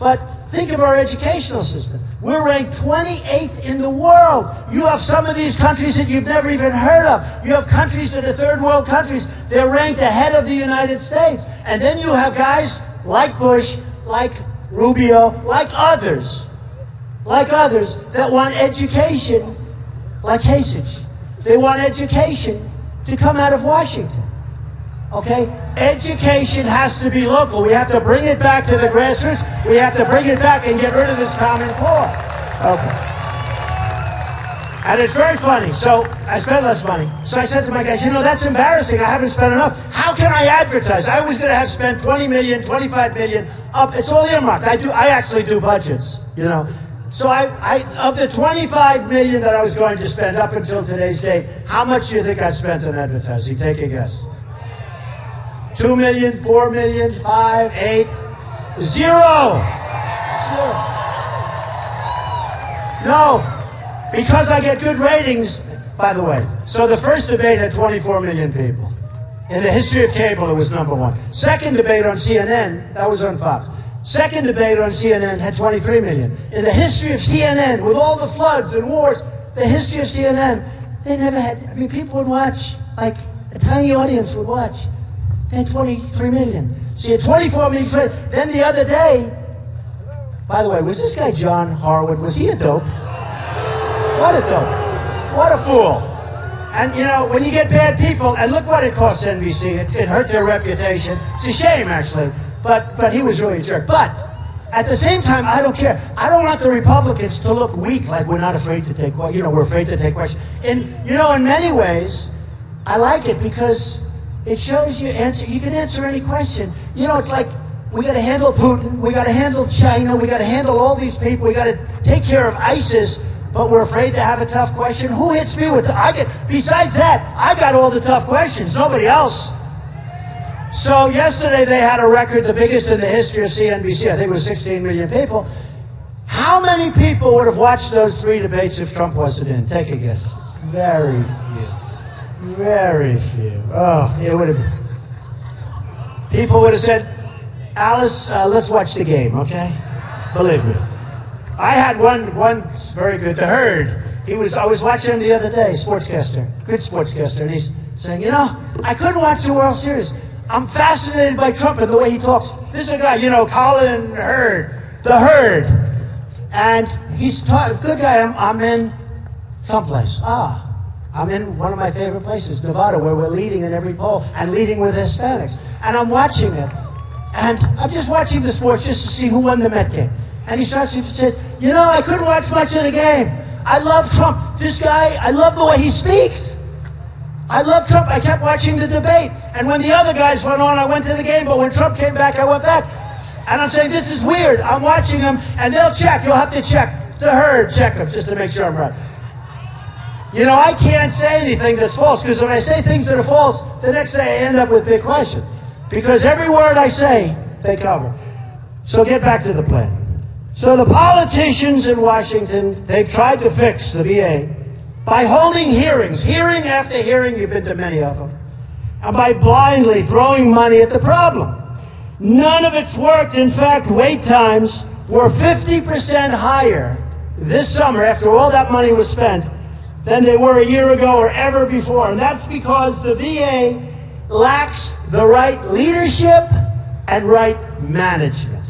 But think of our educational system. We're ranked 28th in the world. You have some of these countries that you've never even heard of. You have countries that are third world countries. They're ranked ahead of the United States. And then you have guys like Bush, like Rubio, like others that want education like Kasich. They want education to come out of Washington. Okay? Education has to be local. We have to bring it back to the grassroots. We have to bring it back and get rid of this Common Core. Okay. And it's very funny. So I spent less money. So I said to my guys, you know, that's embarrassing. I haven't spent enough. How can I advertise? I was going to have spent 20 million, 25 million. It's all earmarked. I actually do budgets, you know. So of the 25 million that I was going to spend up until today's date, how much do you think I spent on advertising? Take a guess. 2 million, 4 million, 5, 8, 0. No. Because I get good ratings, by the way. So the first debate had 24 million people. In the history of cable, it was number one. Second debate on CNN, that was on Fox. Second debate on CNN had 23 million. In the history of CNN, with all the floods and wars, the history of CNN, they never had, I mean, people would watch, like a tiny audience would watch. They had 23 million. So you had 24 million. Then the other day, by the way, was this guy John Harwood, was he a dope? What a dope. What a fool. And, you know, when you get bad people, and look what it cost NBC. It hurt their reputation. It's a shame, actually. But he was really a jerk. But at the same time, I don't care. I don't want the Republicans to look weak, like we're not afraid to take, you know, we're afraid to take questions. And, you know, in many ways, I like it because it shows you can answer any question. You know, it's like, we got to handle Putin, we got to handle China, we got to handle all these people, we got to take care of ISIS. But we're afraid to have a tough question. Who hits me with besides that, I got all the tough questions, nobody else. So yesterday they had a record, the biggest in the history of CNBC. I think it was 16 million people. How many people would have watched those 3 debates if Trump wasn't in? Take a guess. Very few. Very few. Oh, it would have. People would have said, Alice, let's watch the game, okay? Believe me. I had one very good, The Herd. I was watching him the other day, sportscaster, good sportscaster, and he's saying, you know, I couldn't watch the World Series. I'm fascinated by Trump and the way he talks. This is a guy, you know, Colin Hurd, The Herd. And he's a good guy. I'm in someplace. I'm in one of my favorite places, Nevada, where we're leading in every poll and leading with Hispanics. And I'm watching it. And I'm just watching the sports just to see who won the Met game. And he starts to say, you know, I couldn't watch much of the game. I love Trump. This guy, I love the way he speaks. I love Trump. I kept watching the debate. And when the other guys went on, I went to the game. But when Trump came back, I went back. And I'm saying, this is weird. I'm watching them, and they'll check. You'll have to check. The herd check them just to make sure I'm right. You know, I can't say anything that's false, because when I say things that are false, the next day I end up with big questions. Because every word I say, they cover. So get back to the plan. So the politicians in Washington, they've tried to fix the VA by holding hearings, hearing after hearing, you've been to many of them, and by blindly throwing money at the problem. None of it's worked. In fact, wait times were 50% higher this summer after all that money was spent than they were a year ago or ever before. And that's because the VA lacks the right leadership and right management.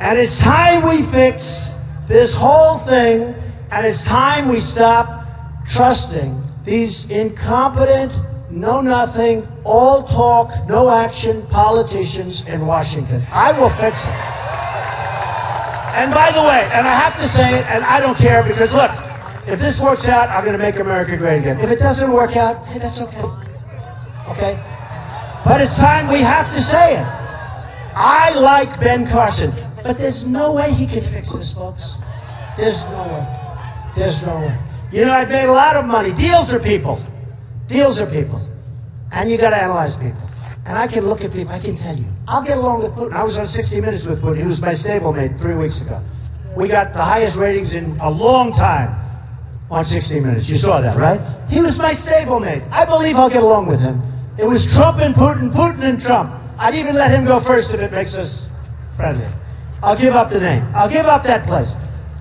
And it's time we fix this whole thing, and it's time we stop trusting these incompetent, know-nothing, all talk, no action politicians in Washington. I will fix it. And by the way, and I have to say it, and I don't care, because look, if this works out, I'm going to make America great again. If it doesn't work out, hey, that's okay. Okay? But it's time we have to say it. I like Ben Carson, but there's no way he can fix this, folks. There's no way. There's no way. You know, I've made a lot of money. Deals are people. Deals are people. And you got to analyze people. And I can look at people, I can tell you. I'll get along with Putin. I was on 60 Minutes with Putin. He was my stablemate 3 weeks ago. We got the highest ratings in a long time on 60 Minutes. You saw that, right? He was my stablemate. I believe I'll get along with him. It was Trump and Putin, Putin and Trump. I'd even let him go first if it makes us friendly. I'll give up the name. I'll give up that place.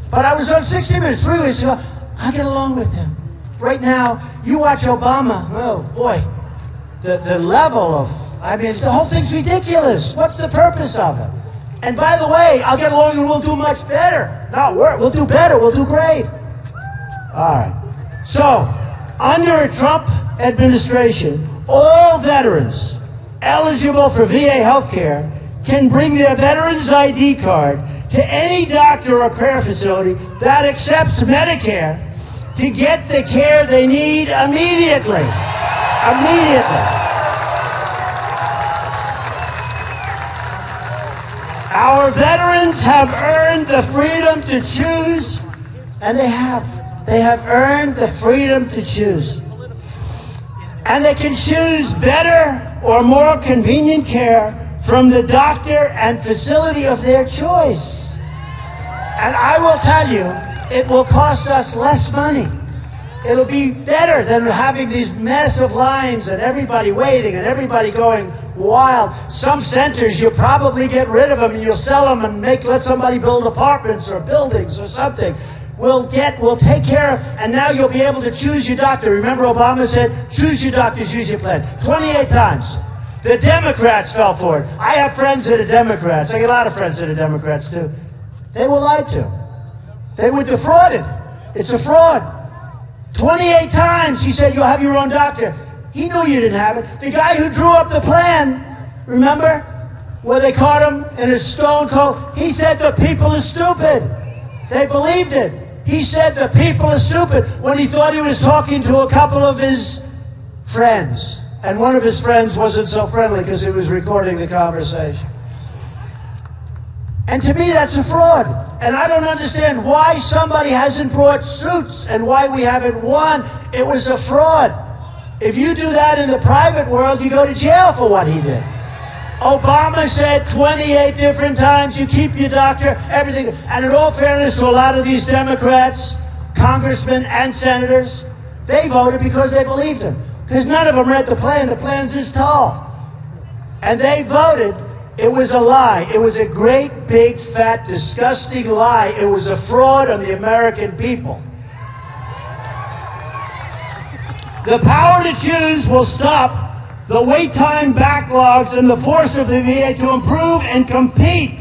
But I was on 60 Minutes 3 weeks ago. I'll get along with him. Right now, you watch Obama. Oh, boy. The level of, I mean, the whole thing's ridiculous. What's the purpose of it? And by the way, I'll get along and we'll do much better. No, we'll do better. We'll do great. All right. So, under a Trump administration, all veterans eligible for VA health care can bring their veteran's ID card to any doctor or care facility that accepts Medicare to get the care they need immediately. Immediately. Our veterans have earned the freedom to choose, and they have. They have earned the freedom to choose. And they can choose better or more convenient care from the doctor and facility of their choice. And I will tell you, it will cost us less money. It'll be better than having these massive lines and everybody waiting and everybody going wild. Some centers, you'll probably get rid of them and you'll sell them and let somebody build apartments or buildings or something. We'll take care of, and now you'll be able to choose your doctor. Remember Obama said, choose your doctor, choose your plan. 28 times. The Democrats fell for it. I have friends that are Democrats. I get a lot of friends that are Democrats too. They were lied to. They were defrauded. It's a fraud. 28 times he said, you'll have your own doctor. He knew you didn't have it. The guy who drew up the plan, remember? Where they caught him in his stone cold. He said the people are stupid. They believed it. He said the people are stupid when he thought he was talking to a couple of his friends. And one of his friends wasn't so friendly because he was recording the conversation. And to me, that's a fraud. And I don't understand why somebody hasn't brought suits and why we haven't won. It was a fraud. If you do that in the private world, you go to jail for what he did. Obama said 28 different times, you keep your doctor, everything. And in all fairness to a lot of these Democrats, congressmen and senators, they voted because they believed him. Because none of them read the plan. The plan's this tall. And they voted. It was a lie. It was a great, big, fat, disgusting lie. It was a fraud on the American people. The power to choose will stop the wait time backlogs and the force of the VA to improve and compete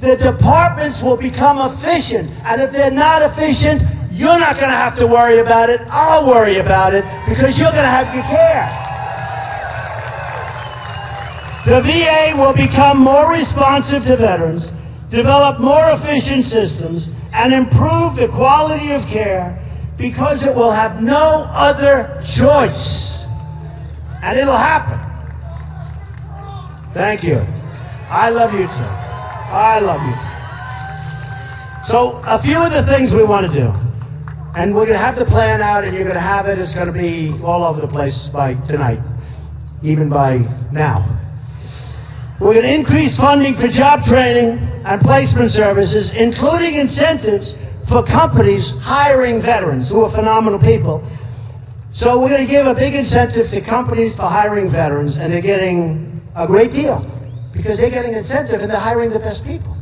the departments will become efficient. And if they're not efficient, you're not going to have to worry about it. I'll worry about it because you're going to have your care. The VA will become more responsive to veterans, develop more efficient systems, and improve the quality of care because it will have no other choice. And it'll happen. Thank you. I love you too. I love you. So a few of the things we want to do, and we're going to have the plan out, and you're going to have it. It's going to be all over the place by tonight, even by now. We're going to increase funding for job training and placement services, including incentives for companies hiring veterans who are phenomenal people. So we're going to give a big incentive to companies for hiring veterans, and they're getting a great deal because they're getting incentive and they're hiring the best people.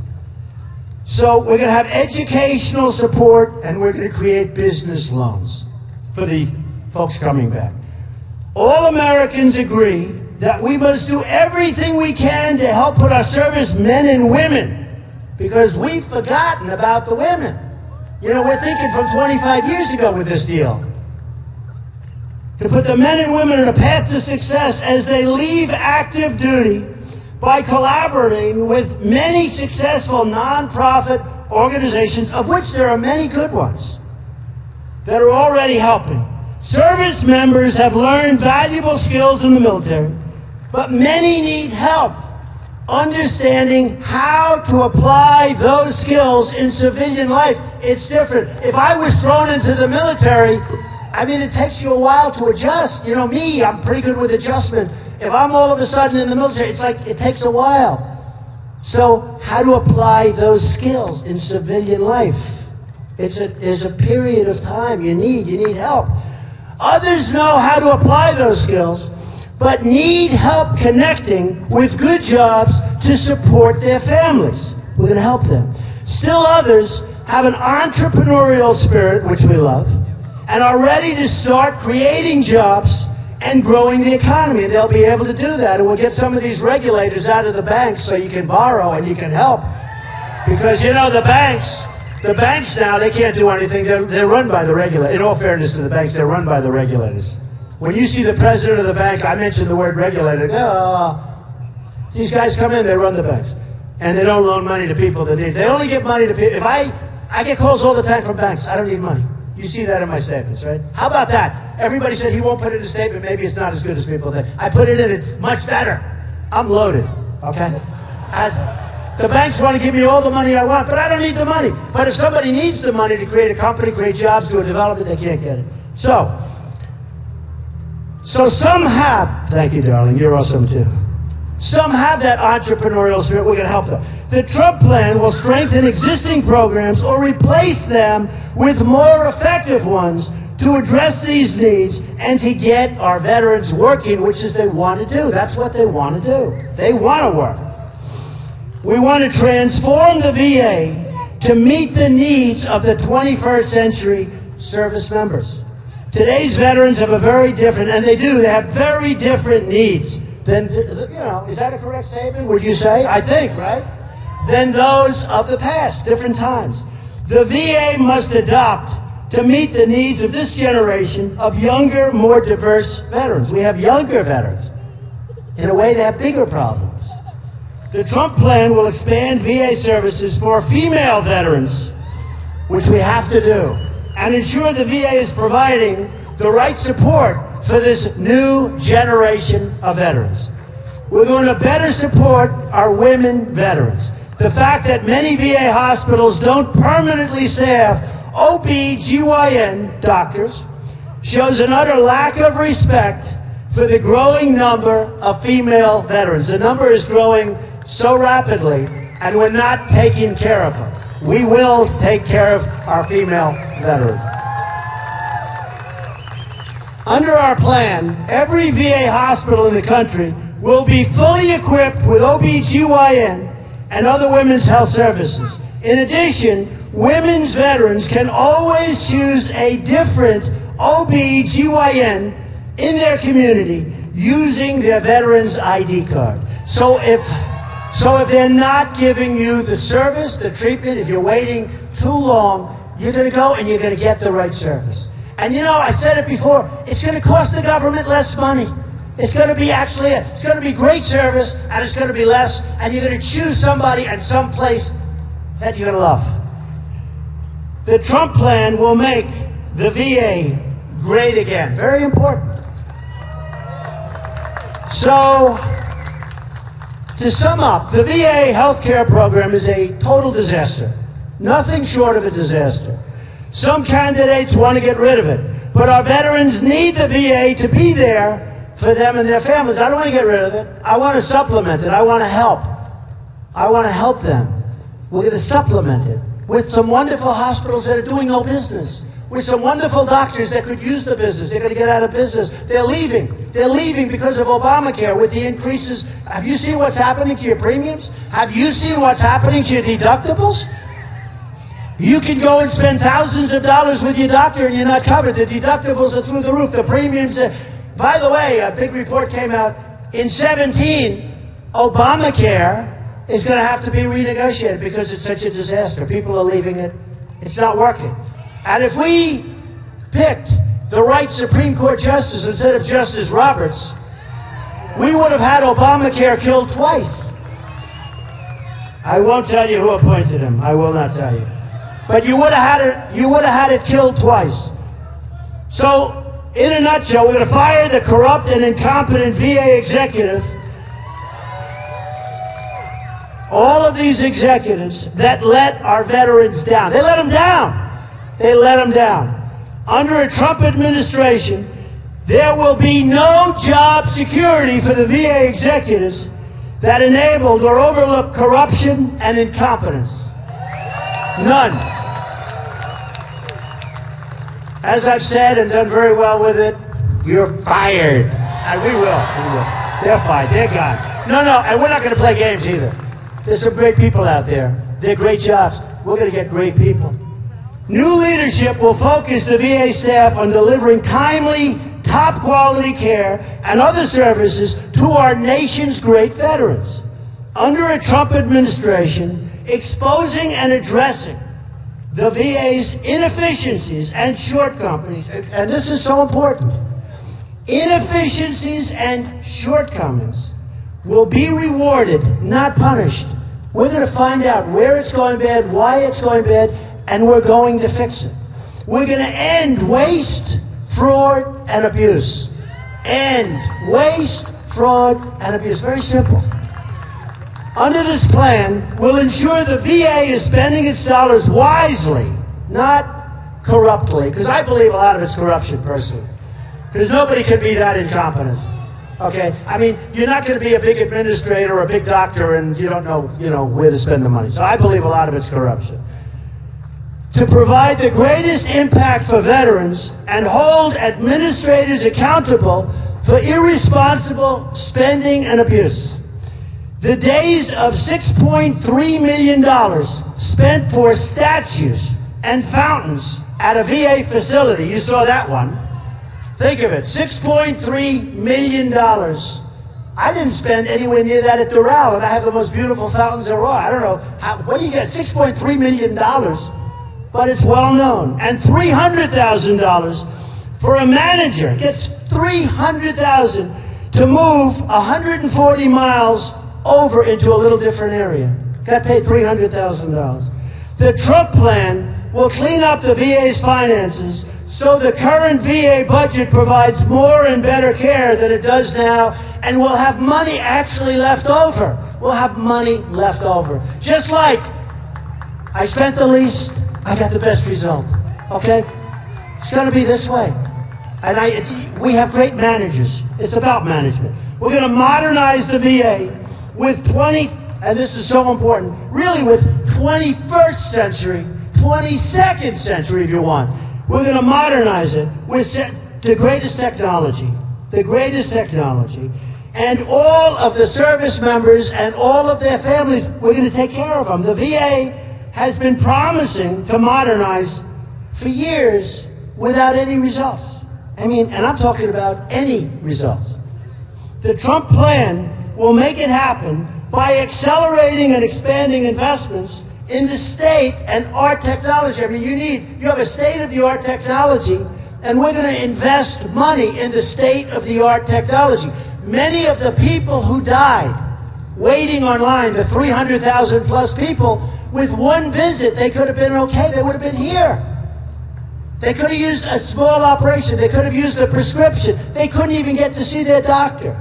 So we're going to have educational support, and we're going to create business loans for the folks coming back. All Americans agree that we must do everything we can to help put our service men and women, because we've forgotten about the women. You know, we're thinking from 25 years ago with this deal. To put the men and women on a path to success as they leave active duty by collaborating with many successful nonprofit organizations, of which there are many good ones, that are already helping. Service members have learned valuable skills in the military, but many need help understanding how to apply those skills in civilian life. It's different. If I was thrown into the military, I mean, it takes you a while to adjust. You know me, I'm pretty good with adjustment. If I'm all of a sudden in the military, it's like it takes a while. So how to apply those skills in civilian life? There's a period of time you need help. Others know how to apply those skills, but need help connecting with good jobs to support their families. We're going to help them. Still others have an entrepreneurial spirit, which we love, and are ready to start creating jobs and growing the economy. And they'll be able to do that. And we'll get some of these regulators out of the banks so you can borrow and you can help. Because, you know, the banks now, they can't do anything. They're run by the regulators. In all fairness to the banks, they're run by the regulators. When you see the president of the bank, I mentioned the word regulator, these guys come in, they run the banks. And they don't loan money to people that need it. They only give money to people. If I get calls all the time from banks, I don't need money. You see that in my statements, right? How about that? Everybody said he won't put it in a statement. Maybe it's not as good as people think. I put it in. It's much better. I'm loaded, okay? The banks want to give me all the money I want, but I don't need the money. But if somebody needs the money to create a company, create jobs, do a development, they can't get it. So some have, thank you, darling, you're awesome too. Some have that entrepreneurial spirit. We're going to help them. The Trump plan will strengthen existing programs or replace them with more effective ones to address these needs and to get our veterans working, which is they want to do. That's what they want to do. They want to work. We want to transform the VA to meet the needs of the 21st century service members. Today's veterans have a very different, and they have very different needs than, you know, is that a correct statement, would you say? I think, right? Than those of the past, different times. The VA must adopt to meet the needs of this generation of younger, more diverse veterans. We have younger veterans. In a way, they have bigger problems. The Trump plan will expand VA services for female veterans, which we have to do, and ensure the VA is providing the right support for this new generation of veterans. We're going to better support our women veterans. The fact that many VA hospitals don't permanently staff OB/GYN doctors shows an utter lack of respect for the growing number of female veterans. The number is growing so rapidly, and we're not taking care of them. We will take care of our female veterans. Under our plan, every VA hospital in the country will be fully equipped with OB/GYN and other women's health services. In addition, women's veterans can always choose a different OB/GYN in their community using their veteran's ID card. So if So if they're not giving you the service, the treatment, if you're waiting too long, you're going to go and you're going to get the right service. And you know, I said it before, it's going to cost the government less money. It's going to be it's going to be great service, and it's going to be less, and you're going to choose somebody and some place that you're going to love. The Trump plan will make the VA great again. Very important. So, to sum up, the VA healthcare program is a total disaster. Nothing short of a disaster. Some candidates want to get rid of it, but our veterans need the VA to be there for them and their families. I don't want to get rid of it. I want to supplement it. I want to help. I want to help them. We're going to supplement it with some wonderful hospitals that are doing no business, with some wonderful doctors that could use the business. They're going to get out of business. They're leaving. They're leaving because of Obamacare with the increases. Have you seen what's happening to your premiums? Have you seen what's happening to your deductibles? You can go and spend thousands of dollars with your doctor and you're not covered. The deductibles are through the roof. The premiums are... By the way, a big report came out. In 2017, Obamacare is going to have to be renegotiated because it's such a disaster. People are leaving it. It's not working. And if we picked the right Supreme Court justice instead of Justice Roberts, we would have had Obamacare killed twice. I won't tell you who appointed him. I will not tell you. But you would have had it. You would have had it killed twice. So, in a nutshell, we're going to fire the corrupt and incompetent VA executive. All of these executives that let our veterans down. They let them down. They let them down. Under a Trump administration, there will be no job security for the VA executives that enabled or overlooked corruption and incompetence. None. As I've said and done very well with it, you're fired. And we will. They're fired. They're gone. No, and we're not going to play games either. There's some great people out there. They're great jobs. We're going to get great people. New leadership will focus the VA staff on delivering timely, top-quality care and other services to our nation's great veterans. Under a Trump administration, exposing and addressing the VA's inefficiencies and shortcomings, and this is so important, inefficiencies and shortcomings will be rewarded, not punished. We're going to find out where it's going bad, why it's going bad, and we're going to fix it. We're going to end waste, fraud, and abuse. End waste, fraud, and abuse. Very simple. Under this plan, we'll ensure the VA is spending its dollars wisely, not corruptly, because I believe a lot of it's corruption, personally. Because nobody can be that incompetent. Okay? I mean, you're not going to be a big administrator or a big doctor and you don't know, where to spend the money. So I believe a lot of it's corruption. To provide the greatest impact for veterans and hold administrators accountable for irresponsible spending and abuse. The days of $6.3 million spent for statues and fountains at a VA facility, you saw that one. Think of it, $6.3 million. I didn't spend anywhere near that at Doral, and I have the most beautiful fountains there are. I don't know, what do you get, $6.3 million, but it's well known. And $300,000 for a manager, gets $300,000 to move 140 miles over into a little different area. Got paid $300,000. The Trump plan will clean up the VA's finances so the current VA budget provides more and better care than it does now, and we'll have money actually left over. We'll have money left over. Just like I spent the least, I got the best result. Okay? It's going to be this way. And we have great managers. It's about management. We're going to modernize the VA with and this is so important, really with 21st century, 22nd century if you want. We're going to modernize it with the greatest technology, and all of the service members and all of their families, we're going to take care of them. The VA has been promising to modernize for years without any results. I mean, and I'm talking about any results. The Trump plan will make it happen by accelerating and expanding investments in the state and art technology. I mean, you have a state-of-the-art technology, and we're going to invest money in the state-of-the-art technology. Many of the people who died waiting online, the 300,000 plus people, with one visit, they could have been okay. They would have been here. They could have used a small operation. They could have used a prescription. They couldn't even get to see their doctor.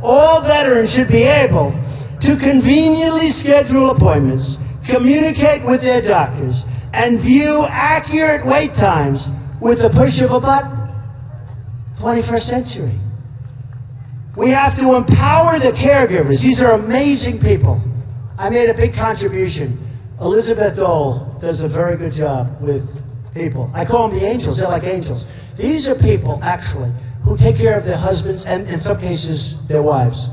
All veterans should be able to conveniently schedule appointments, communicate with their doctors, and view accurate wait times with the push of a button. 21st century. We have to empower the caregivers. These are amazing people. I made a big contribution. Elizabeth Dole does a very good job with people. I call them the angels. They're like angels. These are people, actually, who take care of their husbands and, in some cases, their wives,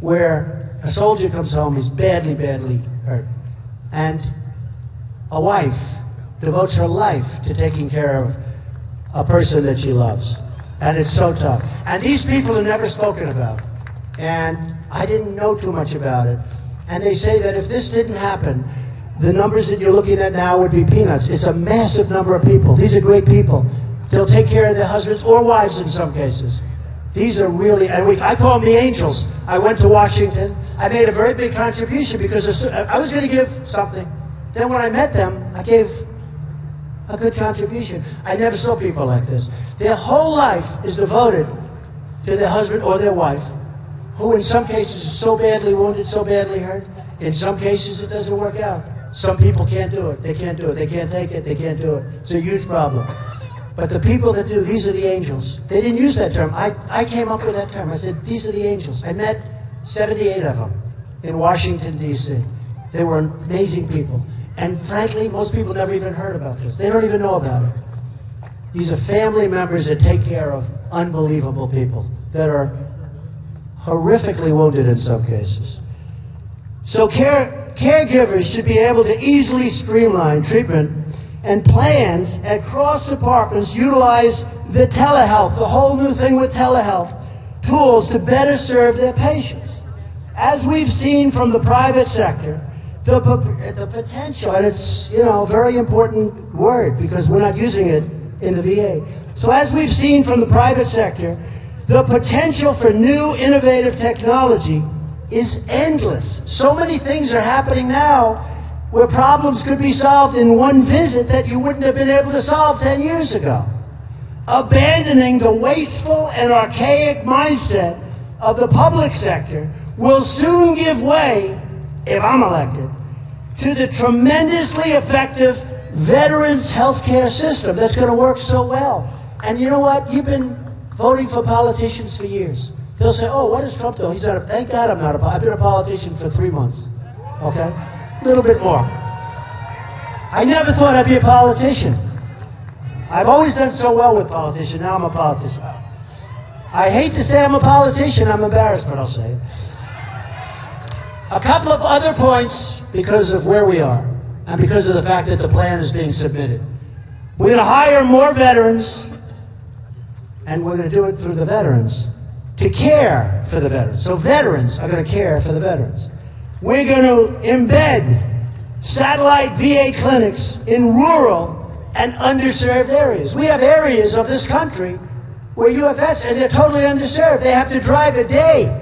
where a soldier comes home, he's badly, badly hurt, and a wife devotes her life to taking care of a person that she loves. And it's so tough. And these people are never spoken about. And I didn't know too much about it. And they say that if this didn't happen, the numbers that you're looking at now would be peanuts. It's a massive number of people. These are great people. They'll take care of their husbands or wives in some cases. These are really, and I call them the angels. I went to Washington. I made a very big contribution because I was going to give something. Then when I met them, I gave a good contribution. I never saw people like this. Their whole life is devoted to their husband or their wife, who in some cases is so badly wounded, so badly hurt. In some cases it doesn't work out. Some people can't do it. They can't do it. They can't take it. They can't do it. It's a huge problem. But the people that do, these are the angels. They didn't use that term. I came up with that term. I said, these are the angels. I met 78 of them in Washington, D.C. They were amazing people. And frankly, most people never even heard about this. They don't even know about it. These are family members that take care of unbelievable people that are horrifically wounded in some cases. So caregivers should be able to easily streamline treatment, and plans across departments utilize the telehealth, the whole new thing with telehealth, tools to better serve their patients. As we've seen from the private sector, the potential, and it's, a very important word because we're not using it in the VA. So as we've seen from the private sector, the potential for new innovative technology is endless. So many things are happening now where problems could be solved in one visit that you wouldn't have been able to solve 10 years ago. Abandoning the wasteful and archaic mindset of the public sector will soon give way, if I'm elected, to the tremendously effective veterans healthcare system that's going to work so well. And you know what? You've been voting for politicians for years. They'll say, oh, what is Trump doing? He's not thank God I've been a politician for 3 months. Okay? A little bit more. I never thought I'd be a politician. I've always done so well with politicians. Now I'm a politician. I hate to say I'm a politician. I'm embarrassed, but I'll say it. A couple of other points because of where we are and because of the fact that the plan is being submitted. We're going to hire more veterans, and we're going to do it through the veterans, to care for the veterans. So veterans are going to care for the veterans. We're going to embed satellite VA clinics in rural and underserved areas. We have areas of this country where you have vets and they're totally underserved. They have to drive a day.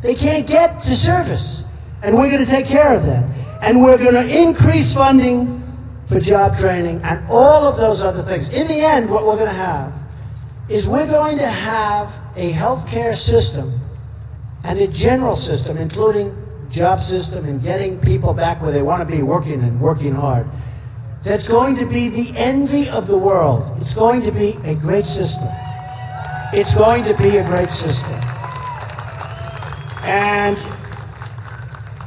They can't get to service. And we're going to take care of that. And we're going to increase funding for job training and all of those other things. In the end, what we're going to have is we're going to have a healthcare system and a general system, including job system and getting people back where they want to be, working and working hard, that's going to be the envy of the world. It's going to be a great system. It's going to be a great system. And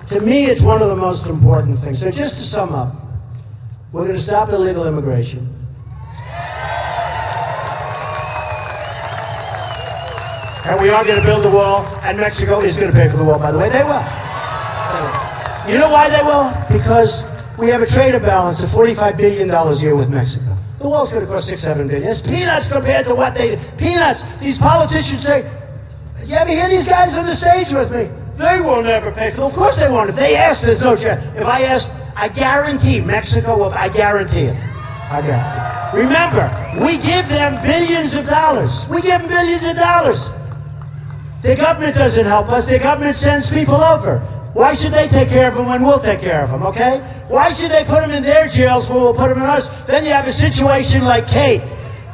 to me, it's one of the most important things. So just to sum up, we're going to stop illegal immigration. And we are going to build a wall, and Mexico is going to pay for the wall, by the way. They will. You know why they will? Because we have a trade balance of $45 billion a year with Mexico. The wall's going to cost $6-7 billion. It's peanuts compared to what they... Peanuts! These politicians say, you ever hear these guys on the stage with me? they will never pay for it. Of course they won't. If they ask, there's no chance. If I ask, I guarantee Mexico will, I guarantee it. I guarantee. Remember, we give them billions of dollars. We give them billions of dollars. The government doesn't help us. The government sends people over. Why should they take care of them when we'll take care of them, okay? Why should they put them in their jails when we'll put them in ours? Then you have a situation like Kate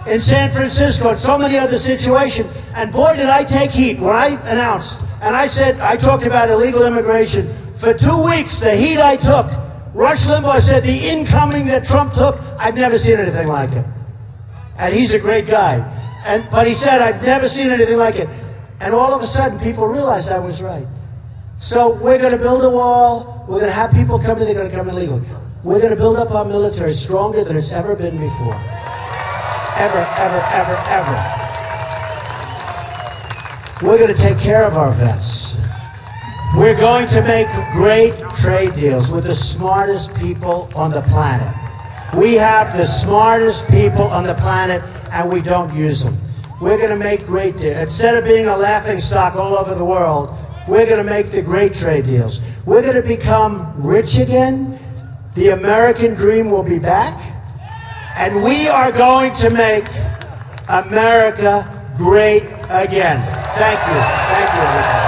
in San Francisco and so many other situations. And boy, did I take heat when I announced. And I said, I talked about illegal immigration. For 2 weeks, the heat I took, Rush Limbaugh said the incoming that Trump took, I've never seen anything like it. And he's a great guy. But he said, I've never seen anything like it. And all of a sudden, people realized I was right. So we're going to build a wall. We're going to have people come in. They're going to come in legally. We're going to build up our military stronger than it's ever been before. Ever, ever, ever, ever. We're going to take care of our vets. We're going to make great trade deals with the smartest people on the planet. We have the smartest people on the planet, and we don't use them. We're going to make great deals. Instead of being a laughingstock all over the world, we're going to make the great trade deals. We're going to become rich again. The American dream will be back. And we are going to make America great again. Thank you. Thank you, everybody.